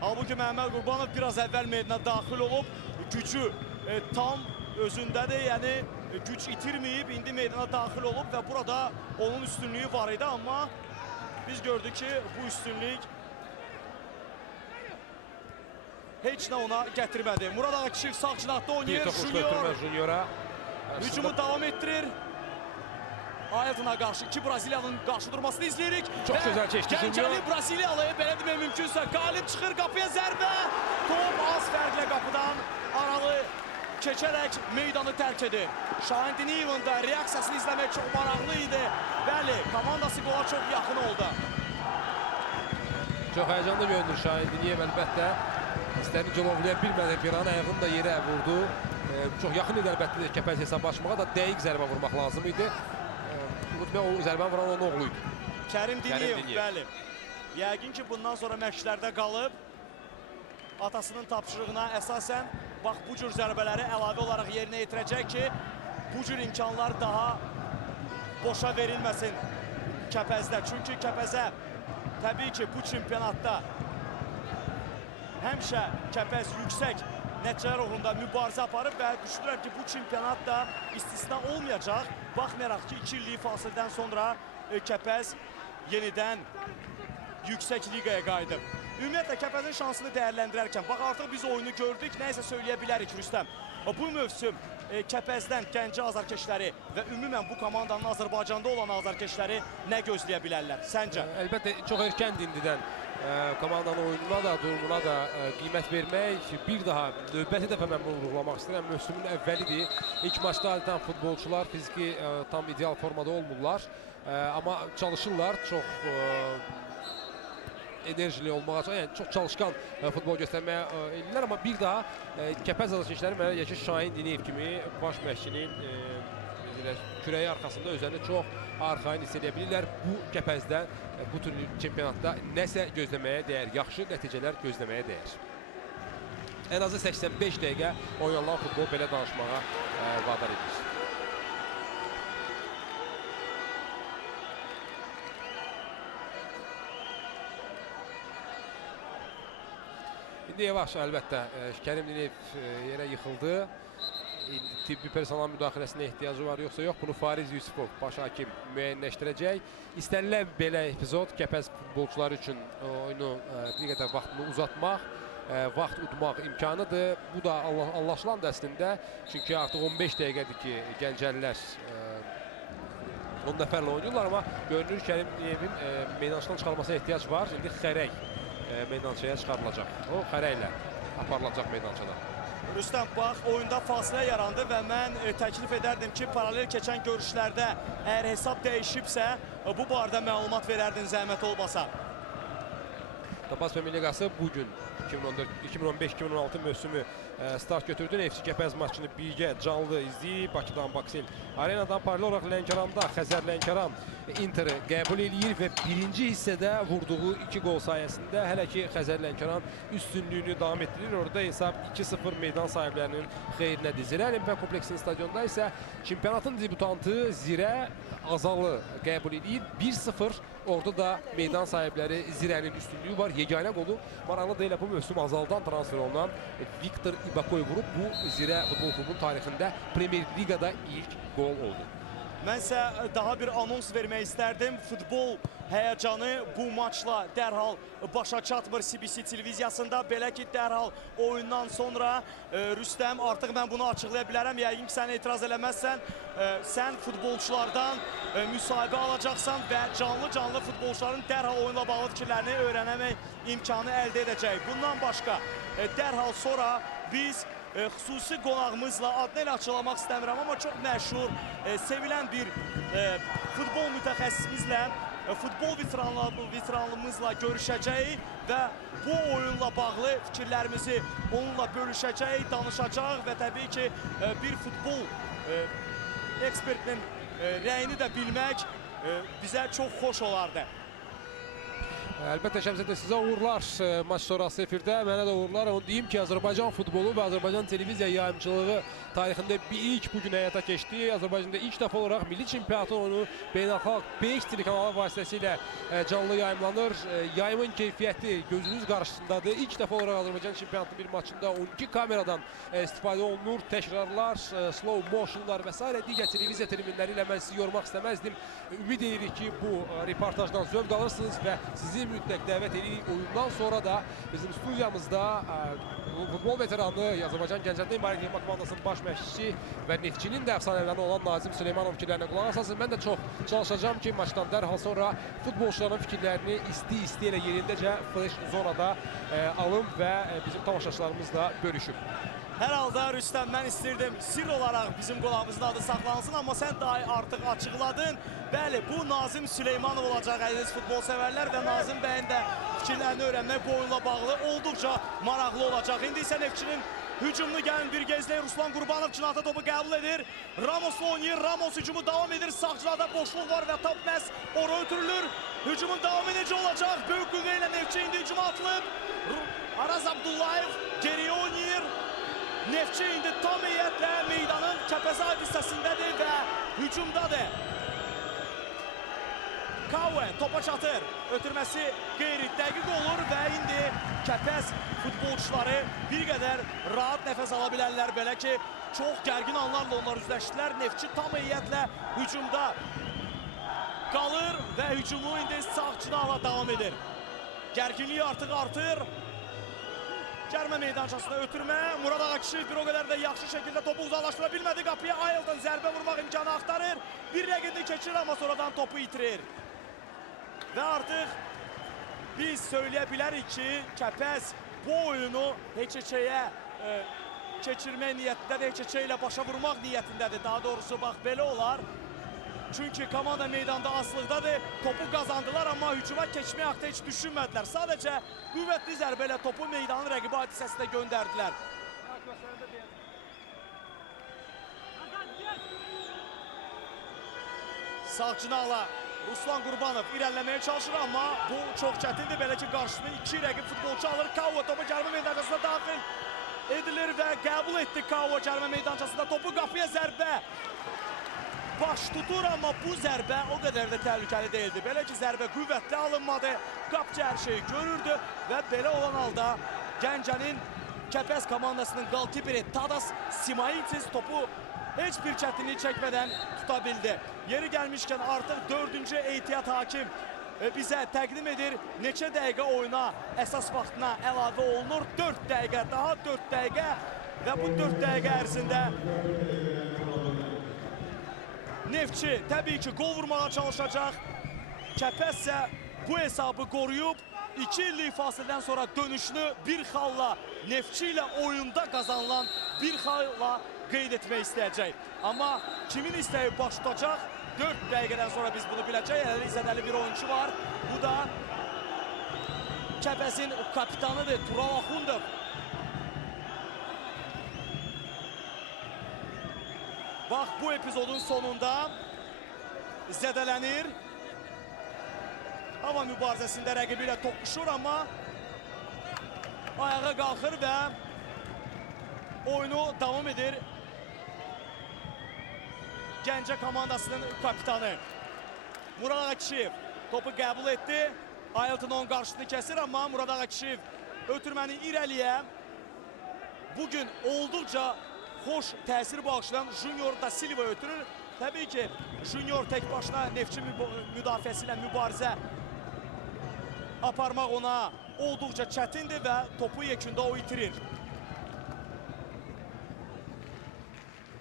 Halbuki Məhəmməd Qurbanov biraz əvvəl meydana daxil olub, gücü tam özündədir, yəni güc itirməyib, indi meydana daxil olub və burada onun üstünlüyü var idi, amma biz gördük ki, bu üstünlük heç nə ona gətirmədi. Murad Ağakişiv sağ cinahda oynayır, Junior hücumu davam etdirir. Ailtona qarşı iki Braziliyanın qarşı durmasını izləyirik. Çox gözəl keçdi Junior. Gəncəli Braziliyalı, belə demək mümkünsə, qalib çıxır, qapıya zərbə. Top az fərqlə qapıdan aralı keçərək meydanı tərk edir. Şahin Diniyevin də reaksiyasını izləmək çox maraqlı idi. Bəli, komandası qola çox yaxın oldu. Çox həyəcanlı görünür Şahin Diniyev əlbəttə. İstərini cəlovlaya bilmədi, bir an ayağını da yerə vurdu. Çox yaxın idi əlbəttə Kəpəz hesabı açmağa da dəqiq zərbə vurmaq lazım idi. O zərbəni vuran onun oğlu idi. Kərim Diniyev, bəli. Yəqin ki, bundan sonra məşqlərdə qalıb atasının tapşırığına əsasən bax bu cür zərbələri əlavə olaraq yerinə yetirəcək ki, bu cür imkanlar daha boşa verilməsin Kəpəzdə. Çünki Kəpəzə təbii ki, bu çempionatda həmişə Kəpəz yüksək nəticələr uğrunda mübarizə aparıb və düşünürəm ki, bu çempionat da istisna olmayacaq. Baxmayaraq ki, 2 illik fasilədən sonra Kəpəz yenidən yüksək liqaya qayıdıb. Ümumiyyətlə, Kəpəzin şansını dəyərləndirərkən, bax artıq biz oyunu gördük, nə isə söyləyə bilərik Rüstəm. Bu mövsüm Kəpəzdən Gəncə azarkeşləri və ümumən bu komandanın Azərbaycanda olan azarkeşləri nə gözləyə bilərlər, səncə? Əlbəttə, çox erkən indidən komandanın oyununa da, durumuna da qiymət vermək. Bir daha növbəti dəfə mən bunu vurgulamaq istəyirəm. Mövsümün əvvəlidir. İlk maçda adətən futbolçular fiziki tam ideal formada olmurlar. Amma çalışırlar, çox enerjili olmağa, yəni çox çalışqan futbol göstərməyə edirlər. Amma bir daha Kəpəz azarkeşləri mənə ki, Şahin Diniyev kimi baş məşqçinin kürəyi arxasında özlərini çox arxayın hiss edə bilirlər. Bu Kəpəzdən bu tür çempionatda nəsə gözləməyə dəyər, yaxşı nəticələr gözləməyə dəyər. Ən azı 85 dəqiqə oynanan futbol belə danışmağa vadar edir. İndi yavaş əlbəttə Kərim Diniyev yerə yıxıldı. tibbi personal müdaxiləsinə ehtiyacı var, yoxsa yox, bunu Fariz Yusifov baş hakim müəyyənləşdirəcək. İstənilən belə epizod Kəpəz futbolçuları üçün oyunu bir qədər vaxtını uzatmaq, vaxt udmaq imkanıdır. Bu da anlaşılan əslində, çünki artıq 15 dəqiqədir ki, Gəncəlilər 10 nəfərlə oynayırlar, amma görünür Kərimliyevin meydançadan çıxarılmasına ehtiyac var. İndi Xərək meydançaya çıxarılacaq. O Xərəklə aparılacaq meydançadan. Rüstəm, bax, oyunda fasilə yarandı və mən təklif edərdim ki, paralel keçən görüşlərdə əgər hesab dəyişibsə, bu barədə məlumat verərdin, zəhmət olmasa. Topaz Süper Liqası bugün 2015-2016 mövsümü start götürdü. FC Kəpəz maçını birgə canlı izləyib. Bakıdan Baksel Arenadan paralel olaraq Lənkəranda Xəzər Lənkəran Interi qəbul edir və birinci hissədə vurduğu 2 gol sayəsində hələ ki Xəzər Lənkəran üstünlüyünü davam etdirir. Orada hesab 2-0 meydan sahiblərinin xeyrinə Zirə Olimpiya kompleksinin stadionda isə çempionatın debütantı Zirə Azalı qəbul edir. 1-0 orada da meydan sahibləri Zirənin üstünlüyü var. Yeganə qolu maraqlı deyil, bu mövsüm Azaldan transfer olunan Viktor İbakoy vurub. Bu Zirə futbol klubunun tarixində Premier Ligada ilk gol oldu. Mənsə daha bir anons vermək istərdim. Futbol həyəcanı bu maçla dərhal başa çatmır CBC televiziyasında. Belə ki, dərhal oyundan sonra Rüstəm, artıq mən bunu açıqlaya bilərəm. Yəqin ki, sən etiraz eləməzsən. Sən futbolçulardan müsahibə alacaqsan və canlı futbolçuların dərhal oyunla bağlı fikirlərini öyrənmək imkanı əldə edəcək. Bundan başqa, dərhal sonra biz xüsusi qonağımızla, adını elə açıqlamaq istəmirəm, amma çox məşhur, sevilən bir futbol mütəxəssisimizlə, futbol veteranlığımızla görüşəcəyik və bu oyunla bağlı fikirlərimizi onunla bölüşəcəyik, danışacaq və təbii ki, bir futbol ekspertinin rəyini də bilmək bizə çox xoş olardı. Əlbəttə Şəmsəddin, sizə uğurlar maç sonrası efirdə, mənə də uğurlar. Onu deyim ki, Azərbaycan futbolu və Azərbaycan televiziya yayımçılığı tarixində bir ilk bugün həyata keçdi. Azərbaycanda ilk dəfə olaraq milli çempionatın oyunu beynəlxalq 5 telekanalı vasitəsilə canlı yayımlanır. Yayımın keyfiyyəti gözünüz qarşısındadır. İlk dəfə olaraq Azərbaycan çempionatının bir maçında 12 kameradan istifadə olunur. Təkrarlar, slow motionlar və s. digər televiziya terminləri ilə mən sizi yormaq istəməzdim. Ümid edirik ki, bu reportajdan zövq alırsınız və sizi mütləq dəvət edirik. Oyundan sonra da bizim studiyamızda futbol veteranı, Azərbaycan Gəncəndə İmarət Yığma komandasının baş məşqçisi və Neftçinin də əfsanələrindən olan Nazim Süleymanov fikirlərinə qulaq asasınız. Mən də çox çalışacağım ki, maçdan dərhal sonra futbolçuların fikirlərini isti-isti elə yerindəcə flash zonada alım və bizim tamaşaçılarımızla bölüşüm. Hər halda Rüstəm, mən istirdim sir olaraq bizim qonağımızın adı saxlansın, amma sən daha artıq açıqladın. Bəli, bu Nazim Süleymanov olacaq əziz futbol sevərlər və Nazim bəyin də fikirlərini öyrənmək bu oyunla bağlı olduqca maraqlı olacaq. İndi isə Neftçinin hücumunu gəlin bir gezləyir. Ruslan Qurbanov cinata topu qəbul edir. Ramosla oynayır. Ramos hücumu davam edir. Sağcılada boşluq var və top məhz ora ötürülür. Hücumun davam edici olacaq. Böyük qüvvə ilə Neftçi indi hücuma atılıb. Araz Abdullayev geriyə oynayır. Neftçi indi tam heyətlə meydanın Kəpəz hissəsindədir və hücumdadır. Cowen topa çatır. Ötürməsi qeyri dəqiq olur və indi Kəpəz futbolçuları bir qədər rahat nəfəs ala bilərlər. Belə ki, çox gərgin anlarla onlar üzləşdilər. Neftçi tam heyətlə hücumda qalır və hücumu indi sağ cinahla davam edir. Gərginliyi artıq artır. Cərmə meydançasına ötürmə. Murad Ağakişi bir o qədər də yaxşı şəkildə topu uzaqlaşdıra bilmədi. Qapıya Ayıldan zərbə vurmaq imkanı axtarır. Bir rəqibini keçirir, amma sonradan topu itirir. Və artıq biz söyləyə bilərik ki, Kəpəz bu oyunu heç-heçəyə keçirmək niyyətindədir, heç-heçə ilə başa vurmaq niyyətindədir. Daha doğrusu, bax, belə olar. Çünki komanda meydanda asılıqdadır, topu qazandılar, amma hücuma keçmək haqda heç düşünmədilər. Sadəcə qüvvətli zərbə ilə topu meydanın rəqibi hadisəsində göndərdilər. Sağ cinahla Ruslan Qurbanov irəliləməyə çalışır, amma bu çox çətindir. Belə ki, qarşısında 2 rəqib futbolçu alır. Kava topu cərimə meydançasına daxil edilir və qəbul etdi Kava cərimə meydançasında. Topu qapıya zərbə baş tutur, amma bu zərbə o qədər də təhlükəli deyildi. Belə ki, zərbə qüvvətli alınmadı. Qapçı hər şeyi görürdü və belə olan halda Gəncənin Kəpəz komandasının qalkiperi Tadas Simayitis topu heç bir çətinlik çəkmədən tuta bildi. Yeri gəlmişkən artıq 4-cü ehtiyat hakim bizə təqdim edir. Neçə dəqiqə oyuna əsas vaxtına əlavə olunur? 4 dəqiqə, daha 4 dəqiqə və bu 4 dəqiqə ərzində Neftçi təbii ki qol vurmağa çalışacaq. Kəpəz isə bu hesabı qoruyub 2 illik fasilədən sonra dönüşünü bir xalla Neftçi ilə oyunda qazanılan bir xalla qeyd etmək istəyəcək. Amma kimin istəyi baş tutacaq? 4 dəqiqədən sonra biz bunu biləcək. Hələ zədəli bir oyuncu var. Bu da Kəpəzin kapitanıdır, Tural Axundov. Bax, bu epizodun sonunda zədələnir. Hava mübarizəsində rəqibi ilə toqquşur, amma ayağa qalxır və oyunu davam edir. Gəncə komandasının kapitanı Murad Ağakişiyev topu qəbul etdi. Ailton onun qarşısını kəsir, amma Murad Ağakişiyev ötürməni irəliyə bugün olduqca xoş təsir bağışlayan Junior da Silva ötürür. Təbii ki, Junior tək başına Neftçi müdafiəsi ilə mübarizə aparmaq ona olduqca çətindir və topu yekunda o itirir.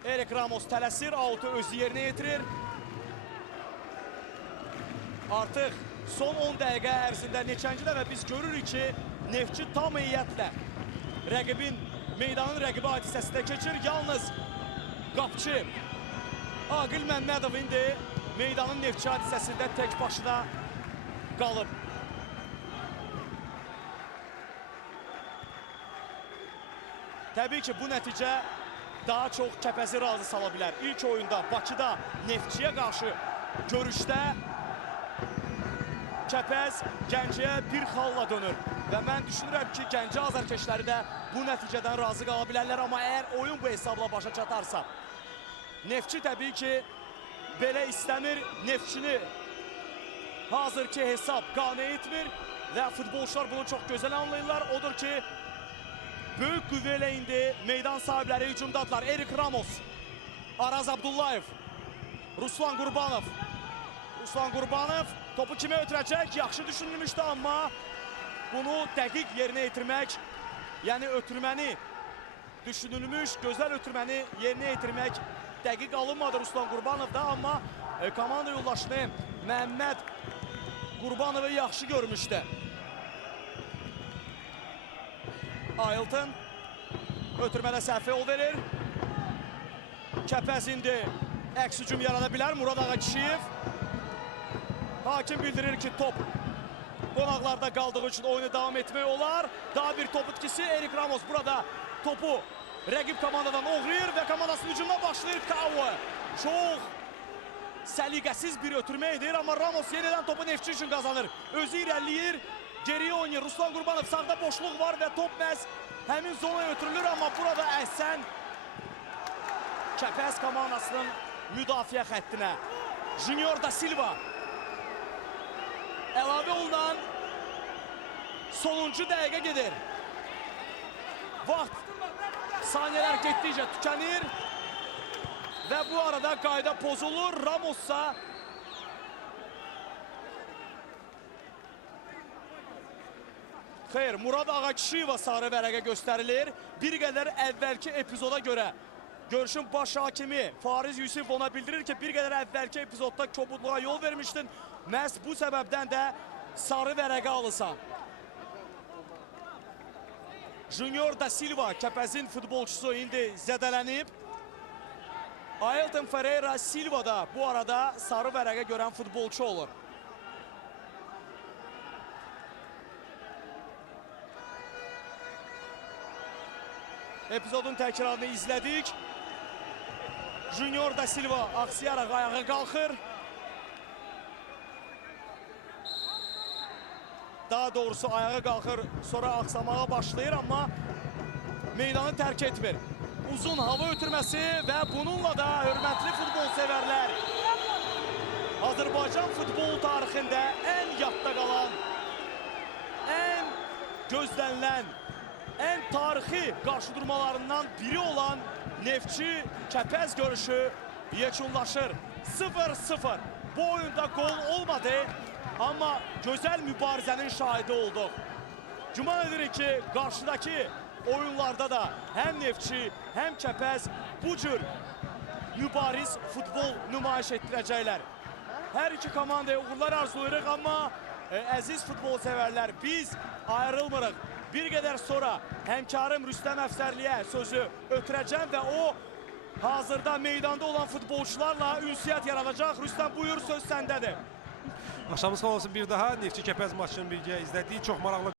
Erik Ramos tələsir, autu özü yerinə yetirir. Artıq son 10 dəqiqə ərzində neçənci dəfə biz görürük ki, Neftçi tam heyətlə meydanın rəqibi hadisəsində keçir. Yalnız qapçı Aqil Məmmədov indi meydanın Neftçi hadisəsində tək başına qalıb. Təbii ki, bu nəticə daha çox Kəpəzi razı sala bilər. İlk oyunda Bakıda Neftçiyə qarşı görüşdə Kəpəz Gəncəyə bir xalla dönür. Və mən düşünürəm ki, Gəncə azarkeşləri də bu nəticədən razı qala bilərlər. Amma əgər oyun bu hesabla başa çatarsa, Neftçi təbii ki, belə istəmir. Neftçini hazırki hesab qane etmir və futbolçular bunu çox gözəl anlayırlar. Odur ki, böyük qüvvə ilə indi meydan sahibləri hücumdadılar. Erik Ramos, Araz Abdullayev, Ruslan Qurbanov. Ruslan Qurbanov topu kimə ötürəcək? Yaxşı düşünülmüşdü, amma bunu dəqiq yerinə yetirmək, yəni ötürməni düşünülmüş, gözəl ötürməni yerinə yetirmək dəqiq alınmadı Ruslan Qurbanovda, amma komanda yoldaşını Məhəmməd Qurbanovu yaxşı görmüşdü. Ailton ötürmədə səhvə yol verir. Kəpəz indi əks hücum yarada bilər. Murad Ağakişiyev. Hakim bildirir ki, top qonaqlarda qaldığı üçün oyunu davam etmək olar. Daha bir top itkisi. Erik Ramos burada topu rəqib komandadan oğrayır və komandasının hücumuna başlayır. Kavı çox səliqəsiz bir ötürmə edir, amma Ramos yenidən topu Neftçi üçün qazanır. Özü irəliyir, geriyə oynayır. Ruslan Qurbanov, sağda boşluq var və top məhz həmin zonaya ötürülür, amma burada əhsən Kəpəz komandasının müdafiə xəttinə. Junior da Silva əlavə olunan sonuncu dəqiqə gedir. Vaxt saniyələr getdikcə tükənir və bu arada qayda pozulur. Ramossa xeyr, Murad Ağakişiyeva sarı vərəqə göstərilir. Bir qədər əvvəlki epizoda görə görüşün baş hakimi Fariz Yusif ona bildirir ki, bir qədər əvvəlki epizodda kobudluğa yol vermişdin. Məhz bu səbəbdən də sarı vərəqə alırsan. Junior da Silva, Kəpəzin futbolçusu, indi zədələnib. Ailton Ferreira Silva da bu arada sarı vərəqə görən futbolçu olur. Epizodun təkrarını izlədik. Junior da Silva aksiyaraq ayağa qalxır. Daha doğrusu ayağa qalxır, sonra aksamağa başlayır, amma meydanı tərk etmir. Uzun hava ötürməsi və bununla da hörmətli futbol sevərlər, Azərbaycan futbol tarixində ən yadda qalan, ən gözlənilən ən tarixi qarşıdurmalarından biri olan Neftçi Kəpəz görüşü yekunlaşır. 0-0. Bu oyunda gol olmadı, amma gözəl mübarizənin şahidi olduq. Güman edirik ki, qarşıdakı oyunlarda da həm Neftçi, həm Kəpəz bu cür mübariz futbol nümayiş etdirəcəklər. Hər iki komandaya uğurlar arzulayırıq, amma əziz futbol sevərlər, biz ayrılmırıq. Bir qədər sonra həmkarım Rüstəm Əfsərliyə sözü ötürəcəm və o hazırda meydanda olan futbolçularla ünsiyyət yaradacaq. Rüstəm, buyur, söz səndədir. Axşamınız xeyir olsun bir daha. Neftçi Kəpəz maçını birgə izlədik. Çox maraqlı